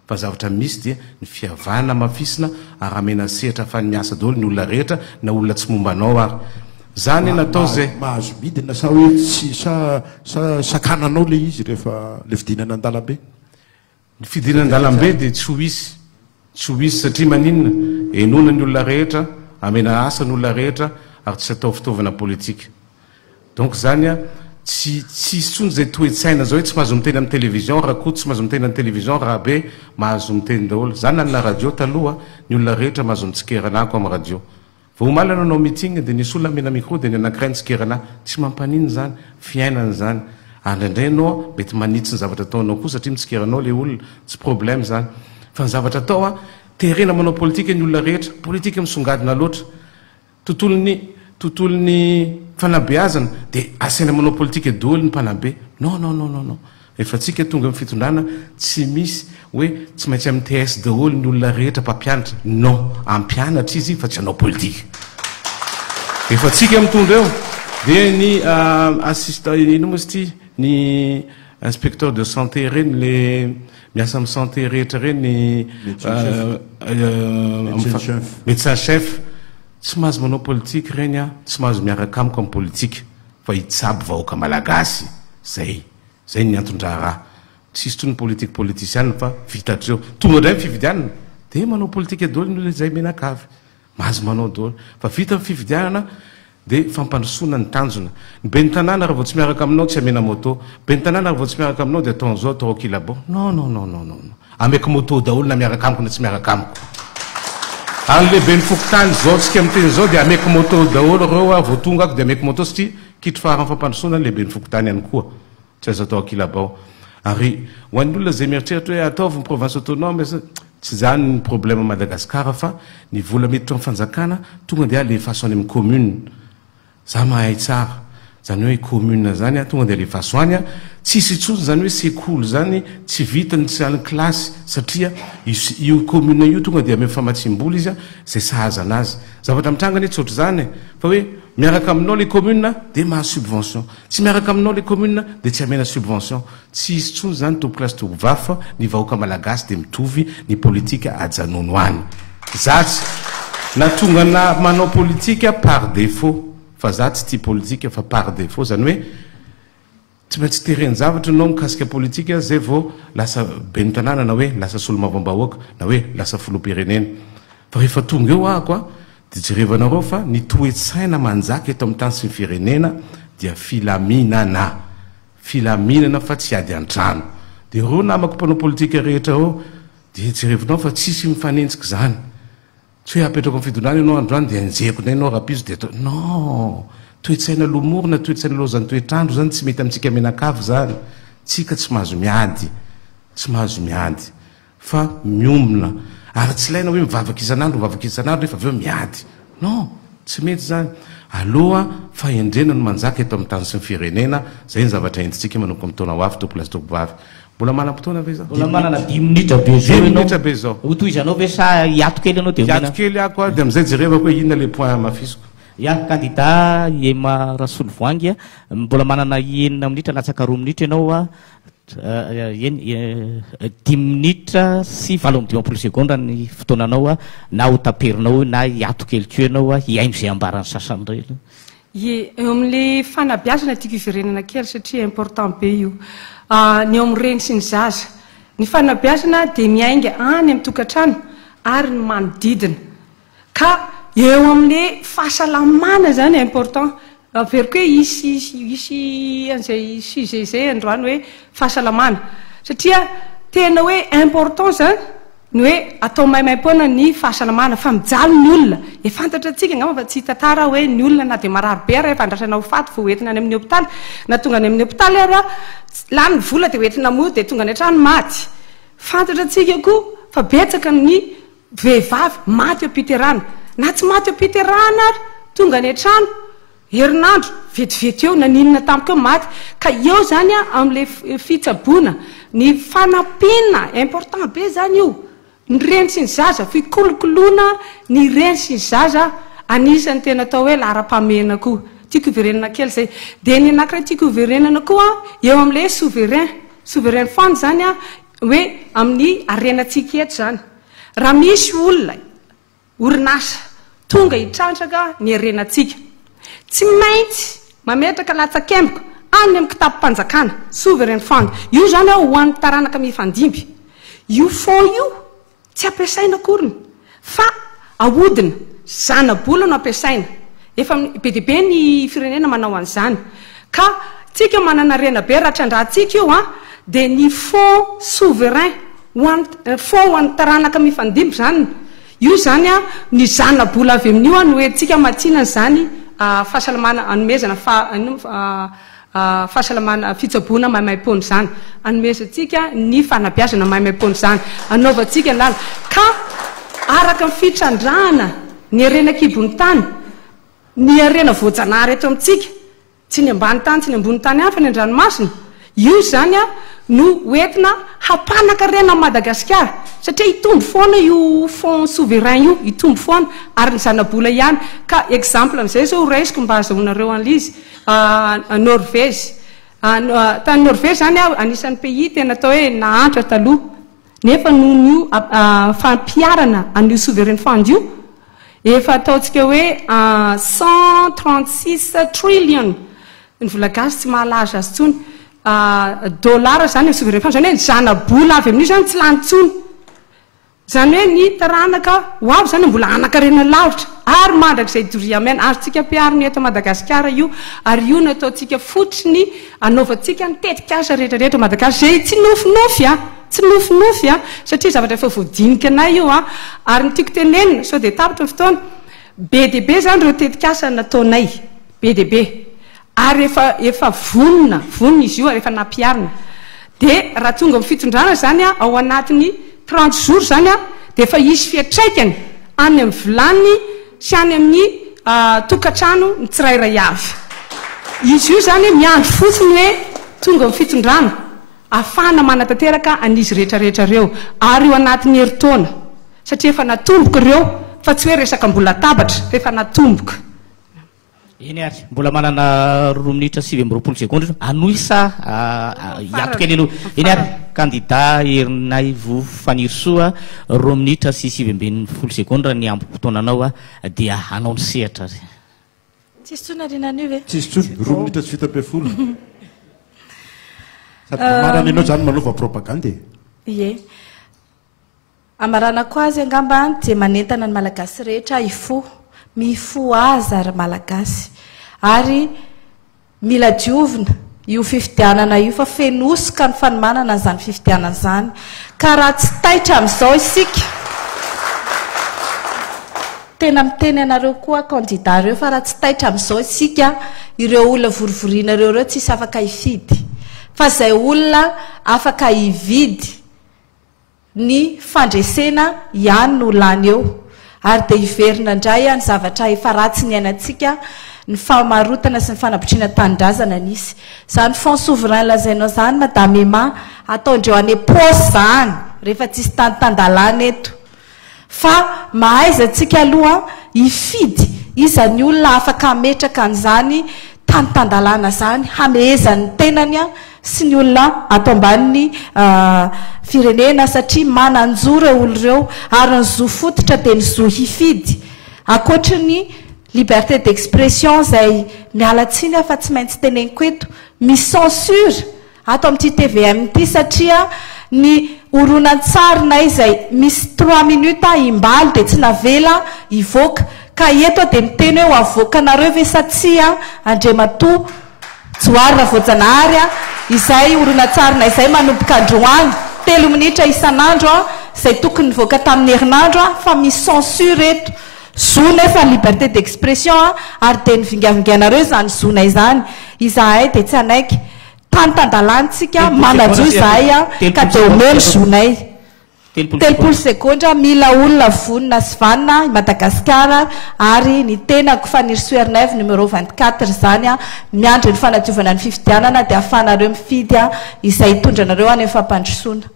fa zavatra misy dia ny fiavana mafisina aramena sehatra fa ny miasa daholo ny olona rehetra na olona tsy mombanao ary zany natao zay mahazo midina sa hoe tsy sakananao le izy rehefa le fidinana an-dalambe ny fidinan-dalambe dia tsy ho isy satria maninona enona ny olona rehetra amena asa ny olona rehetra ary tsy atao fitaovana politika donc zany a tsy tsony zay toetsaina zao hoe tsy mahazo miteny amin'ny télévision raha koa tsy mahazo miteny amin'ny télévision raha be mahazo miteny daholo zany nanina radio taloha ny olona rehetra mahazo mitsikeranako amin'ny radio fa omalana anao meeting dia nisy olona mena micro dia ny anankiray nitsikeraná tsy mampaniny zany fiainana zany andraindray anao mety manitsy ny zavatra ataonao koa satria mitsikeranao le olona tsy problème zany fa ny zavatra atao a terena manao politika ny olona rehetra politika misongadina loatra tontolon'ny fanabeazana dia asaina manao politika daholo ny mpanabe non efa tsika tonga amin'ny fitondrana tsy misy hoe tsy maintsy amin'ny TS daholo ny olona rehetra mpampianatra non ampianatra izy fa tsy anao politika efa tsika mitondra eo dia ny assistant ino mozy ty ny inspecteur de santé reny le miasa amin'ny santé rehetra reny médecin chef tsy mahazo manao politika reny a tsy mahazo miaraka amiko amin'ny politika fa hitsabo vahoaka malagasy zay ny antondra tsisy tony politique politicienne fa vitatreo tonga ndray ny fividianana dia manao politika daholo ny zay menakavy mahazo manao daholo fa vita ny fividianana dia fampandrosoana ny tanjona ny be ny tanàna raha vao tsy miaraka aminao tsy amena moto be ny tanàna raha vao tsy miaraka aminao dia atao an'izao atao kilabo non ameko moto daholo na miaraka amiko na tsy miaraka amiko any lehibe ny fokotany zao tsika miteny zao dia ameko moto daholo reo a vao tonga ako dia ameko moto satria kitro farany fampandrosoana ny lehibe ny fokotany ihany koa tsy azo atao akilabao ary ho an'ny olona zay mieritreritra hoe ataovy province autonome tsy zany ny problème Madagascar fa ny vola mety amin'ny fanjakana tonga dia alefaso any amin'ny commune za mahay tsara zany hoe commune zany tonga dia alefaso any a tsisy itsony zany hoe sekoly zany tsy vitany tsy any klasy satria io commune io tonga dia ame famatsim-bola izy a zay sahaza anazy zavatra mitrangany tsy ohatry zany fa hoe miaraka aminao le commune dia maha subvention tsy miaraka aminao le commune dia tsy amena subvention tsy isy tsony zany toplace tovafa ny vahoaka malagasy dia mitovy ny politika ajanono any zatsy na tonga na manao politika par défaut fa za tsy tia politika fa par défaut zany hoe tsy maintsy tereny zavatra anao mikasika politika zay vao lasa be ny tanàna na hoe lasa solomavambahoaka na hoe lasa filoham-pirenena fa rehefa tonga eo ahako a dia jerevanareo fa ny toetsaina manjaka eto amin'ny tany sy ny firenena dia filaminana fa tsy ady an-trano dia reo namako mpanao politika rehetra eo dia jerevinao fa tsisy mifanenjika zany tsy hoe apetrako amin'ny fidondrana ianao androany dia anjeko na ianao rapizo dia non toetsaina lomorona toetsaina lozany toetrandro zany tsy mety amintsika menakavy zany tsika tsy mahazo miady fa miombona ary tsy ilaina hoe mivavaka isan'andro nefa aveo miady non tsy mety zany aloha fa endrena no manjaka eto amin'ny tany sy ny firenena zay ny zavatra enditsika manomboka amin'ny taona ho avy toplazy tokovavy mbola manam-potoana ve mbola manana 10 minitra be zao hotoizanao ve sa hiato kely anao hiato kely ako a dia amizay jerevako hoe inona le point mafisiko ya candidat Ema Rasolo Voangy mbola manana 9 minitra latsaka 2 minitra ianao a 10 minitra sy 20 seconde ny fotoananao a na ho taperinao na hiato kely ko ianao a hiaino zay ambarany sasany reny eo amin'le fanabiazana tiako iverenana kely satria important be io ny eo amin'ireny sy ny zaza ny fanabiazana dia miainga any amin'ny tokantrano ary ny manodidina ka eo amin'le fahasalamana zany important veriko hoe isy an'izay sujet zay androany hoe fahasalamana satria tena hoe important zany ny hoe atao maimaim-poana ny fahasalamana fa mijaly ny olona fantatra atsika angamba fa tsy tantara hoe ny olona na dia marary be rehefa andrasana ho faty vo hoentina any amin'ny hôpitaly na tonga any amin'ny hôpitaly ary lany vola dia hoentina mo dia tonga any an-trano maty fantatra atsika koa fa betsaka ny vehivavy maty am-piterana na tsy maty am-piterana ary tonga any an-trano herinandro vetivety eo na ninona tampoka eo maty ka eo zany amin'le fitsaboana ny fanampina important be zany io ny reny sy ny zaza fikolokoloana ny reny sy ny zaza anisany tena atao hoe lara-pamena koa tiako iverenana kely zay dia ny anankiray tiako iverenana koa eo amin'le souverain fond zany hoe amin'ny arenantsika eto zany raha misy olona orinasa tonga hitrandraka ny arenantsika tsy maintsy mametraka latsakemboko any amin'ny kitapo-panjakana souverain fond io zany ho an'ny taranaka mifandimby io fond io tsy ampiasaina akoriny fa ahodina zana-bola no ampiasaina efa be dia be ny firenena manao an'izany ka tsika manana rena be ratran-drahantsika io dia ny fond souverain fond ho an'ny taranaka mifandimby zany io zany ny zana-bola avy amin'io no hoe tsika matsinana zany fahasalamana anomezana fahasalamana fitsaboana maimai-pony zany anomezatsika ny fanabiazana maimai-pony zany anaovantsika lala ka araka ny fitrandrahana ny arena-kibony tany ny arena voajanahary eto amintsika tsy ny ambany tany tsy ny ambony tany hafa ny andranomasina io zany no oentina hampanaka rena Madagasikara satria hitombo foana io fond souverain io hitombo foana ary ny zana-bola ihany ka exemple amin'izay zao raisiko mba azahoanareo an'izy Norvège tany Norvège zany anisan'ny pays tena atao hoe nahantra taloha nefa noho nio fampiarana an'io souverain fond io efa ataontsika hoe 136 trillion ny vola gasy tsy mahalaza azy tsony dollara zany ny souverain fond zany hoe zana-bola avy amin'io zany tsy lanitsony zany hoe ny taranaka ho avy zany mbola anakarena lavitra ary mandrak'izay doriamena azotsika mpiariny eto Madagasikara io ary io no ataontsika fotsiny anaovantsika ny tetikasa rehetrarehetra Madagasikara zay tsy nofinofy satria zavatra efa voadinika anay io ary ny tiako tenenina sao dia tapitra ny fotoana be dia be zany reo tetikasa nataonay be dia be ary efa vonona izy io ary efa nampiarina dia raha tonga amin'ny fitondrana zany ao anatin'ny 30 jours zany dia efa isy fiatraikany any amin'ny vilany sy any amin'ny tokantrano ny tsirairay avy izy io zany miandro fotsiny hoe tonga amin'ny fitondrana ahafahana manatanteraka an'izy rehetrarehetra reo ary eo anatin'ny heritaona satria efa natomboka ireo fa tsy hoe resaka mbola tabatra fa efa natomboka eny ary mbola manana 2 minitra 9 secondes anoisa hiato kely aloha eny ary candidat herinay vo fanirisoa 2 minitra sy 9 secondes ny ampo-potoananao dia anao ny sehatra ry tsisy tsona renanio ve tsisy tsony 2 minitra sy 7 folo sady marana ianao zany manova propagande ie amarana ko azy angamba dia manentana ny malagasy rehetra mifo azy ary malagasy ary mila diovina io fifidianana io fa fenosoka ny fanomanana zany fifidianana zany ka raha tsy taitra amin'izao isika tena miteny anareo koa candidat reo fa raha tsy taitra amin'izao isika ireo olona vorovoriana reo tsisy afaka hifidy fa zay olona afaka hividy ny fandresena ihany no lany eo ary dia hiverina indray ny zavatra efa ratsy ny ainatsika ny famarotana sy ny fanabotriana tanindrazana nisy zany fond souverain lazainao zany madame Emma ataondreo any posy zany rehefa tsisy tantandalana eto fa mahaizantsika aloha hifidy izany olona afaka hametraka an'izany tantandalana zany hamehezan'ny tenany sy ny olona ato ambaniny firenena satria mananjora olo reo ary ny zo fototra dia ny zo hifidy akoatra ny liberté d'expression zay mialatsiny fa tsy maintsy teneniko eto misy censure ato amin'ity TVM ity satria ny oronan-tsarinay zay misy 3 minutes imbaly de tsy navela ivoaka ka eto de miteny hoe avoakanareo ve satsia Andriamatoa Joarina Voajanahary izay oronan-tsarinay zay manomboka androany 3 minitra isan'andro zay tokony nivoaka tamin'ny herinandro fa misy censure eto zo nefa liberté d'expression ary de nivingavinganareo zany zonay zany izahay de tsy anaiky tantadalantsika manajo izahay ka de omelo zonay 30 sekondra mila olona vonina sy vanina Madagasikara ary ny tenako Fanirsoerneve numéro 24 zany miandry ny fanadiovana ny fifidianana de ahafanareo mifidy izay hitondranareo any amin'ny fampandrosoana.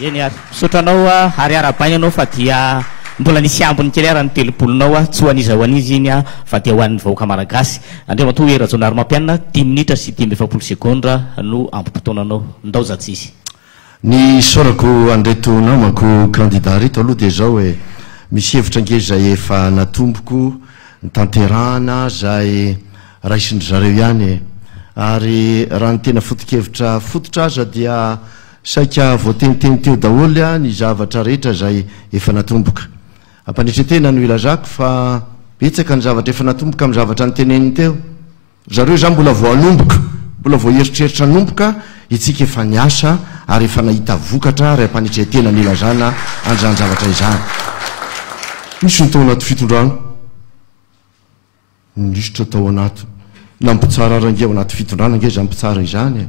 Eny ary misotranao ary arabaina anao fa dia mbola nisy ambony kely ara ny telopolonao tsy ho aniza ho anizy iny fa dia ho an'ny vahoaka malagasy. Andriamatoa Rajonary Mampianina 10 minitra sy 12 sekondra no ampim-potoananao ndao zatsy izy. Ny sorako andreto namako candidat reto aloha dia zao hoe misy hevitra nge zay efa natomboko ny tanterahana zay raisindry zareo ihany ary raha ny tena foto-kevitra fototra aza dia saika voateniteny teo daholy ny zavatra rehetra zay efa natomboka. Ampandritretena no ilazako fa betsaka ny zavatra efa natomboka amin'ny zavatra nyteneniny teo. Zareo zany mbola voanomboka, mbola voaeritreritra nomboka, itsika efa niasa ary efa nahita vokatra ray ampandritretena ny ilazana an'izany zavatra izany. Misy ny tao anaty fitondrano, nisitra tao anaty nampitsara range ao anaty fitondrana nge za mpitsara izany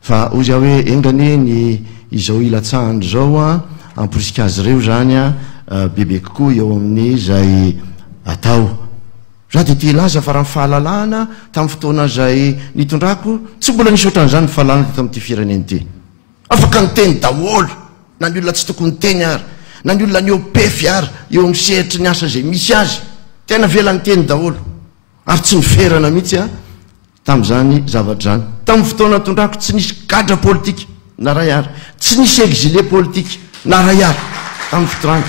fa ozy aho hoe engany ny izao ilatsahany zao amporisika azy reo zany bebe kokoa eo amin'ny zay atao. Za de te laza fa raha fahalalahana tamin'ny fotoana zay nitondrako tsy mbola nisy ohatran'izany ny fahalalana teto amin'ity fireneny ity. Afaka niteny daholo na ny olona tsy tokony teny ary na ny olona ny opefy ary eo amin'ny sehetry ny asa zay misy azy tena vela niteny daholo ary tsy niferana mihitsy tamin'izany zavatra zany. Tamin'ny fotoana nitondrako tsy nisy gadra politika na ray ary, tsy nisy exilé politika na ray ary tamin'ny fotoana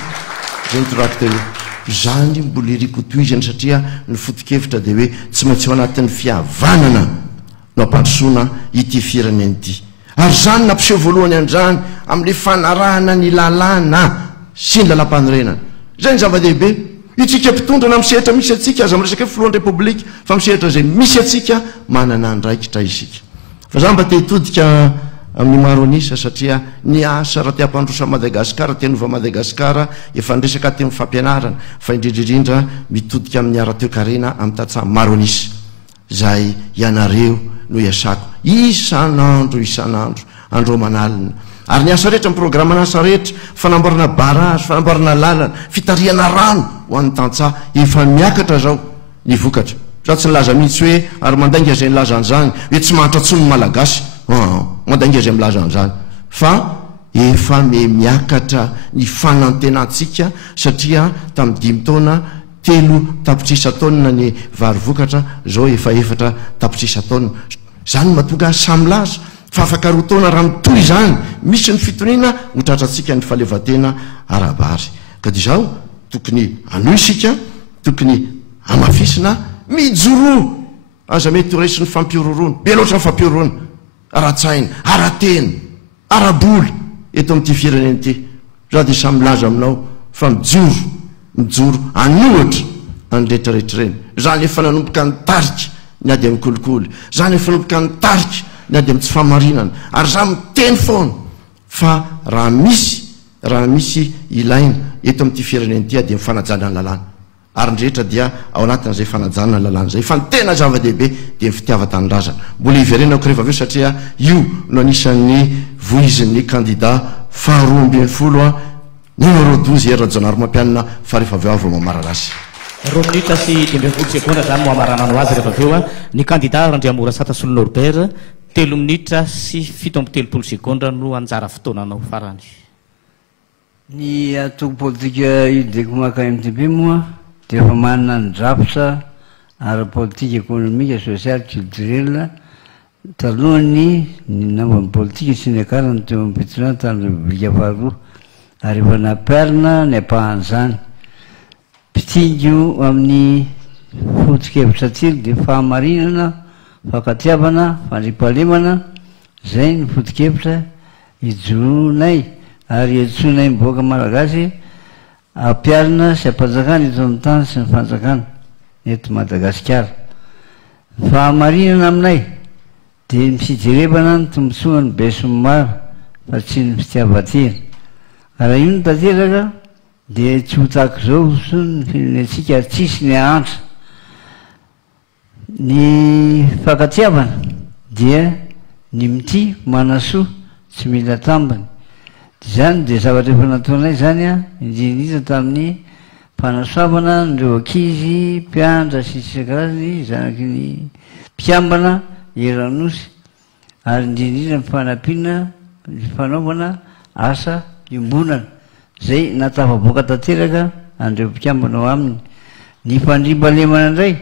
zay nitondrako teo. Zany mbola iriko toizany satria ny foto-kevitra dia hoe tsy maintsy ao anatin'ny fihavanana no ampandrosoana ity fireneny ity. Ary zany nampiseho voalohany an'izany amin'le fanarahana ny lalàna sy ny lalam-panorenana. Zay ny zava-dehibe. Itsika mpitondrana misehatra misy atsika aza miresaka filohan'ny repoblika fa misehatra zay misy atsika manana andraikitra isika. Fa za mba te hitodika amin'ny maro anisa satria ny asa raha te hampandrosa Madagasikara, te hanova Madagasikara efa nresaka te amin'ny fampianarana fa indrindrindrindra mitodika amin'ny ara-toekarena amin'ny tatsaha maro anisa zay ianareo no iasako isan'andro andro manalina. Ary ny asa rehetra ny programma n'asa rehetra, fanamboarana barage, fanamboarana lalana, fitariana rano ho an'ny tantsaha efa miakatra zao ny vokatra. Za tsy nilaza mihitsy hoe ary mandainga zay nilaza an'izany hoe tsy mahatra tsony malagasy mandainga zay milaza an'izany fa efa miakatra ny fanantenantsika satria tamin'ny 5 taona 3 tapitrisa taona ny vary vokatra zao efa 4 tapitrisa taona. Zany mahatonga samy laza fa afaka 2 taona raha mitoy zany misy ny fitoniana hotratratsika ny falevatena arabary. Ka dia zao tokony anoy isika, tokony amafisina mijoro aza mety horesy ny fampiororona be loatra ny fampiororona ara-tsaina, ara-tena, ara-boly eto amin'ity fireneny ity. Za dia samy laza aminao fa mijoro anohatra any rehetrarehetra ireny. Zany efa nanomboka nitarika ny ady amin'ny kolikoly, zany efa nanomboka nitarika ny ady amin'ny tsy fahamarinana ary za miteny foana fa raha misy ilaina eto amin'ity fireneny ity ady amin'ny fanajana ny lalàna ary ndrehetra dia ao anatin'izay fanajana ny lalàna zay fa ny tena zava-dehibe dia ny fitiava-tanindrazana. Mbola iverenako rehefa aveo satria io no anisan'ny voizin'ny candidat faharoa ambin'ny folo numéro 12 Rajonary Mampianina fa rehefa aveo avy mamarana azy. 2 minitra sy 12 sekondra zany mo amarana ho azy rehefa aveo ny candidat Randriamora Satasolo Norbert 3 minitra sy 17 sekondra no anjara fotoananao farany. Ny atoko politika ideko makany MTB moa dia efa manana ny drafitra ara-politika économique social culturel talohany ny namban'ny politika sy ny akarany teo ampitonana tany repoblika faharoa ary efa naperina ny ampahan'izany mpitingo amin'ny foto-kevitra tsilo dia fahamarinana, fakatiavana, fandripahalemana, zay ny foto-kevitra ijonay ary iantsonay mivoaka malagasy ampiarina sy ampanjakana eto amin'ny tany sy ny fanjakana eto Madagasikara. Fahamarinana aminay dia mifijerevana ny tombotsoa ny be sy ny maro fa tsy ny fitiavan-tena. Raha io ny tanteraka dia tsy ho tahaka izao ny firenentsika ary tsisy ny ahantra. Ny fakatiavana dia ny mity manasoa tsy mila tambiny. Zany dia zavatra efa nataonay zany a indrindra tamin'ny fanasoavana nireo ankizy mpianatra sy isan-karazany zanaky ny mpiambana eranosy ary indrindra ny fanampiana ny fanaovana asa iombonana zay natafaboaka tanteraka andreo mpiambana ao aminy. Ny fandriam-pahalemana indray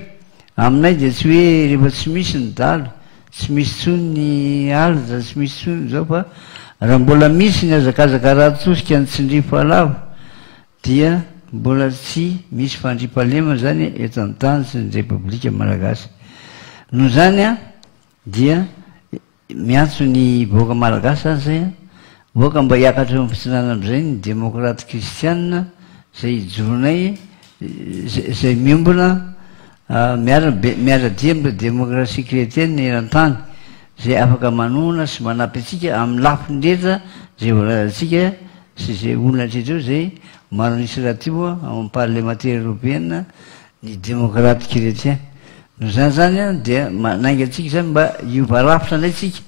aminay dia tsy hoe rehefa tsy misy ny dalo, tsy misy tsony ny alina, tsy misy tsony zao fa raha mbola misy ny azakazaka raha-tosika ny tsindrim-pahalavo dia mbola tsy misy fandriam-pahalemana zany eto an-tany sy ny repoblika malagasy. Noho zany a dia miantso ny vahoaka malagasy zany zay a vahoaka mba hiakatra eo amin'ny fitsinana am'izay ny demokraty kristianina zay ijoronay zay miombona miara-dia amin'ny demokrasia kretianina eran-tany zay afaka manona sy manampy atsika amin'ny lafiny rehetra zay voalazantsika sy zay olona rehetreo zay maronisy rahatio amin'ny parlementaire européenne ny demokraty kretien. No zany zany a dia manainga atsika zany mba hiova rafitra indray tsika,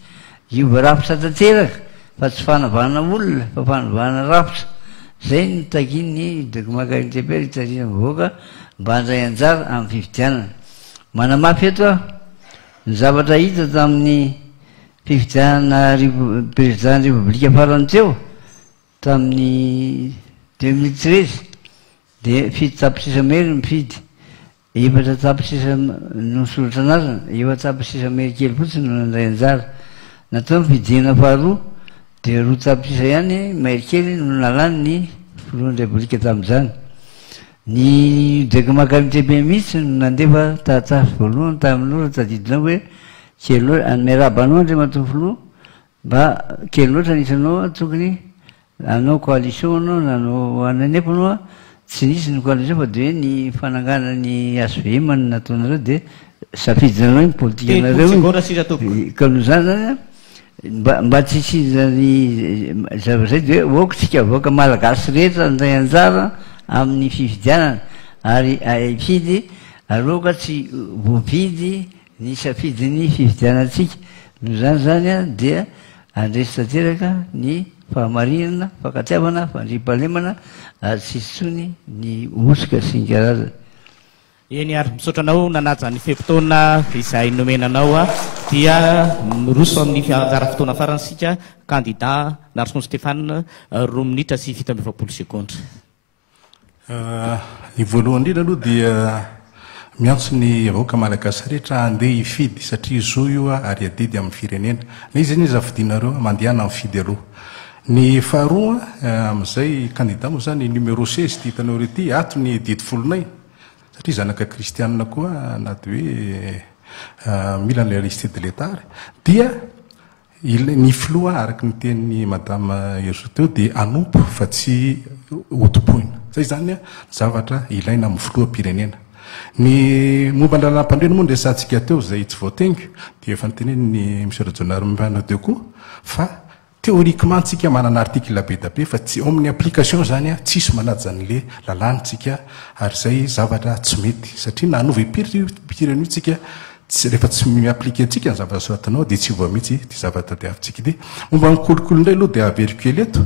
hiova rafitra tanteraka fa tsy fanavahana olona fa fanavahana rafitra. Zay ny takin'ny document-intépère hitarina mivoaka mba handray anjara amin'ny fifidianana. Manamafy eto aho ny zavatra hita tamin'ny fifidianana président république farany teo tamin'ny 2013 dia fito tapisisa mery mifidy, efatra tapisisa nosoratra an'azy, efatra tapisisa mery kely fotsiny no nandray anjara. Natao fidina faharoa dia roa tapisisa ihany mery kely no nalany ny filohan'ny république tamin'izany. Ny document-intépère mihitsy no nandefa taratasy voalohany tamin'olo tadidina hoe kely loatra miarabanao andre matoa filoha mba kely loatra nisanao tokony anao coalition anao nanao ananepanao tsy nisy ny coalition fa dia hoe ny fanangana ny SVM ny nataonareo dia safidinareo ny politika anareo ka noho zany zany mba tsy hisizany zavazay dia hoe okotsika vahoaka malagasy rehetra ndray anjara amin'ny fifidianana ary ifidy aroka tsy voavidy ny safidiny fifidianantsika. No zany zany a dia andresy tanteraka ny fahamarinana, fakatiavana, fandriam-pahalemana ary tsisy tsony ny osika sy ny karazana. Eny ary misotranao nanaja ny fe-potoana izay nomenanao a dia miroso amin'ny anjara fotoana faransika candidat Narson Stéphane 2 minitra sy 7 sekondra. Ny voalohany indrindra aloha dia miantso ny vahoaka malagasy rehetra andeha hifidy satria zo io ary adedy amin'ny firenena na izy ny zavidinareo mandehana amin'ny fidy aloha. Ny faharoa amin'izay candidat moa zany numéro 16 ty hitanao rety ato ny didy folonay satria zanaka kristianina koa na dia hoe mila ny liste de l'état dia ny filoha araky ny tenin'ny madame Erzo teo dia anompo fa tsy otopoina. Zay zany a zavatra ilaina amin'ny filoham-pirenena. Ny momba andralam-pandrena moa nresantsika teo zay tsy voatengo dia efa nyteneny monsieur Rajonary teo koa fa théoriquement tsika manana article be da be fa tsy amin'ny application zany a tsisy manaja n'le lalanytsika ary zay zavatra tsy mety satria nanova pireny tsika rehefa tsy miappliqué antsika ny zavatra soratanao dia tsy ova mihitsy ty zavatra dia avitsika. Dia momba mikolokolo indray aloha dia averiko ely eto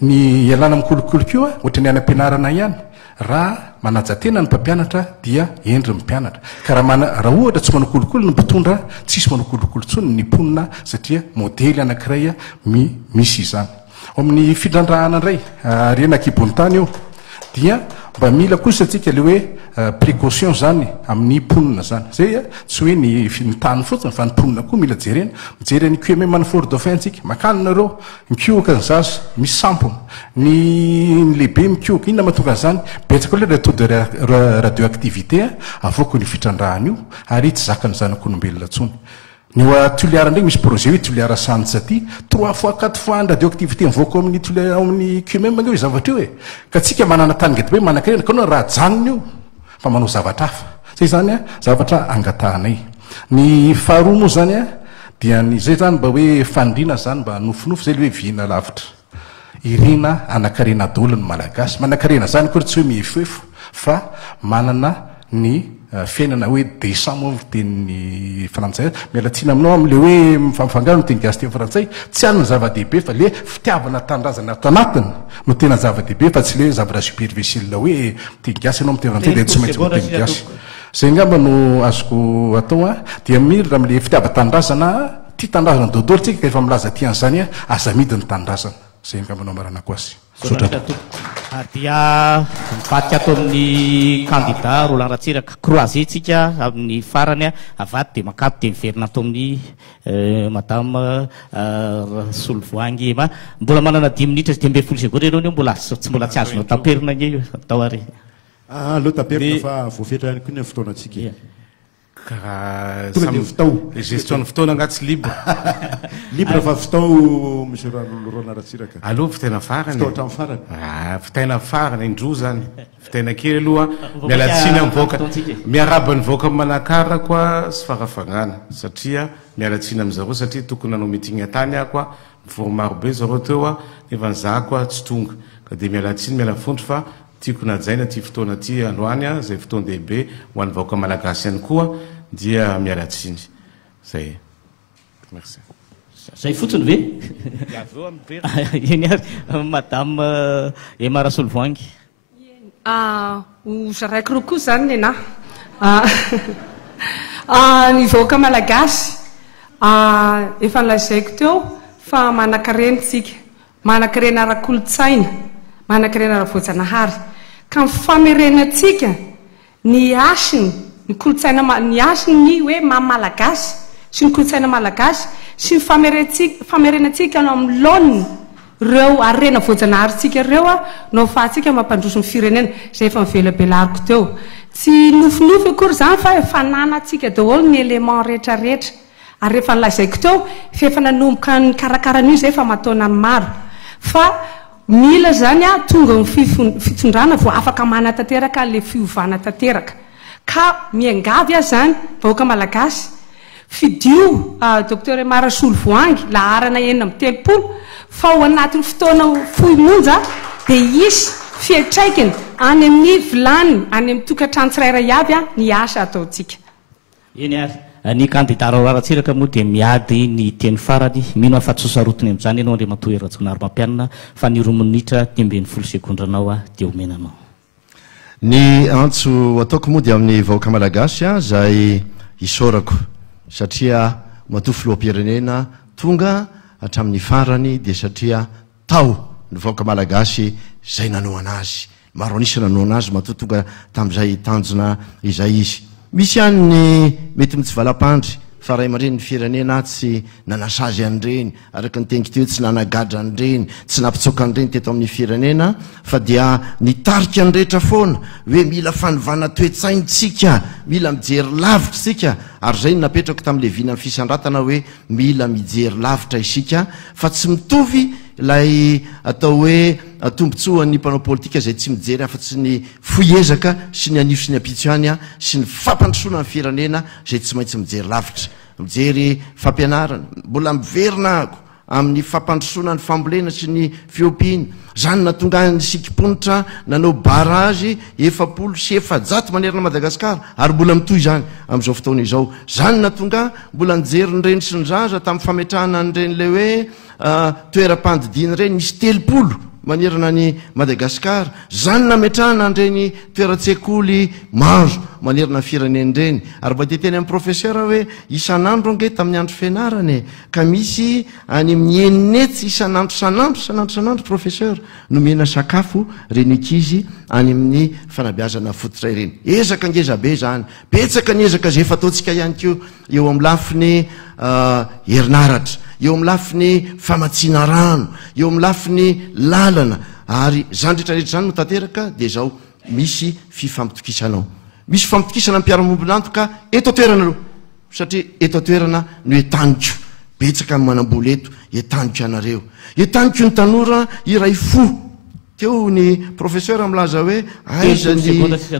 ny ialana mikolokolo keo a ohatra ny any am-pianarana ihany raha manaja tena ny mpampianatra dia endry mimpianatra ka raha ohatra tsy manakolokolo ny mpitondra tsisy manakolokolo tsony ny mponina satria modely anankiray a misy izany. Amin'ny fitrandrahana indray rena kibony tany io dia mba mila kosa atsika le hoe précaution zany amin'ny mponina zany zay tsy hoe ny tany fotsiny fa nyponina koa mila jerena mijery ny cueme manafort dauphin antsika makanonareo mikoaka ny zaza misy sampony ny lehibe mikoaka inona mahatonga zany betsaka le retour de radioactivité avoako ny fitrandrahana io ary tsy zakany zanak'olombelona ntsony ny tuliara ndreny misy projet hoe tuliara sansaty 3 fois 4 fois ny radioactivité mivoaka amin'ny cueme maneo zavatra io ka tsika manana tany ngety be manankarena ka anao raha janony io fa manao zavatra hafa zay zany zavatra angatahanay ny faharoa moa zany dia zay zany mba hoe fandrina zany mba nofinofo zay le hoe vihina lavitra irina anakarena dolo ny malagasy manakarena zany koa tsy hoe mihefoefo fa manana ny fiainana hoe décembre tenin'ny frantsay mialatsina aminao am'le hoe mifamifangaro miteny gasy teny frantsay tsy any ny zava-dehibe fa le fitiavana tandrazana ato anatiny no tena zava-dehibe fa tsy le zavatra superficiel hoe miteny gasy ianao miteny frantsay de tsy maintsy miteny gasy zay ngamba no azoko atao dia mirra am'le fitiava-tandrazana ty tandrazana dodolo tsika ka efa milaza tian'zany aza midiny tandrazana zay ngambanao maranako azy dia mivatika ato amin'ny candidat Roland Ratsiraka croisé tsika amin'ny farany avady de makato de miverina ato amin'ny madame Solovoangy mbola manana 10 minitra sy 12 secondes ianao io mbola tsy mbola tsy azonao taperina io atao ary aleo taperina fa voafetra ihany koa ny fotoanatsika gestion fotoana angatsy libre libre fa fitao monsieur Roland Ratsiraka aloha fitaina farany fitao farany fitaina farany indro zany fitaina kely aloha mialatsiny mivoaka miaraba ny voaka manakara koa sy farafangana satria mialatsiny am'zareo satria tokony nanao meeting atany koa mivory marobe zareo teo nefa nyza koa tsy tonga ka de mialatsiny mialafondro fa tiako najaina ty fotoana ty androany zay fotoana dehibe ho an'ny vahoaka malagasy ihany koa dia mialatsiny zay merci zay fotsiny ve eny ary madame Emara Solovoangy ho zaraiky ro koa zany nena ny vahoaka malagasy efa nolazaiko teo fa manakarenitsika manakarena ara-kolotsaina manakarena ara-voajanahary ka mifamerenatsika ny asiny ny kolotsaina ny asiny ny hoe mamalagasy sy ny kolotsaina malagasy sy ny famerenatsika no amin'ny laoniny reo arena voajanahary-tsika reo no fahatsika mampandroso ny firenena zay efa mivelabelariko teo tsy nofinofy akory zany fa efananatsika daholo ny élément rehetrarehetra ary rehefa nilazaiko teo fefa nanomboka ny karakaran'io zay fa mataona maro fa mila zany tonga ny fitondrana vo afaka manatanteraka le fiovana tanteraka ka miangavy zany vahoaka malagasy fidio docteur Emara Solovoangy laharana 9 fa ao anatin'ny fotoana fohy monja de isy fietraikiny any amin'ny vilany any amin'ny tokantrano tsirairay avy ny asa ataotsika eny ary ny candidat Roland Ratsiraka moa de miady ny teny farany mino fa tsosarotiny am'zany ianao andre matoy Ratsinaro mampianina fa ny 2 minitra 12 secondes anao de omenanao ny antso ataoko moa dia amin'ny vahoaka malagasy zay isorako satria matofy loam-pirenena tonga hatramin'ny farany dia satria tao ny vahoaka malagasy zay nanoana azy maro anisa nanoana azy matoa tonga tam'izay tanjona izay izy misy ihany ny mety mitsy valapandry fa ray aman-dreny ny firenena tsy nanasazy an'ireny araka ny teniko teo tsy nanagadra an'ireny tsy nampitsoka an'ireny teto amin'ny firenena fa dia nitarika ny rehetra foana hoe mila fanovana toetsaintsika mila mijery lavitra isika ary zay ny napetrako tamin'le vina ny fisandratana hoe mila mijery lavitra isika fa tsy mitovy lay atao hoe tombotsoany mpanao politika zay tsy mijery afa-tsy ny foiezaka sy ny anio sy ny apitso any sy ny fampandrosoana ny firenena zay tsy maintsy mijery lavitra mijery fampianarana mbola miverina ako amin'ny fampandrosoana ny fambolena sy ny fiopiny zany natonga ny sikiponitra nanao barazy 700 manerana Madagasikara ary mbola mitoy zany am'izao fotoana izao zany natonga mbola nijery ny reny sy ny zaza tamin'ny fametrahana ny reny le hoe toeram-pandidiny reny misy 3 manerana ny Madagasikara zany nametrahana andreny toeratsekoly maro manerana fireneny reny ary mba de teny amin'ny professeur hoe isan'andro ange tamin'ny andro fianarany ka misy any amin'ny eninetsy isan'andro professeur nomena sakafo reny ankizy any amin'ny fanabeazana fototra ireny ezaka ngezabe zany betsaka ny ezaka zay efa ataontsika ihany ko eo amin'ny lafiny herinaratra eo amin'ny lafiny famatsiana rano eo amin'ny lafiny lalana ary zany rehetrarehetra zany no tanteraka de zao misy fifampitokisanao misy fampitokisana mpiara-mombonantoka eto toerana aloha satria eto toerana no etaniko betsaka manambola eto etaniko anareo etaniko ny tanora iray fo teo ny professeur milaza hoe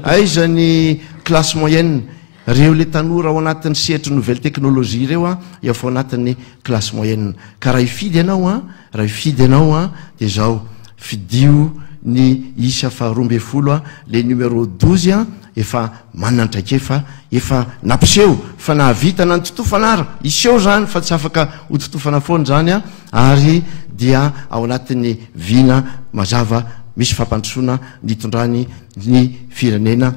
aiza ny classe moyenne reo le tanora ao anatin'ny sehatry nouvelle technologie reo eo fo anatin'ny classe moyenne ka raha ifidy ianao de zao fidio ny isa fa 12 le numéro 12 efa manantraika efa napiseho fa nahavitana ny totofanara iseho zany fa tsy afaka ho totofana foana zany ary dia ao anatin'ny vina mazava misy fampandrosoana nitondrany ny firenena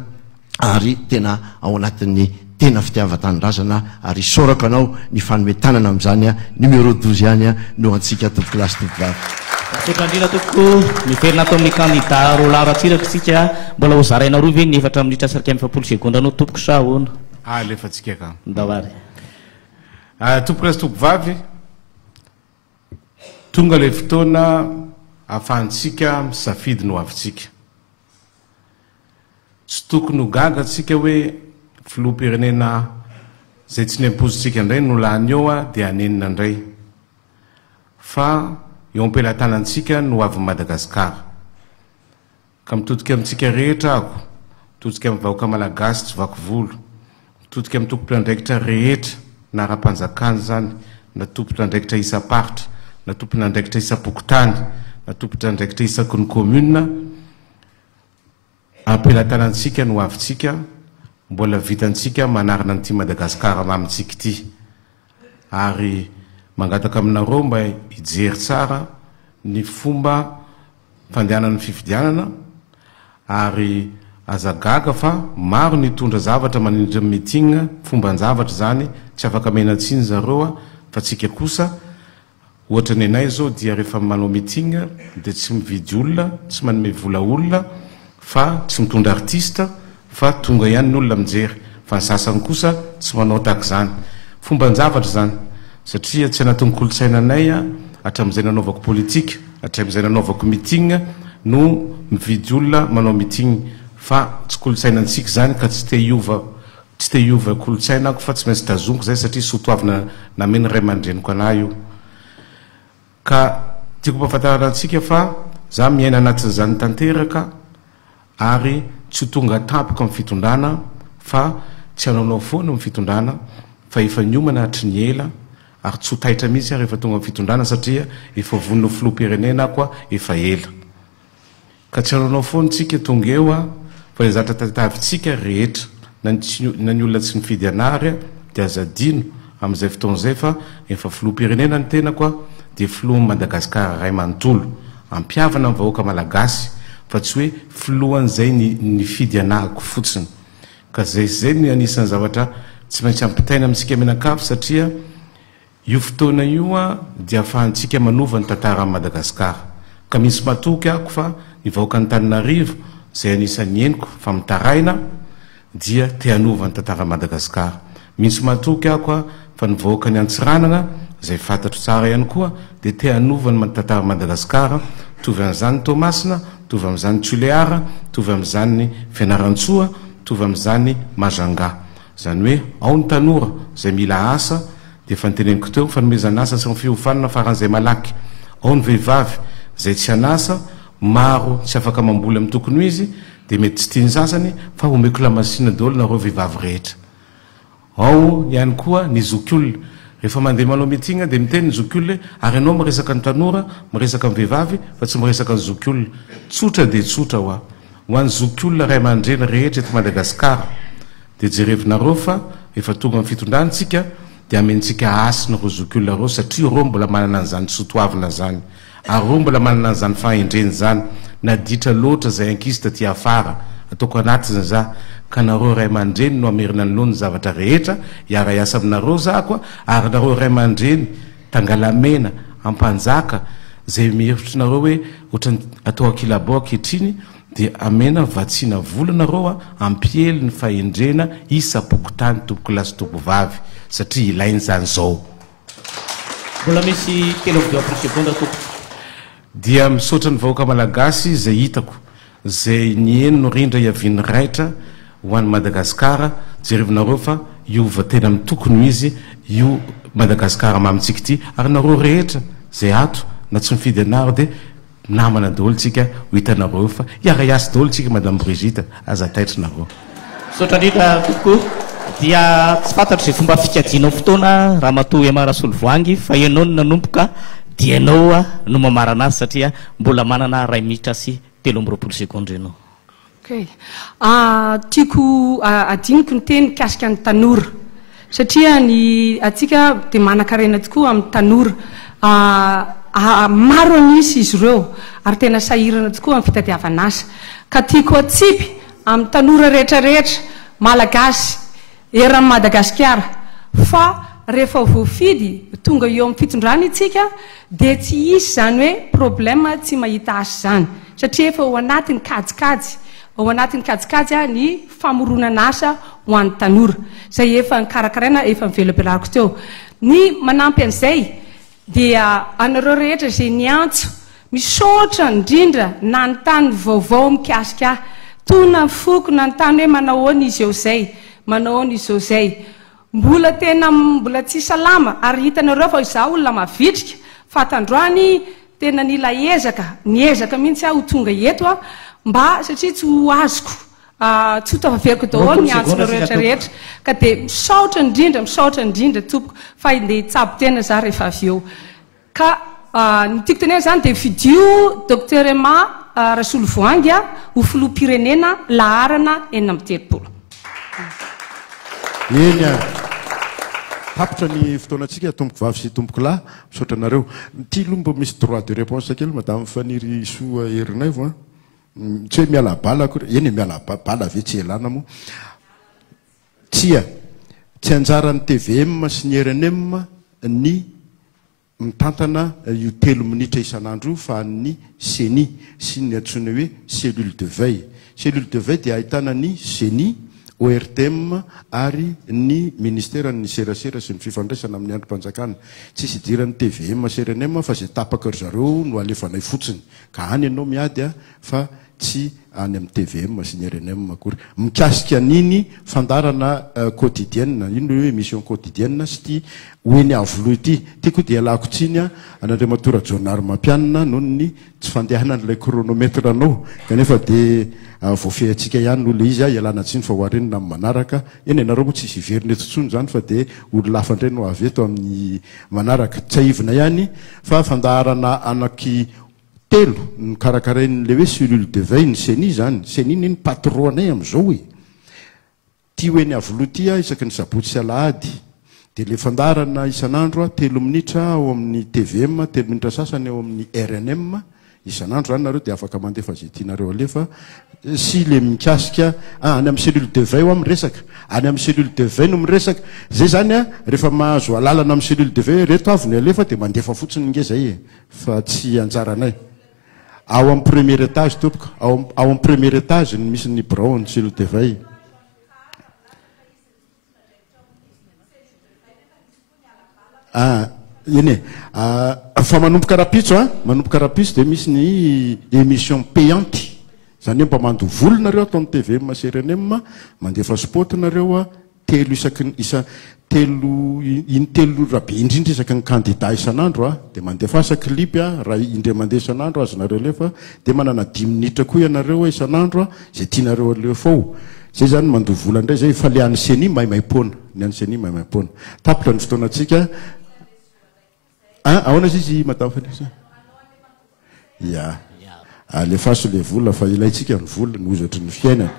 ary tena ao anatin'ny tena fitiava-tanindrazana ary sorako anao ny fanometanana amin'izany numéro 12 any no antsika tompo klasy tompovavy sotrandrina toko miverina atao amin'ny candidat rolara tsiraka sika mbola ho zaraina roa ve ny efatra minitra sarika amin'ny 20 seconde anao tompoko sa ahoana lefa tsika ka ndavary tompo klasy tompovavy tonga le fotoana ahafahantsika misafidy no avitsika tsy tokony ho gaga tsika hoe filoham-pirenena zay tsy niampozotsika indray no lany eo dia anenina indray fa eo am-pelantanantsika no avy Madagasikara ka mitodika amintsika rehetra ako mitodika amin'ny vahoaka malagasy tsy vaky volo mitodika amin'ny tompon'andraikitra rehetra na ara-panjakany zany na tompon'andraikitra isa-paritra na tompon'andraikitra isa-pokotany na tompon'andraikitra isaky ny commune ampelantanantsika no avitsika mbola vitantsika manarina nyty Madagasikara mamitsika ity ary mangataka aminareo mba hijery tsara ny fomba fandehanan'ny fifidianana ary azagaga fa maro nitondra zavatra manindry meeting fomban-javatra zany tsy afaka menatsiny zareo fa tsika kosa ohatra ny anay zao dia rehefa manao meeting dia tsy mividy olona tsy manome vola olona fa tsy mitondra artiste fa tonga ihany ny olona mijery fa ny sasany kosa tsy manao tahaka zany fomban-javatra zany satria tsy anatin'ny kolotsainanay hatramin'izay nanaovako politika hatramin'izay nanaovako meeting no mividy olona manao meeting fa tsy kolotsainantsika zany ka tsy te hiova kolotsainako fa tsy maintsy tazoniko zay satria sotoavina nameny ray aman-dreniko anay io ka tiako mpahafantarantsika fa za miaina anatin'izany tanteraka ary tsy tonga tampoka amin'ny fitondrana fa tsy anaonao foana amin'ny fitondrana fa efa niomana hatry ny ela ary tsy ho taitra mihitsy rehefa tonga amin'ny fitondrana satria efa vonona filoham-pirenena koa efa ela ka tsy anaonao foana tsika tonga eo fa le zatra tatavitsika rehetra na ny olona tsy mifidy anary dia azadino amin'izay fotoan'izay fa efa filoham-pirenena ny tena koa dia filohan'ny Madagasikara ray manontolo ampiavana amin'ny vahoaka malagasy fa tsy hoe filohan'izay ny fidy anahako fotsiny ka zay ny anisan'ny zavatra tsy maintsy ampitaina amintsika menakafo satria io fotoana io dia ahafahantsika manova ny tantara amin'ny Madagasikara ka misy matoky ako fa ny vahoaka ny Tananarivo zay anisan'ny eniko fa mitaraina dia te hanova ny tantara Madagasikara misy matoky ako fa ny vahoaka ny Antsiranana zay fantatro tsara ihany koa dia te hanova ny tantara Madagasikara tovy amin'izany Tomasina tovy amin'izany Tsuleara tovy amin'izany Fianarantsoa tovy amin'izany Majanga zany hoe ao ny tanora zay mila asa dia efa nyteneniko teo fanomezana asa sy ny fiofanana faran'izay malaky ao ny vehivavy zay tsy anasa maro tsy afaka mamboly amin'ny tokony ho izy dia mety tsy tiany sasany fa omeko lamasina daholo nareo vehivavy rehetra ao ihany koa ny zokiolona rehefa mandeha manao meeting dia miteny ny zokiolona ary ianao miresaka ny tanora miresaka ny vehivavy fa tsy miresaka ny zokiolona tsotra dia tsotra ho an'ny zokiolona ray aman-dreny rehetra eto Madagasikara dia jerevinareo fa efa tonga amin'ny fitondranintsika dia amentsika asina reo zokiolona reo satria reo mbola manana an'izany sotoavina zany ary ro mbola manana an'izany fahendreny zany na ditra loatra zay ankizy taty afara ataoko anatiny za ka nareo ray aman-dreny no amerina ny lohany zavatra rehetra iara-iasa aminareo za koa ary nareo ray aman-dreny tangalamena ampanjaka zay mihevitry nareo hoe ohatrany atao akilabao ankehitriny dia amena vatsina volanareo ampiely ny fahendrena isapokotany tompoko lasy tompovavy satria ilainy zany zao. Mbola misy telo amby approche toko dia misaotra ny vahoaka malagasy zay hitako zay nieny no rindra iaviny raitra ho an'ny Madagasikara jerevinareo fa iova tena amin'ny tokony izy io Madagasikara mamitsika ity ary nareo rehetra zay ato na tsy mifidy anaro dia namana daholo tsika ho hitanareo fa iara-iasa daholo tsika Madame Brigitte aza taitra nareo. Misaotra ndrindra tokoa dia tsy fantatra zay fomba fikadianao fotoana raha matoa Emarasolo Voangy fa ianao no nanomboka dia ianao no mamarana azy satria mbola manana 2 minitra sy 13 sekondy ianao. Okay. Tiako adiniko ny teny kasika ny tanora satria ny atsika dia manan-karena tokoa amin'ny tanora maro anisy izy ireo ary tena sahirana tokoa amin'ny fitadiavana asa ka tiako atsipy amin'ny tanora rehetrarehetra malagasy eran'ny Madagasikara fa rehefa voafidy tonga eo amin'ny fitondrana itsika dia tsy isy zany hoe problème tsy mahita asa zany satria efa ao anatin'ny kajikajy ao anatin'ny kajikajy ny famoronana asa ho an'ny tanora zay efa nikarakaraina efa mivelobelariko teo ny manampy an'izay dia anareo rehetra zay niantso misaotra indrindra na ny tany vaovao mikasika tona foko na ny tany hoe manahoana izy eo zay manahoana izy eo zay mbola tena mbola tsy salama ary hitanareo fa izaho olona mavitrika fa tandroany tena nila niezaka mihitsy aho tonga eto mba satria tsy ho azoko tsy hotafaveriko daholo niantsona rehetrarehetra ka dia misaotra indrindra tompoko fa ndeha hitsabo tena za rehefa avy eo ka ny tiako tenena zany dia vidio Docteur Emarasolo Voangy ho filoham-pirenena laharana 13. Eny tapitra ny fotoanantsika tompoko vavy sy tompoko lahy misaotra anareo ty lomba misy droit de réponse kely madame Faniry Soa Herinaivo tsy hoe miala bala akory eny miala bala ave tsy elana moa tsy anjaran'ny TVM sy ny RNM ny mitantana io 3 minitra isan'andro fa ny CENI sy ny antsoina hoe cellule de veille dia ahitana ny CENI ORTM ary ny ministère ny serasera sy ny fifandraisana amin'ny androm-panjakana tsisy idiran'ny TVM sy RNM fa zay tapaka ry zareo no alefanay fotsiny ka any ianao miady fa tsy any amin'ny TVM sy ny RNM akory mikasika niny fandarana quotidienne ino hoe émission quotidienne sy ty hoeny avoloa ty koa dia alako tsiny an'Andriamatora Jonary Mampianina noho ny tsy fandehana n'ilay chronomètre anao kanefa dia voafehantsika ihany no le izy ialana tsiny fa hoarenina amin'ny manaraka eny ianareo moa tsisy iverina eto tsony zany fa dia olo lafa indray no avy eto amin'ny manaraka tsy aivina ihany fa fandarana anaky 3 ny karakarain'le hoe cellule de veille ny CENI zany CENI ny patronay am'izao ty hoeny avoloa ty isaky ny sabotsy sy alahady dia le fandarana isan'andro 3 minitra ao amin'ny TVM 3 minitra sasany ao amin'ny RNM isan'andro zany nareo dia afaka mandefa zay tianareo alefa sy le mikasika any amin'ny cellule de veille ao miresaka any amin'ny cellule de veille no miresaka zay zany rehefa mahazo alalana amin'ny cellule de veille reto avy ny alefa dia mandefa fotsiny nge zay fa tsy anjaranay ao amin'ny premier étage topoka ao amin'ny premier étage ny misy ny brown cellule de veille eny fa manomboka rapitso dia misy ny émission payante zany hoe mba mando volonareo ataon'ny TVM sy RNM mandefa sport nareo telo rabe indrindra isaky ny candidat isan'andro dia mandefa asa clip raha indray mandeha isan'andro azonareo lefa dia manana 10 minitra koa ianareo isan'andro zay tianareo alefa ao zay zany mando vola indray zay fa le any CENI maimaipona ny any CENI maimaipona tapitra ny fotoanantsika ahoana izy madame Faniry ya alefaso le vola fa ilaitsika ny vola ny ozatry ny fiainana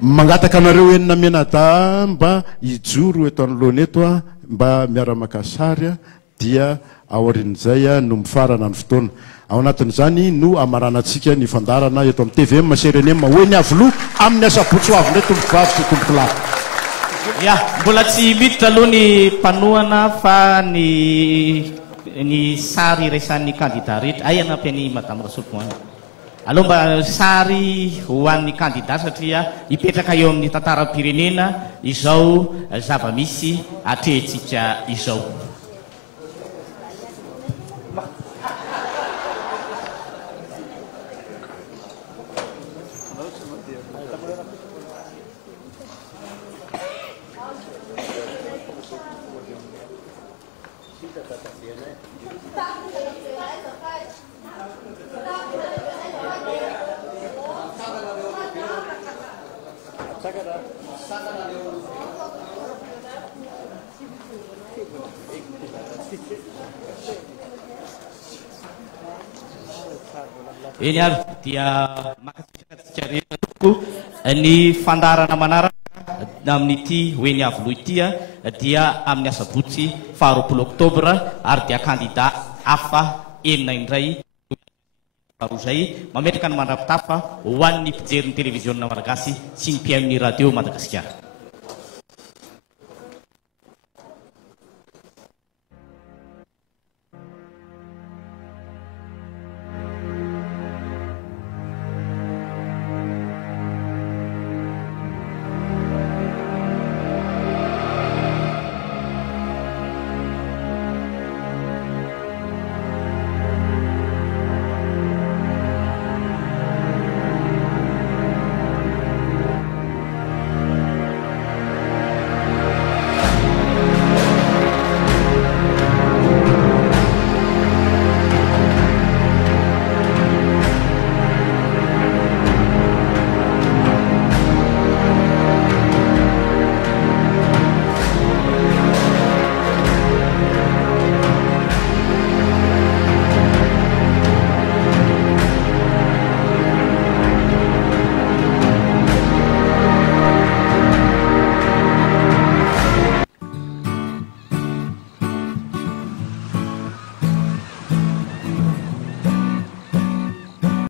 mangataka anareo enina menada mba hijoro eto anoloana eto mba miara-maka sary dia aorin'izay no mifarana ny fotoana ao anatin'izany no amaranantsika ny fandarana eto amin'ny TVM serenema hoe ny avoloha amin'ny asabotsy ho avy ndray tombokivavy sy tombokilava. Ya, mbola tsy miditra aloha ny mpanohana fa ny sary resan'ny candidat rehetra ay anampy madame Rasoupon. Aloha mba sary ho an'ny candidat satria ipetraka eo amin'ny tantaram-pirenena izao zava-misy atrehintsika izao. Eny ary dia makasitrakatsika rehetra toko ny fandarana manaraka amin'ity hoe ny avoloha ity dia amin'ny asabotsy 20 oktobra ary dia candidat hafa enina indray zay mametraka ny mandrapitafa ho an'ny mpijery ny televizionna malagasy sy ny mpiamin'ny radio Madagasikara.